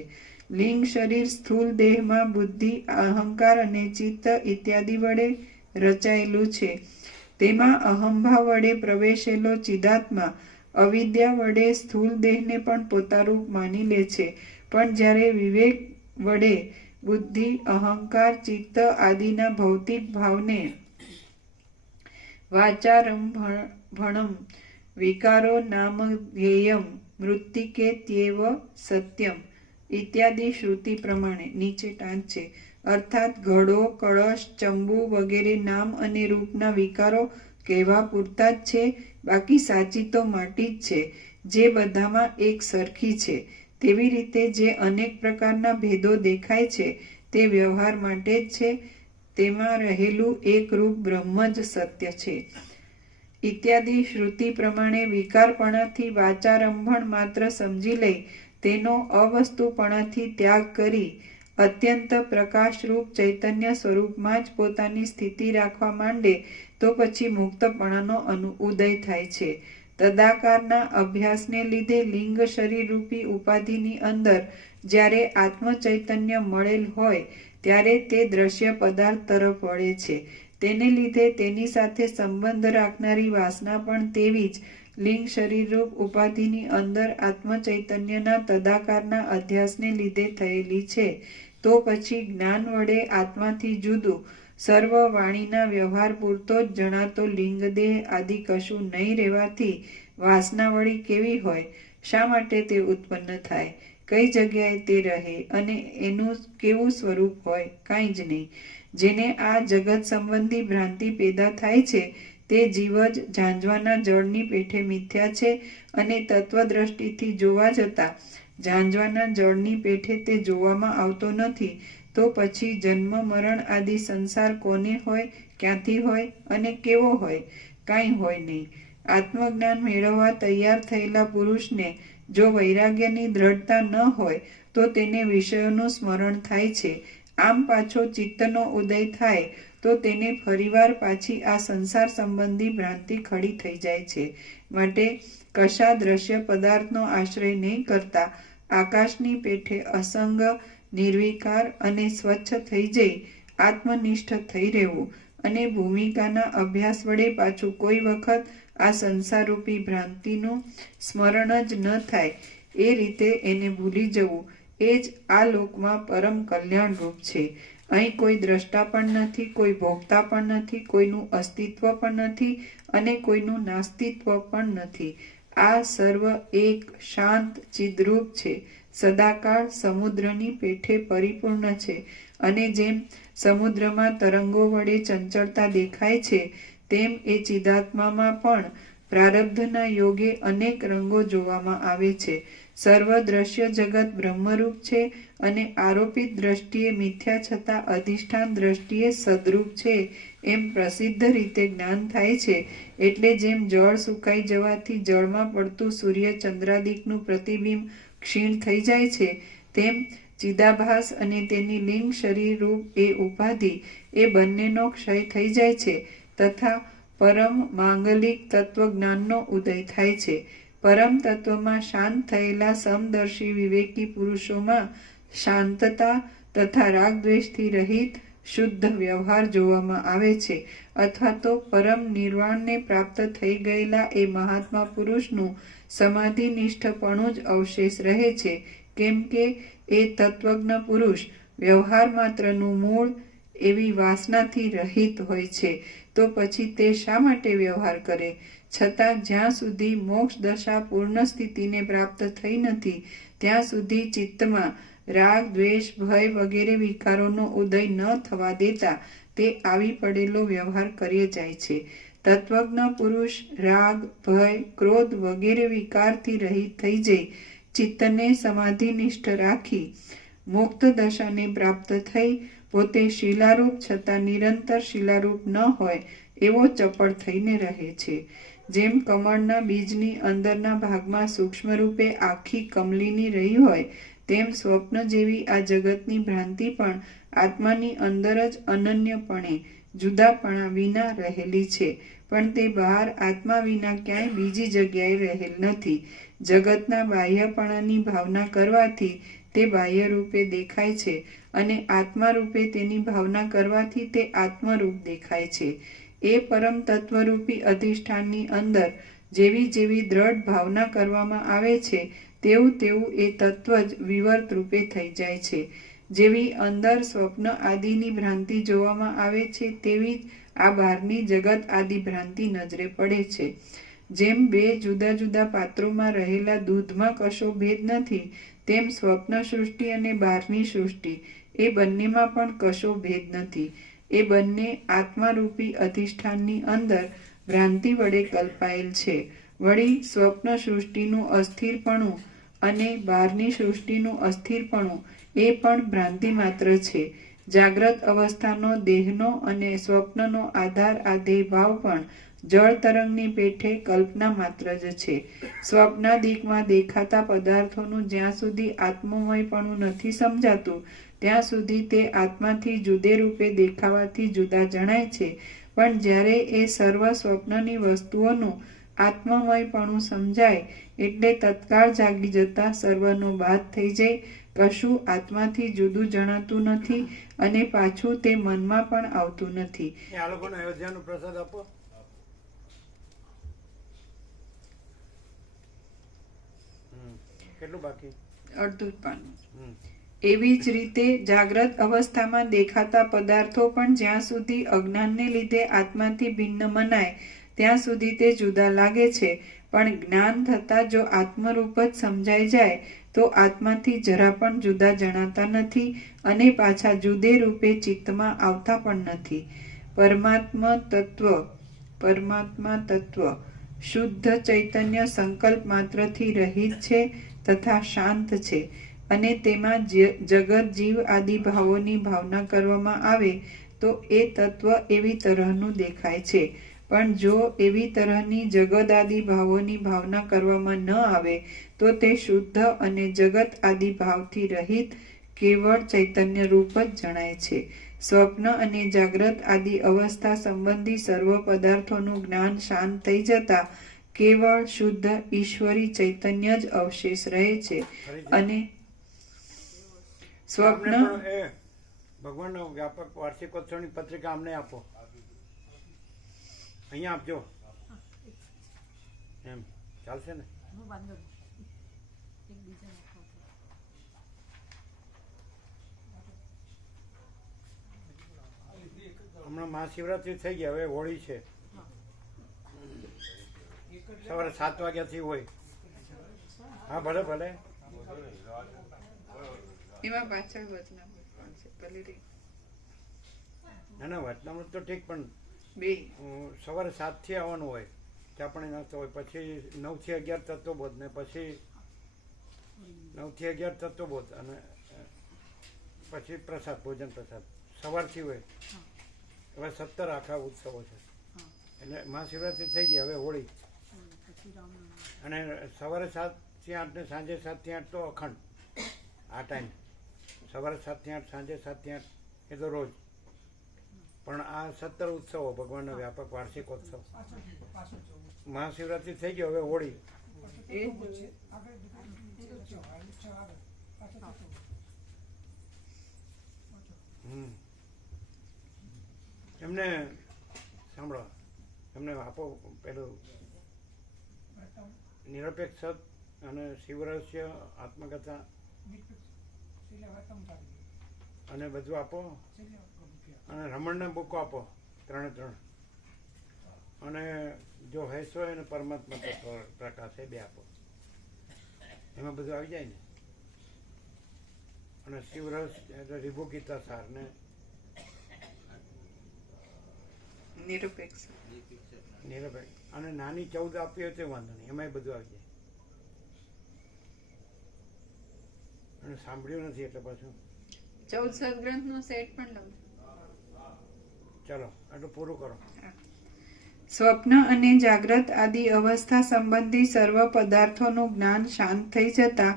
લિંગ શરીર સ્થૂળ દેહમાં બુદ્ધિ અહંકાર અને ચિત્ત ઇત્યાદિ વડે રચાયેલું છે. તેમાં અહંભાવ વડે પ્રવેશેલો ચિદાત્મા અવિદ્યા વડે સ્થૂળ દેહને પણ પોતારૂપ માની લે છે પણ જ્યારે વિવેક વડે બુદ્ધિ, અહંકાર, ચિત્ત આદિના ભૌતિક ભાવને વાચારંભણમ વિકારો નામ ધ્યેયમ મૃત્તિકે ત્યેવ સત્યમ ઇત્યાદિ શ્રુતિ પ્રમાણે નીચે ટાંચ છે. અર્થાત ઘડો, કળશ, ચંબુ વગેરે નામ અને રૂપના વિકારો કહેવા પૂરતા જ છે, બાકી સાચી તો માટી જ છે, જે બધામાં એક સરખી છે. તેવી રીતે જે અનેક પ્રકારના ભેદો દેખાય છે તે વ્યવહાર માટે જ છે, તેમાં રહેલું એક રૂપ બ્રહ્મ જ સત્ય છે. ઇત્યાદિ શ્રુતિ પ્રમાણે વિકારપણાથી વાચારંભણ માત્ર સમજી લઈ તેનો અવસ્તુપણાથી ત્યાગ કરી અત્યંત પ્રકાશરૂપ ચૈતન્ય સ્વરૂપમાં જ પોતાની સ્થિતિ રાખવા માંડે તો પછી મુક્તપણાનો ઉદય થાય છે. તદાકારના અભ્યાસને લીધે લિંગ શરીર રૂપી ઉપાધિની અંદર જ્યારે આત્મચૈતન્ય મળેલ હોય ત્યારે તે દ્રશ્ય પદાર્થ તરફ વળે છે. તેને લીધે તેની સાથે સંબંધ રાખનારી વાસના પણ તેવી જ લિંગ શરીરરૂપ ઉપાધિની અંદર આત્મચૈતન્યના તદાકારના અધ્યાસને લીધે થયેલી છે. તો પછી જ્ઞાન વડે આત્માથી જુદું સર્વ વાણીના વ્યવહાર પૂરતો જ જણાતો લિંગદેહ આદિ કશું નહીં રહેવાથી વાસના વળી કેવી હોય? શા માટે તે ઉત્પન્ન થાય? કઈ જગ્યાએ તે રહે અને એનું કેવું સ્વરૂપ હોય? કાંઈ જ નહીં. જેને આ જગત સંબંધી ભ્રાંતિ પેદા થાય છે તે જીવ જ ઝાંઝવાના જળની પેઠે મિથ્યા છે અને તત્વદ્રષ્ટિથી જોવા જતાં ઝાંઝવાના જળની પેઠે તે જોવામાં આવતો નથી. તો પછી જન્મ મરણ આદિ સંસાર કોને હોય, ક્યાંથી હોય અને કેવો હોય? કાંઈ હોય નહીં. આત્મજ્ઞાન મેળવવા તૈયાર થયેલા પુરુષને જો વૈરાગ્યની દ્રઢતા ન હોય તો તેને વિષયોનું સ્મરણ થાય છે. આમ પાછો ચિત્તનો ઉદય થાય તો તેને ફરીવાર પાછી આ સંસાર સંબંધી ભ્રાંતિ ખડી થઈ જાય છે. માટે કશા દ્રશ્ય પદાર્થનો આશ્રય નહીં કરતા આકાશની પેઠે અસંગ, નિર્વિકાર અને સ્વચ્છ થઈ જઈ આત્મનિષ્ઠ થઈ રહેવું અને ભૂમિકાના અભ્યાસ વડે પાછું કોઈ વખત આ સંસારરૂપી ભ્રાંતિનું સ્મરણ જ ન થાય એ રીતે એને ભૂલી જવું એ જ આ લોકમાં પરમ કલ્યાણરૂપ છે. અહીં કોઈ દ્રષ્ટા પણ નથી, કોઈ ભોગતા પણ નથી, કોઈનું અસ્તિત્વ પણ નથી અને કોઈનું નાસ્તિત્વ પણ નથી. આ સર્વ એક શાંત ચિદરૂપ છે, સદાકાળ સમુદ્રની પેઠે પરિપૂર્ણ છે અને જેમ સમુદ્રમાં તરંગો વડે ચંચળતા દેખાય છે તેમ એ ચિદાત્મામાં પણ પ્રારબ્ધના યોગે અનેક રંગો જોવામાં આવે છે. સર્વ દ્રશ્ય જગત બ્રહ્મરૂપ છે અને આરોપિત દ્રષ્ટિએ મિથ્યા છતાં અધિષ્ઠાન દ્રષ્ટિએ સદરૂપ છે એમ પ્રસિદ્ધ રીતે જ્ઞાન થાય છે. એટલે જેમ જળ સુકાઈ જવાથી જળમાં પડતું સૂર્ય ચંદ્રાદિકનું પ્રતિબિંબ ક્ષીણ થઈ જાય છે તેમ ચિદાભાસ અને તેની લિંગ શરીર રૂપ એ ઉપાધિ એ બંનેનો ક્ષય થઈ જાય છે તથા પરમ માંગલિક તત્વજ્ઞાનનો ઉદય થાય છે. પરમ તત્વમાં શાંત થયેલા સમદર્શી વિવેકી પુરુષોમાં શાંતતા તથા રાગદ્વેષથી રહિત શુદ્ધ વ્યવહાર જોવામાં આવે છે. અથવા તો પરમ નિર્વાણને પ્રાપ્ત થઈ ગયેલા એ મહાત્મા પુરુષનું સમાધિનિષ્ઠપણું જ અવશેષ રહે છે. કેમ કે એ તત્વજ્ઞ પુરુષ વ્યવહાર માત્રનું મૂળ એવી વાસનાથી રહિત હોય છે. તો પછી તે શા માટે વ્યવહાર કરે? છતાં જ્યાં સુધી મોક્ષ દશા પૂર્ણ સ્થિતિને પ્રાપ્ત થઈ નથી ત્યાં સુધી ચિત્તમાં રાગ, દ્વેષ, ભય વગેરે વિકારોનો ઉદય ન થવા દેતા તે આવી પડેલો વ્યવહાર કર્યે જાય છે. તત્વજ્ઞ પુરુષ રાગ, ભય, ક્રોધ વગેરે વિકારથી રહિત થઈ જઈ ચિત્તને સમાધિનિષ્ઠ રાખી મુક્ત દશાને પ્રાપ્ત થઈ પોતે શિલારૂપ છતાં નિરંતર શિલારૂપ ન હોય એવો ચપળ થઈને રહે છે. જેમ કમળના બીજની અંદરના ભાગમાં સૂક્ષ્મ રૂપે આખી કમલીની રહી હોય તેમ સ્વપ્ન જેવી આ જગતની ભ્રાંતિ પણ આત્માની અંદર જ અનન્યપણે જુદાપણા વિના રહેલી છે, પણ તે બહાર આત્મા વિના ક્યાંય બીજી જગ્યાએ રહેલ નથી. જગતના બાહ્યપણાની ભાવના કરવાથી તે બાહ્ય રૂપે દેખાય છે અને આત્મા રૂપે તેની ભાવના કરવાથી તે આત્મરૂપ દેખાય છે. એ પરમ તત્વરૂપી અધિષ્ઠાનની અંદર જેવી જેવી દ્રઢ ભાવના કરવામાં આવે છે તેવું તેવું એ તત્વ જ વિવર્ત રૂપે થઈ જાય છે. જેવી અંદર સ્વપ્ન આદિની ભ્રાંતિ જોવામાં આવે છે તેવી જ આ બહારની જગત આદિ ભ્રાંતિ નજરે પડે છે. જેમ બે જુદા જુદા પાત્રોમાં રહેલા દૂધમાં કશો ભેદ નથી, તેમ સ્વપ્ન સૃષ્ટિ અને બહારની સૃષ્ટિ એ બંનેમાં પણ કશો ભેદ નથી. એ બંને આત્મારૂપી અધિષ્ઠાનની અંદર ભ્રાંતિ વડે કલ્પાયેલ છે. વળી સ્વપ્ન સૃષ્ટિનું અસ્થિરપણું અને બહારની સૃષ્ટિનું અસ્થિરપણું એ પણ ભ્રાંતિ માત્ર છે. જાગ્રત અવસ્થાનો દેહનો અને સ્વપ્નનો આધાર આ દેહ ભાવ પણ જળ તરંગની પેઠે કલ્પના માત્ર જ છે. સ્વપ્નાદિકમાં દેખાતા પદાર્થોનું જ્યાં સુધી આત્મમયપણું નથી સમજાતું ત્યાં સુધી તે આત્માથી જુદે રૂપે દેખાવાથી જુદા જણાય છે. પણ જ્યારે એ સર્વ સ્વપ્નની વસ્તુઓનું આત્મમયપણું સમજાય એટલે તત્કાળ જાગી જતા સર્વનો બાદ થઈ જાય. કશું આત્માથી જુદું જણાતું નથી અને પાછું તે મનમાં પણ આવતું નથી. આ લોકોને અયોધ્યાનો પ્રસાદ આપો. કેટલું બાકી? અડધું જ પાનું. એવી જ રીતે જાગ્રત અવસ્થામાં દેખાતા પદાર્થો પણ જ્યાં સુધી અજ્ઞાનને લીધે આત્માથી ભિન્ન મનાય ત્યાં સુધી તે જુદા લાગે છે. પણ જ્ઞાન થતાં જો આત્મરૂપ જ સમજાઈ જાય તો આત્માથી જરા પણ જુદા જણાતા નથી અને પાછા જુદે રૂપે ચિત્તમાં આવતા પણ નથી. પરમાત્મા તત્વ શુદ્ધ ચૈતન્ય સંકલ્પ માત્રથી રહિત છે તથા શાંત છે અને તેમાં જગત જીવ આદિ ભાવોની ભાવના કરવામાં આવે તો એ તત્વ એવી તરહનું દેખાય છે. પણ જો એવી તરહની જગત આદિ ભાવોની ભાવના કરવામાં ન આવે તો તે શુદ્ધ અને જગત આદિ ભાવથી રહિત કેવળ ચૈતન્ય રૂપ જ જણાય છે. સ્વપ્ન અને જાગ્રત આદિ અવસ્થા સંબંધી સર્વ પદાર્થોનું જ્ઞાન શાંત થઈ જતા કેવળ શુદ્ધ ઈશ્વરી ચૈતન્ય જ અવશેષ રહે છે. અને સ્વપ્ન ભગવાનનો વ્યાપક વાર્ષિકોત્સવની પત્રિકા અમને આપો. અહીંયા આપજો. એમ ચાલશે ને? હમણાં મહાશિવરાત્રી થઈ ગઈ, હવે હોળી છે. સવારે 7 વાગ્યાથી હોય. હા ભલે ભલે. એમાં પાછળ વચનામૃત પણ છે. ભલે રે. ના વચનામૃત તો ઠીક, પણ બે સવારે 7 થી આવવાનું હોય. ત્યાં પણ નાસ્તો હોય, પછી 9 થી 11 તત્વબોધ ને પછી 9 થી 11 તત્વબોધ અને પછી પ્રસાદ, ભોજન પ્રસાદ સવારથી હોય. હવે 17 આખા ઉત્સવો છે. એટલે મહાશિવરાત્રી થઈ ગઈ, હવે હોળી. અને સવારે 7 થી 8 ને સાંજે 7 થી 8 તો અખંડ આ ટાઈમ. સવારે 7 થી 8, સાંજે 7 થી 8 એ તો રોજ. પણ આ 17 ઉત્સવો ભગવાનનો વ્યાપક વાર્ષિકોત્સવ. મહાશિવરાત્રી થઈ ગઈ, હવે હોળી. એમને સાંભળો, એમને આપો પેલું નિરપેક્ષ અને શિવરહસ્ય, આત્મકથા અને બધું આપો. અને રમણના બુકો આપો, 3 અને જો હેસો એને પરમાત્મા તત્વ પ્રકાશ એ 2 આપો. એમાં બધું આવી જાય ને. અને શિવરસ રીભુ ગીતા સાર ને નિરપેક્ષ અને નાની 14 આપવી હોય તો વાંધો નહીં, એમાંય બધું આવી જાય. અને સાંભળ્યું નથી એટલે પાછું 14 સદગ્રંથનો સેટ પણ લઉં. ચલો આટલું પૂરું કરો. સ્વપ્ન અને જાગ્રત આદિ અવસ્થા સંબંધી સર્વ પદાર્થોનું જ્ઞાન શાંત થઈ જતા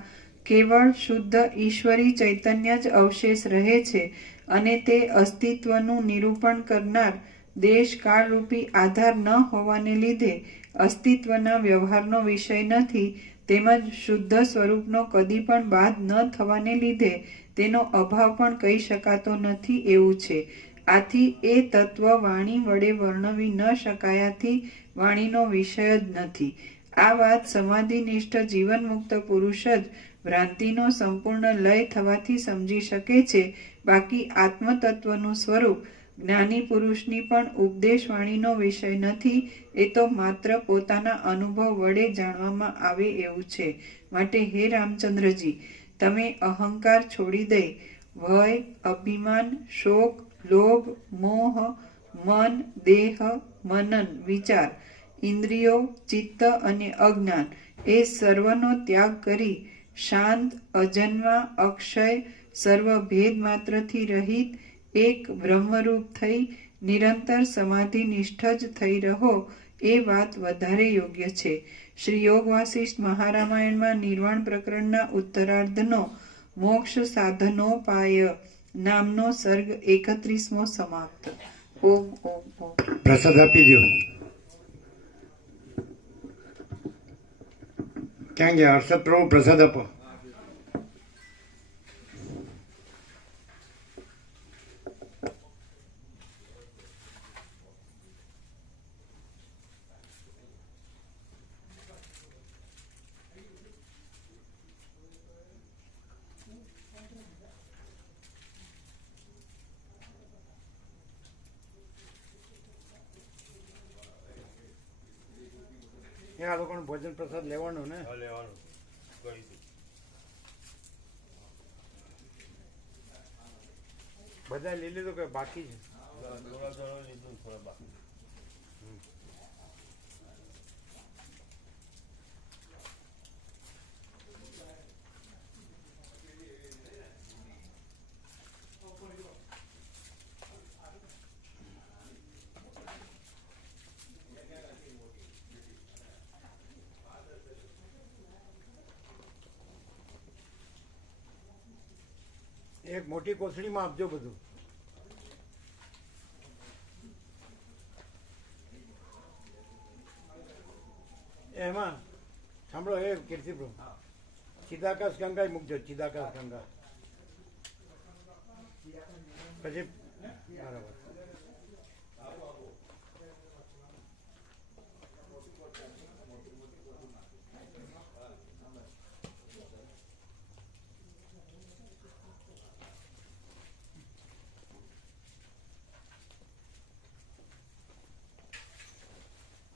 કેવળ શુદ્ધ ઈશ્વરી ચૈતન્ય જ અવશેષ રહે છે અને તે અસ્તિત્વનું નિરૂપણ કરનાર દેશ કાળરૂપી આધાર ન હોવાને લીધે અસ્તિત્વના વ્યવહારનો વિષય નથી, તેમજ શુદ્ધ સ્વરૂપનો કદી પણ બાદ ન થવાને લીધે તેનો અભાવ પણ કહી શકાતો નથી એવું છે. આથી એ તત્વ વાણી વડે વર્ણવી ન શકાયાથી વાણીનો વિષય જ નથી. આ વાત સમાધિનિષ્ઠ જીવન મુક્ત પુરુષ જ ભ્રાંતિનો સંપૂર્ણ લય થવાથી સમજી શકે છે. બાકી આત્મતત્વનું સ્વરૂપ જ્ઞાની પુરુષની પણ ઉપદેશવાણીનો વિષય નથી. એ તો માત્ર પોતાના અનુભવ વડે જાણવામાં આવે એવું છે. માટે હે રામચંદ્રજી, તમે અહંકાર છોડી દઈ ભય, અભિમાન, શોક, લોભ, મોહ, મન, દેહ, મનન, વિચાર, ઇન્દ્રિયો, ચિત્ત અને અજ્ઞાન એ સર્વનો ત્યાગ કરી શાંત, અજન્મા, અક્ષય, સર્વ ભેદ માત્રથી રહિત એક બ્રહ્મરૂપ થઈ નિરંતર સમાધિનિષ્ઠ જ થઈ રહો, એ વાત વધારે યોગ્ય છે. શ્રી યોગ વાસિષ્ઠ મહારામાયણમાં નિર્વાણ પ્રકરણના ઉત્તરાર્ધનો મોક્ષ સાધનોપાય નામનો સર્ગ 31મો સમાપ્ત. ઓમ ઓમ ઓમ. પ્રસાદ આપી દો. ક્યાં ગયા હર્ષદ પ્રભુ? પ્રસાદ આપો. આ લોકોને ભોજન પ્રસાદ લેવાનો ને? હા, લેવાનું કરીશું. બધા લઈ લીધું કે બાકી છે? થોડા ઘણો લીધું, થોડા બાકી. એક મોટી કોથળીમાં આપજો બધું. એમાં સાંભળો, એ કીર્તિપ્રભુ, ચિદાકાશ ગંગા મૂકજો. ચિદાકાશ ગંગા પછી બરાબર.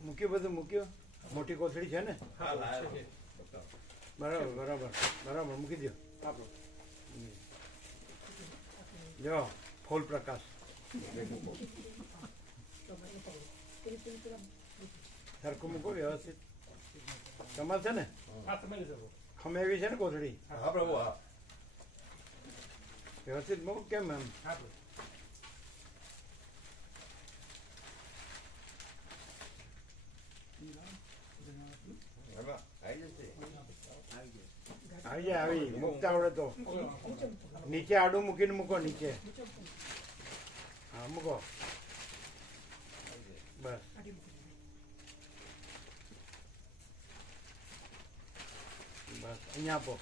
મૂક્યું બધું મૂક્યું? મોટી કોથળી છે ને? બરાબર બરાબર બરાબર, મૂકી દો. જો ફૂલ પ્રકાશ સરખું મૂકો વ્યવસ્થિત. તમારે છે ને ખમેવી છે ને કોથળી? હા પ્રભુ, હા. વ્યવસ્થિત મૂકો. કેમ એમ? એમાં આવી જશે. આવી જાય. આવી મૂકતા આવડે તો નીચે આડું મૂકીને મૂકો. નીચે હા મૂકો. બસ. બસ અહીંયા આપો.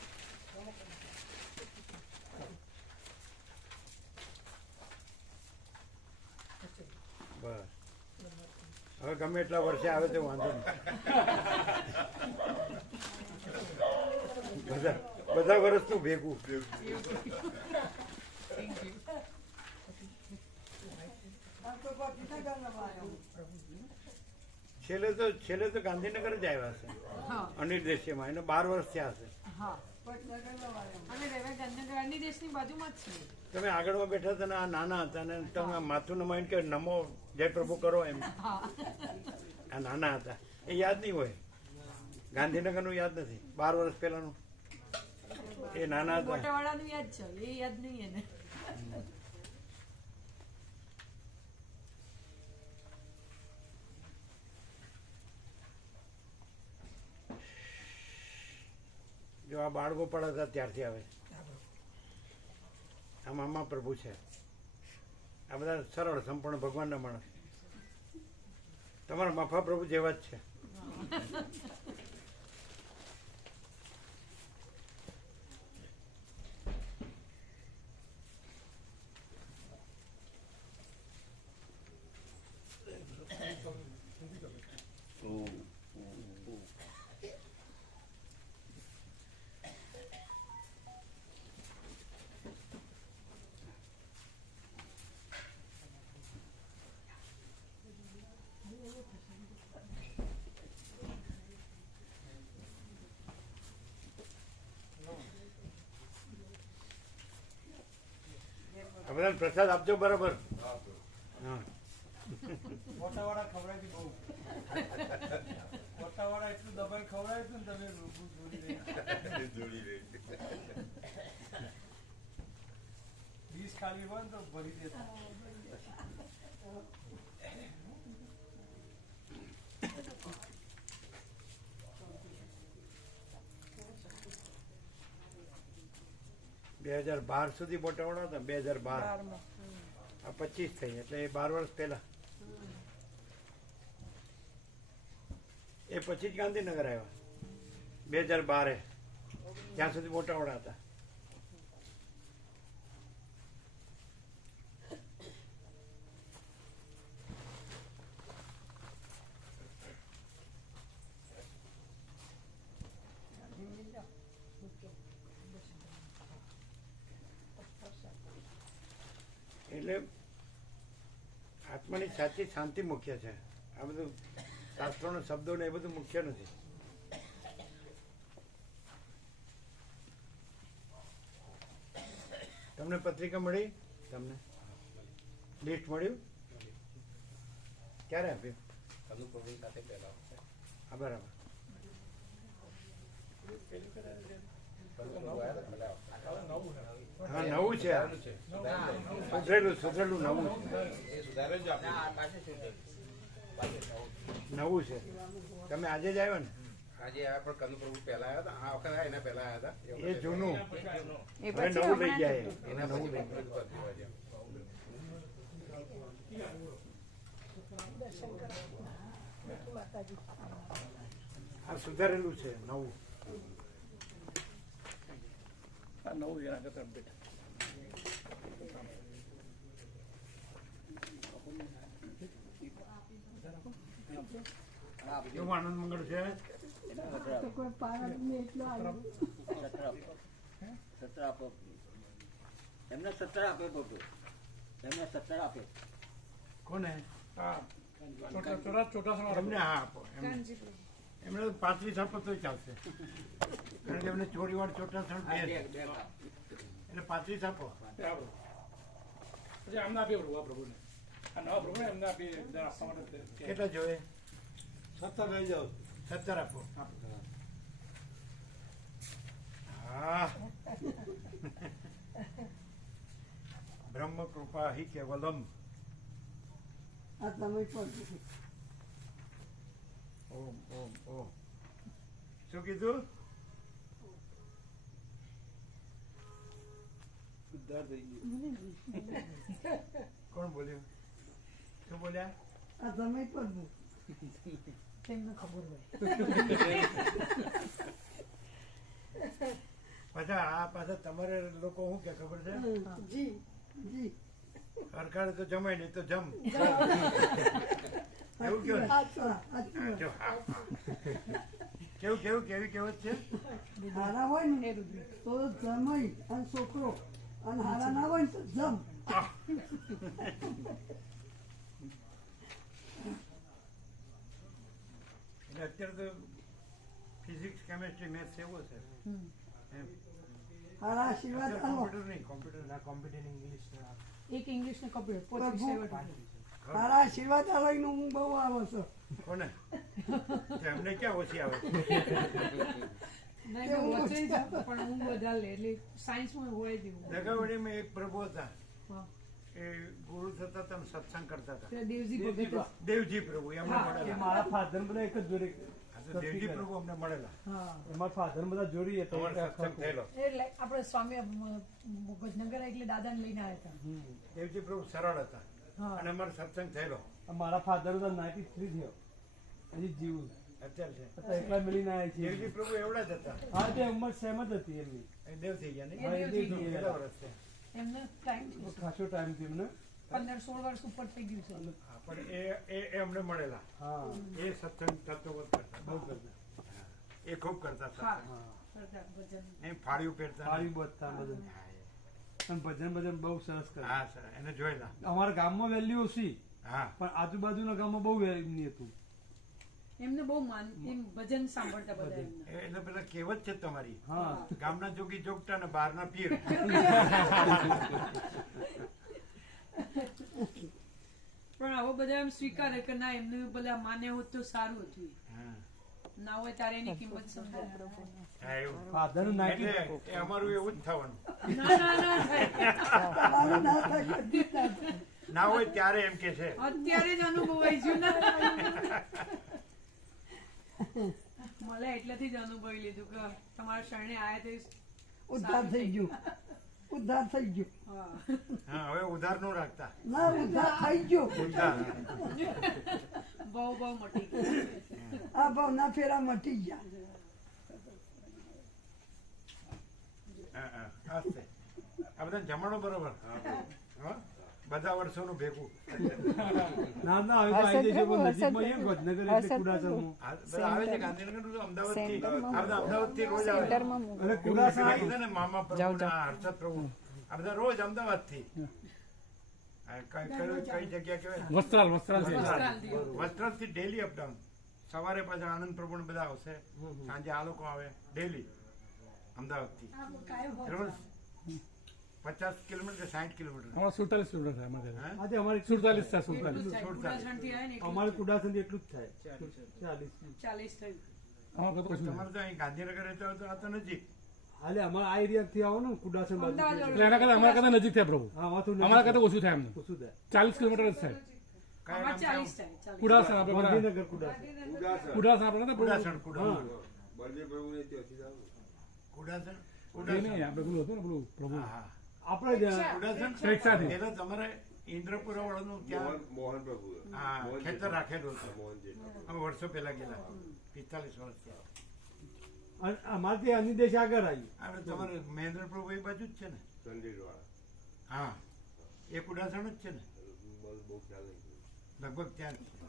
બસ. હવે ગમે એટલા વર્ષે આવે તો વાંધો નહીં. બધા વર્ષનું ભેગું. છેલ્લે તો ગાંધીનગર જ આવ્યા છે અનિર્દેશ્યમાં. એને 12 વર્ષ થયા હશે. તમે આગળમાં બેઠા હતા ને આ નાના હતા ને તમે માથું નમાઈને કે નમો જય પ્રભુ કરો એમ. આ નાના હતા એ યાદ નહીં હોય. ગાંધીનગરનું યાદ નથી. 12 વર્ષ પહેલાનું એ નાના હતા. યાદ છે, એ યાદ નહીં એને. જો આ બાળગોપાળ હતા ત્યારથી આવે. આ મામા પ્રભુ છે. આ બધા સરળ સંપૂર્ણ ભગવાનના માણસ. તમારા માફા પ્રભુ જેવા જ છે. બધાને પ્રસાદ આપજો બરાબર. હા હા મોટાવાળા ખવડાવી બહુ મોટાવાળા એટલું દબાઈ ખવડાવ્યું હતું ને તમે રૂબરૂ જોડી રહ્યા. જોડી રહી. ડીશ ખાલી હોય ને તો ભરી દેતા. બે 2012 સુધી મોટાવાળા હતા. 2012 આ 25 થઈ એટલે એ 12 વર્ષ પહેલા. એ પછી જ ગાંધીનગર આવ્યા 2012. ત્યાં સુધી મોટાવાળા હતા. એટલે આત્માની સાચી શાંતિ મુખ્ય છે. આ બધું શાસ્ત્રોના શબ્દો ને એ બધું મુખ્ય નથી. તમને પત્રિકા મળી? તમને લિસ્ટ મળ્યું? ક્યારે આપ્યું? હા બરાબર. હા નવું છે. સુધરેલું નવું છે. નવું છે. તમે આજે જ આવ્યા ને? આજે આવ્યા પણ કનુ પ્રભુ પહેલા આવ્યા હતા. આ વખત એના પહેલા આવ્યા હતા. એ જૂનું એ હવે પછી નવું લઈ હમણાં ગયા. એને નવું લઈ ગયા. આ સુધારેલું છે નવું. નવું એના કરતા બેટા કેવું આનંદ મંગળ છે? એમને 17 આપે બધું. એમને 17 આપે. કોને? ચોટા એમને હા આપો. એમને 35 આપો તો ચાલશે. કારણ કે એમને ચોરીવાળ ચોટાસણ બે છે. એટલે 35 આપો. પછી આમને આપીએ પ્રભુ આ પ્રભુને આ નવા પ્રભુને એમને આપીએ આપવા માટે કેટલા જોઈએ? 17 લઈ જાઓ. 17 આપો. હા બ્રહ્મ કૃપા હિ કેવલમ. ઓમ ઓમ ઓમ. શું કીધું? કોણ બોલ્યું? શું બોલ્યા? તેમને ખબર હોય. પાછા તમારે લોકો શું કે ખબર છે? સરકાર તો જમાય નહીં તો જમ. એવું કયો ને? જો હા. કેવું કેવી કહેવત છે? હારા હોય ને તો જમાઈ અને છોકરો અને હારા ના હોય ને તો જમ. એટલે અત્યારે તો ફિઝિક્સ કેમેસ્ટ્રી મેથ્સ એવો છે. હારા આશીર્વાદ આલો. કોમ્પ્યુટર નહીં. Computer English. એક ઇંગ્લિશ ને કમ્પ્યુટર 25 હારા આશીર્વાદ આલો ને હું બહુ આવો છું. કોને? એમને ક્યાં ઓછી આવે? પણ હું બધા લે એટલે સાયન્સમાં હોય જેવું. દગાવડીમાં એક પ્રભુ હતા. હા. એ ગુરુ થતા હતા ને સત્સંગ કરતા હતા. તે દેવજી ભગત. દેવજી પ્રભુ એમને હા, મળેલા. મારા ફાધર બધા એક જ જોડે હા, તો દેવજી પ્રભુ અમને મળેલા. હા. એમાં ફાધર બધા જોડી હતા. અમારો સત્સંગ થયેલો. એટલે આપણે સ્વામી ભજનગર એટલે દાદાને લઈને આવ્યા હતા. દેવજી પ્રભુ સરળ હતા હા. અને અમારો સત્સંગ થયેલો. મારા ફાધર 93 થયો હજી જીવું અત્યારે છે. એકલા મળીને આવ્યા છીએ. દેવજી પ્રભુ એવડા જ હતા. હા તે ઉંમર સેમ જ હતી એમની. એ દેવ થઈ ગયા એ નહીં? દેવ થઈ ગયા. કેટલા વર્ષ છે? એમને ટાઈમ છે. ખાસો ટાઈમ થયો એમને. 15-16 વર્ષ ઉપર થઈ ગયું છે. હા, પણ એ અમને મળેલા. હા એ સત્સંગ તત્વવત કરતા. બહુ કરતા. એ ખૂબ કરતા હા. સત્સંગ. કરતા ભજન. એ ફાળ્યું પહેરતા. સારી બધતા બધું અને ભજન બહુ સરસ કરે. હા સર એને જોયેલા. અમારા ગામમાં વેલ્યુ ઓછી હા પણ આજુબાજુના ગામમાં બહુ વેલ્યુ હતું. એમને બહુ માન એમ ભજન સાંભળતા બધા એમના. એટલે પેલા કહેવત છે તમારી, હા ગામના જોગી જોગતા ને બહારના પીર. પણ આવો બધા એમ સ્વીકારે કે ના એમને બધા માન્ય હોત તો સારું હતું. હા. ના હોય ત્યારે એની કિંમત સમજાય. હા, એવું. ફાધરનું નાઇટી એટલે એ અમારું એવું જ થવાનું. ના ના ના થાય. તમારું ના થાય, કદી જ ના થાય. ના હોય ત્યારે એમ કે છે અત્યારે જ અનુભવાય છે ને. મળે એટલેથી જ અનુભવી લીધું કે તમારા શરણે આયા તે ઉદ્ધાર થઈ ગયું, ઉદ્ધાર થઈ ગયું. હા. હા, હવે ઉધાર નું રાખતા. ના, ઉદ્ધાર થઈ ગયો. ઉધાર. બહુ બહુ મોટી ગઈ. આ ભાવના ફેરા મટી ગયા. હા, હા, હશે. આ બધા જમણો બરોબર. હા? બધા વર્ષોનું ભેગું. ના ના હવે તો આવી જશે પણ નજીકમાં એમ વડનગર એટલે કુડાસરમાં આ બધા આવે છે ગાંધીનગર તો અમદાવાદથી. આ બધા અમદાવાદથી રોજ આવે. અને કુડાસા આ છે ને મામા પ્રભુ ને આ હર્ષદ પ્રભુ આ બધા રોજ અમદાવાદથી. આ કઈ જગ્યા કહેવાય? વસ્ત્રાલ વસ્ત્રાલથી ડેલી અપડાઉન. સવારે પાછા આનંદ પ્રભુ ને બધા આવશે, સાંજે આ લોકો આવે ડેલી અમદાવાદથી. બરાબર? 50 કિલોમીટર 60 કિલોમીટર. અમારે 47 કિલોમીટર થાય અમારે હા? આજે અમારે 47 થાય 47 કુડાસણથી આવે ને એટલું અમારે કુડાસનથી એટલું જ થાય 40 40 થયું. અમારે તો કશું તમારે તો અહીં ગાંધીનગર રહેતા હોય તો આ તો નજીક. હાલે અમારે આ એરિયાથી આવો ને કુડાસન બાજુ અમદાવાદ એટલે એના કરતા અમારા કરતા નજીક થાય પ્રભુ. હા વાંધો અમારા કરતા ઓછું થાય એમને ઓછું થાય 40 કિલોમીટર જ થાય. કયા આમાં નામ 40 થાય 40. કુડાસન આપણે ગાંધીનગર કુડાસન કુડાસન આપણે નતા કુડાસણ કુડાસણ બળદેવ પ્રભુને ત્યાંથી જાવ. કુડાસણ એ કુડાસણ. નહીં આપણે પેલું હતું ને પેલું પ્રભુ હા, હા. આપણે જ કુડાસણ પરીક્ષાથી. પેલા તમારે ઇન્દ્રપુરા વાળાનું ત્યાં મોહન પ્રભુ હા, ખેતર રાખેલું હતું. મોહનજી અમે વર્ષો પહેલા ગયેલા 45 વર્ષ થયા. અને અમારે ત્યાં અનિદેશ આગળ આવ્યું આપણે તમારે મહેન્દ્ર પ્રભુ એ બાજુ જ છે ને? ચંડીલ વાળા હા, એ કુડાસણ જ છે ને? બહુ ખ્યાલ નહીં. લગભગ ત્યાં જ છે.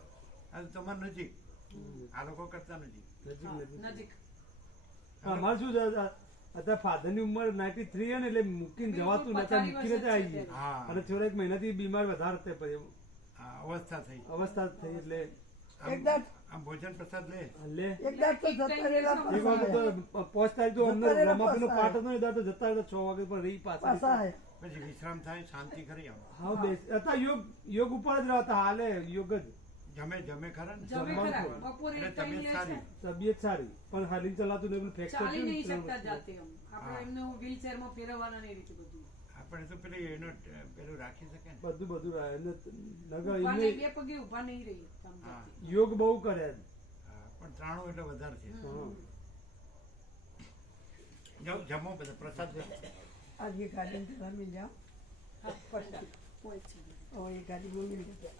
આ તો તમારે નજીક. આ લોકો કરતા નજીક. નજીક. અમારે શું છે અત્યારે ફાધર ની ઉંમર 93 હે ને એટલે મૂકીને જવાતું નતા, મૂકીને જ આવી ગયું. હા. અને થોડા એક મહિનાથી બીમાર વધારે થાય પછી હા, અવસ્થા થઈ. અવસ્થા થઈ એટલે એકદમ આમ ભોજન પ્રસાદ લે. લે એક દાડ તો જતા રહેલા એક વખત તો 5 તારીખ તો અંદર જતા રહેલા રમાપીનો પાછા પાઠ હતો ને એ દાડો તો જતા રહેતા 6 વાગે પર રહી પાછા પાછા આયા. પછી વિશ્રામ થાય, શાંતિ ખરી આમ. હા બેસ અત્યારે યોગ ઉપર જ રહેતા હાલે યોગ જ જમે ખરા ને? જમે ખરા. બપોરે એટલે ખાઈ તબિયત લે સારી. છે. તબિયત સારી પણ હાલી ચલાતું ને ફ્રેક્ચર ચાલી નહીં શકતા જાતે એમ. હા. આપણે એમનું વ્હીલચેરમાં ફેરવવાના નહીં રીતે બધું. આપણે તો પેલી એનો પેલું રાખી શકે ને. બધું એને નગર ઊભા એમને નહીં, બે પગે ઊભા નહીં રહી કામ હા. જાતે. યોગ બહુ કરે એમ. હા, પણ 93 એટલે વધારે છે. હા. જાઓ જમો બધા પ્રસાદ લો. आज ये गार्डन चला मिल जाओ હા, પડતા. હોય છે. और ये गाड़ी वो मिल गया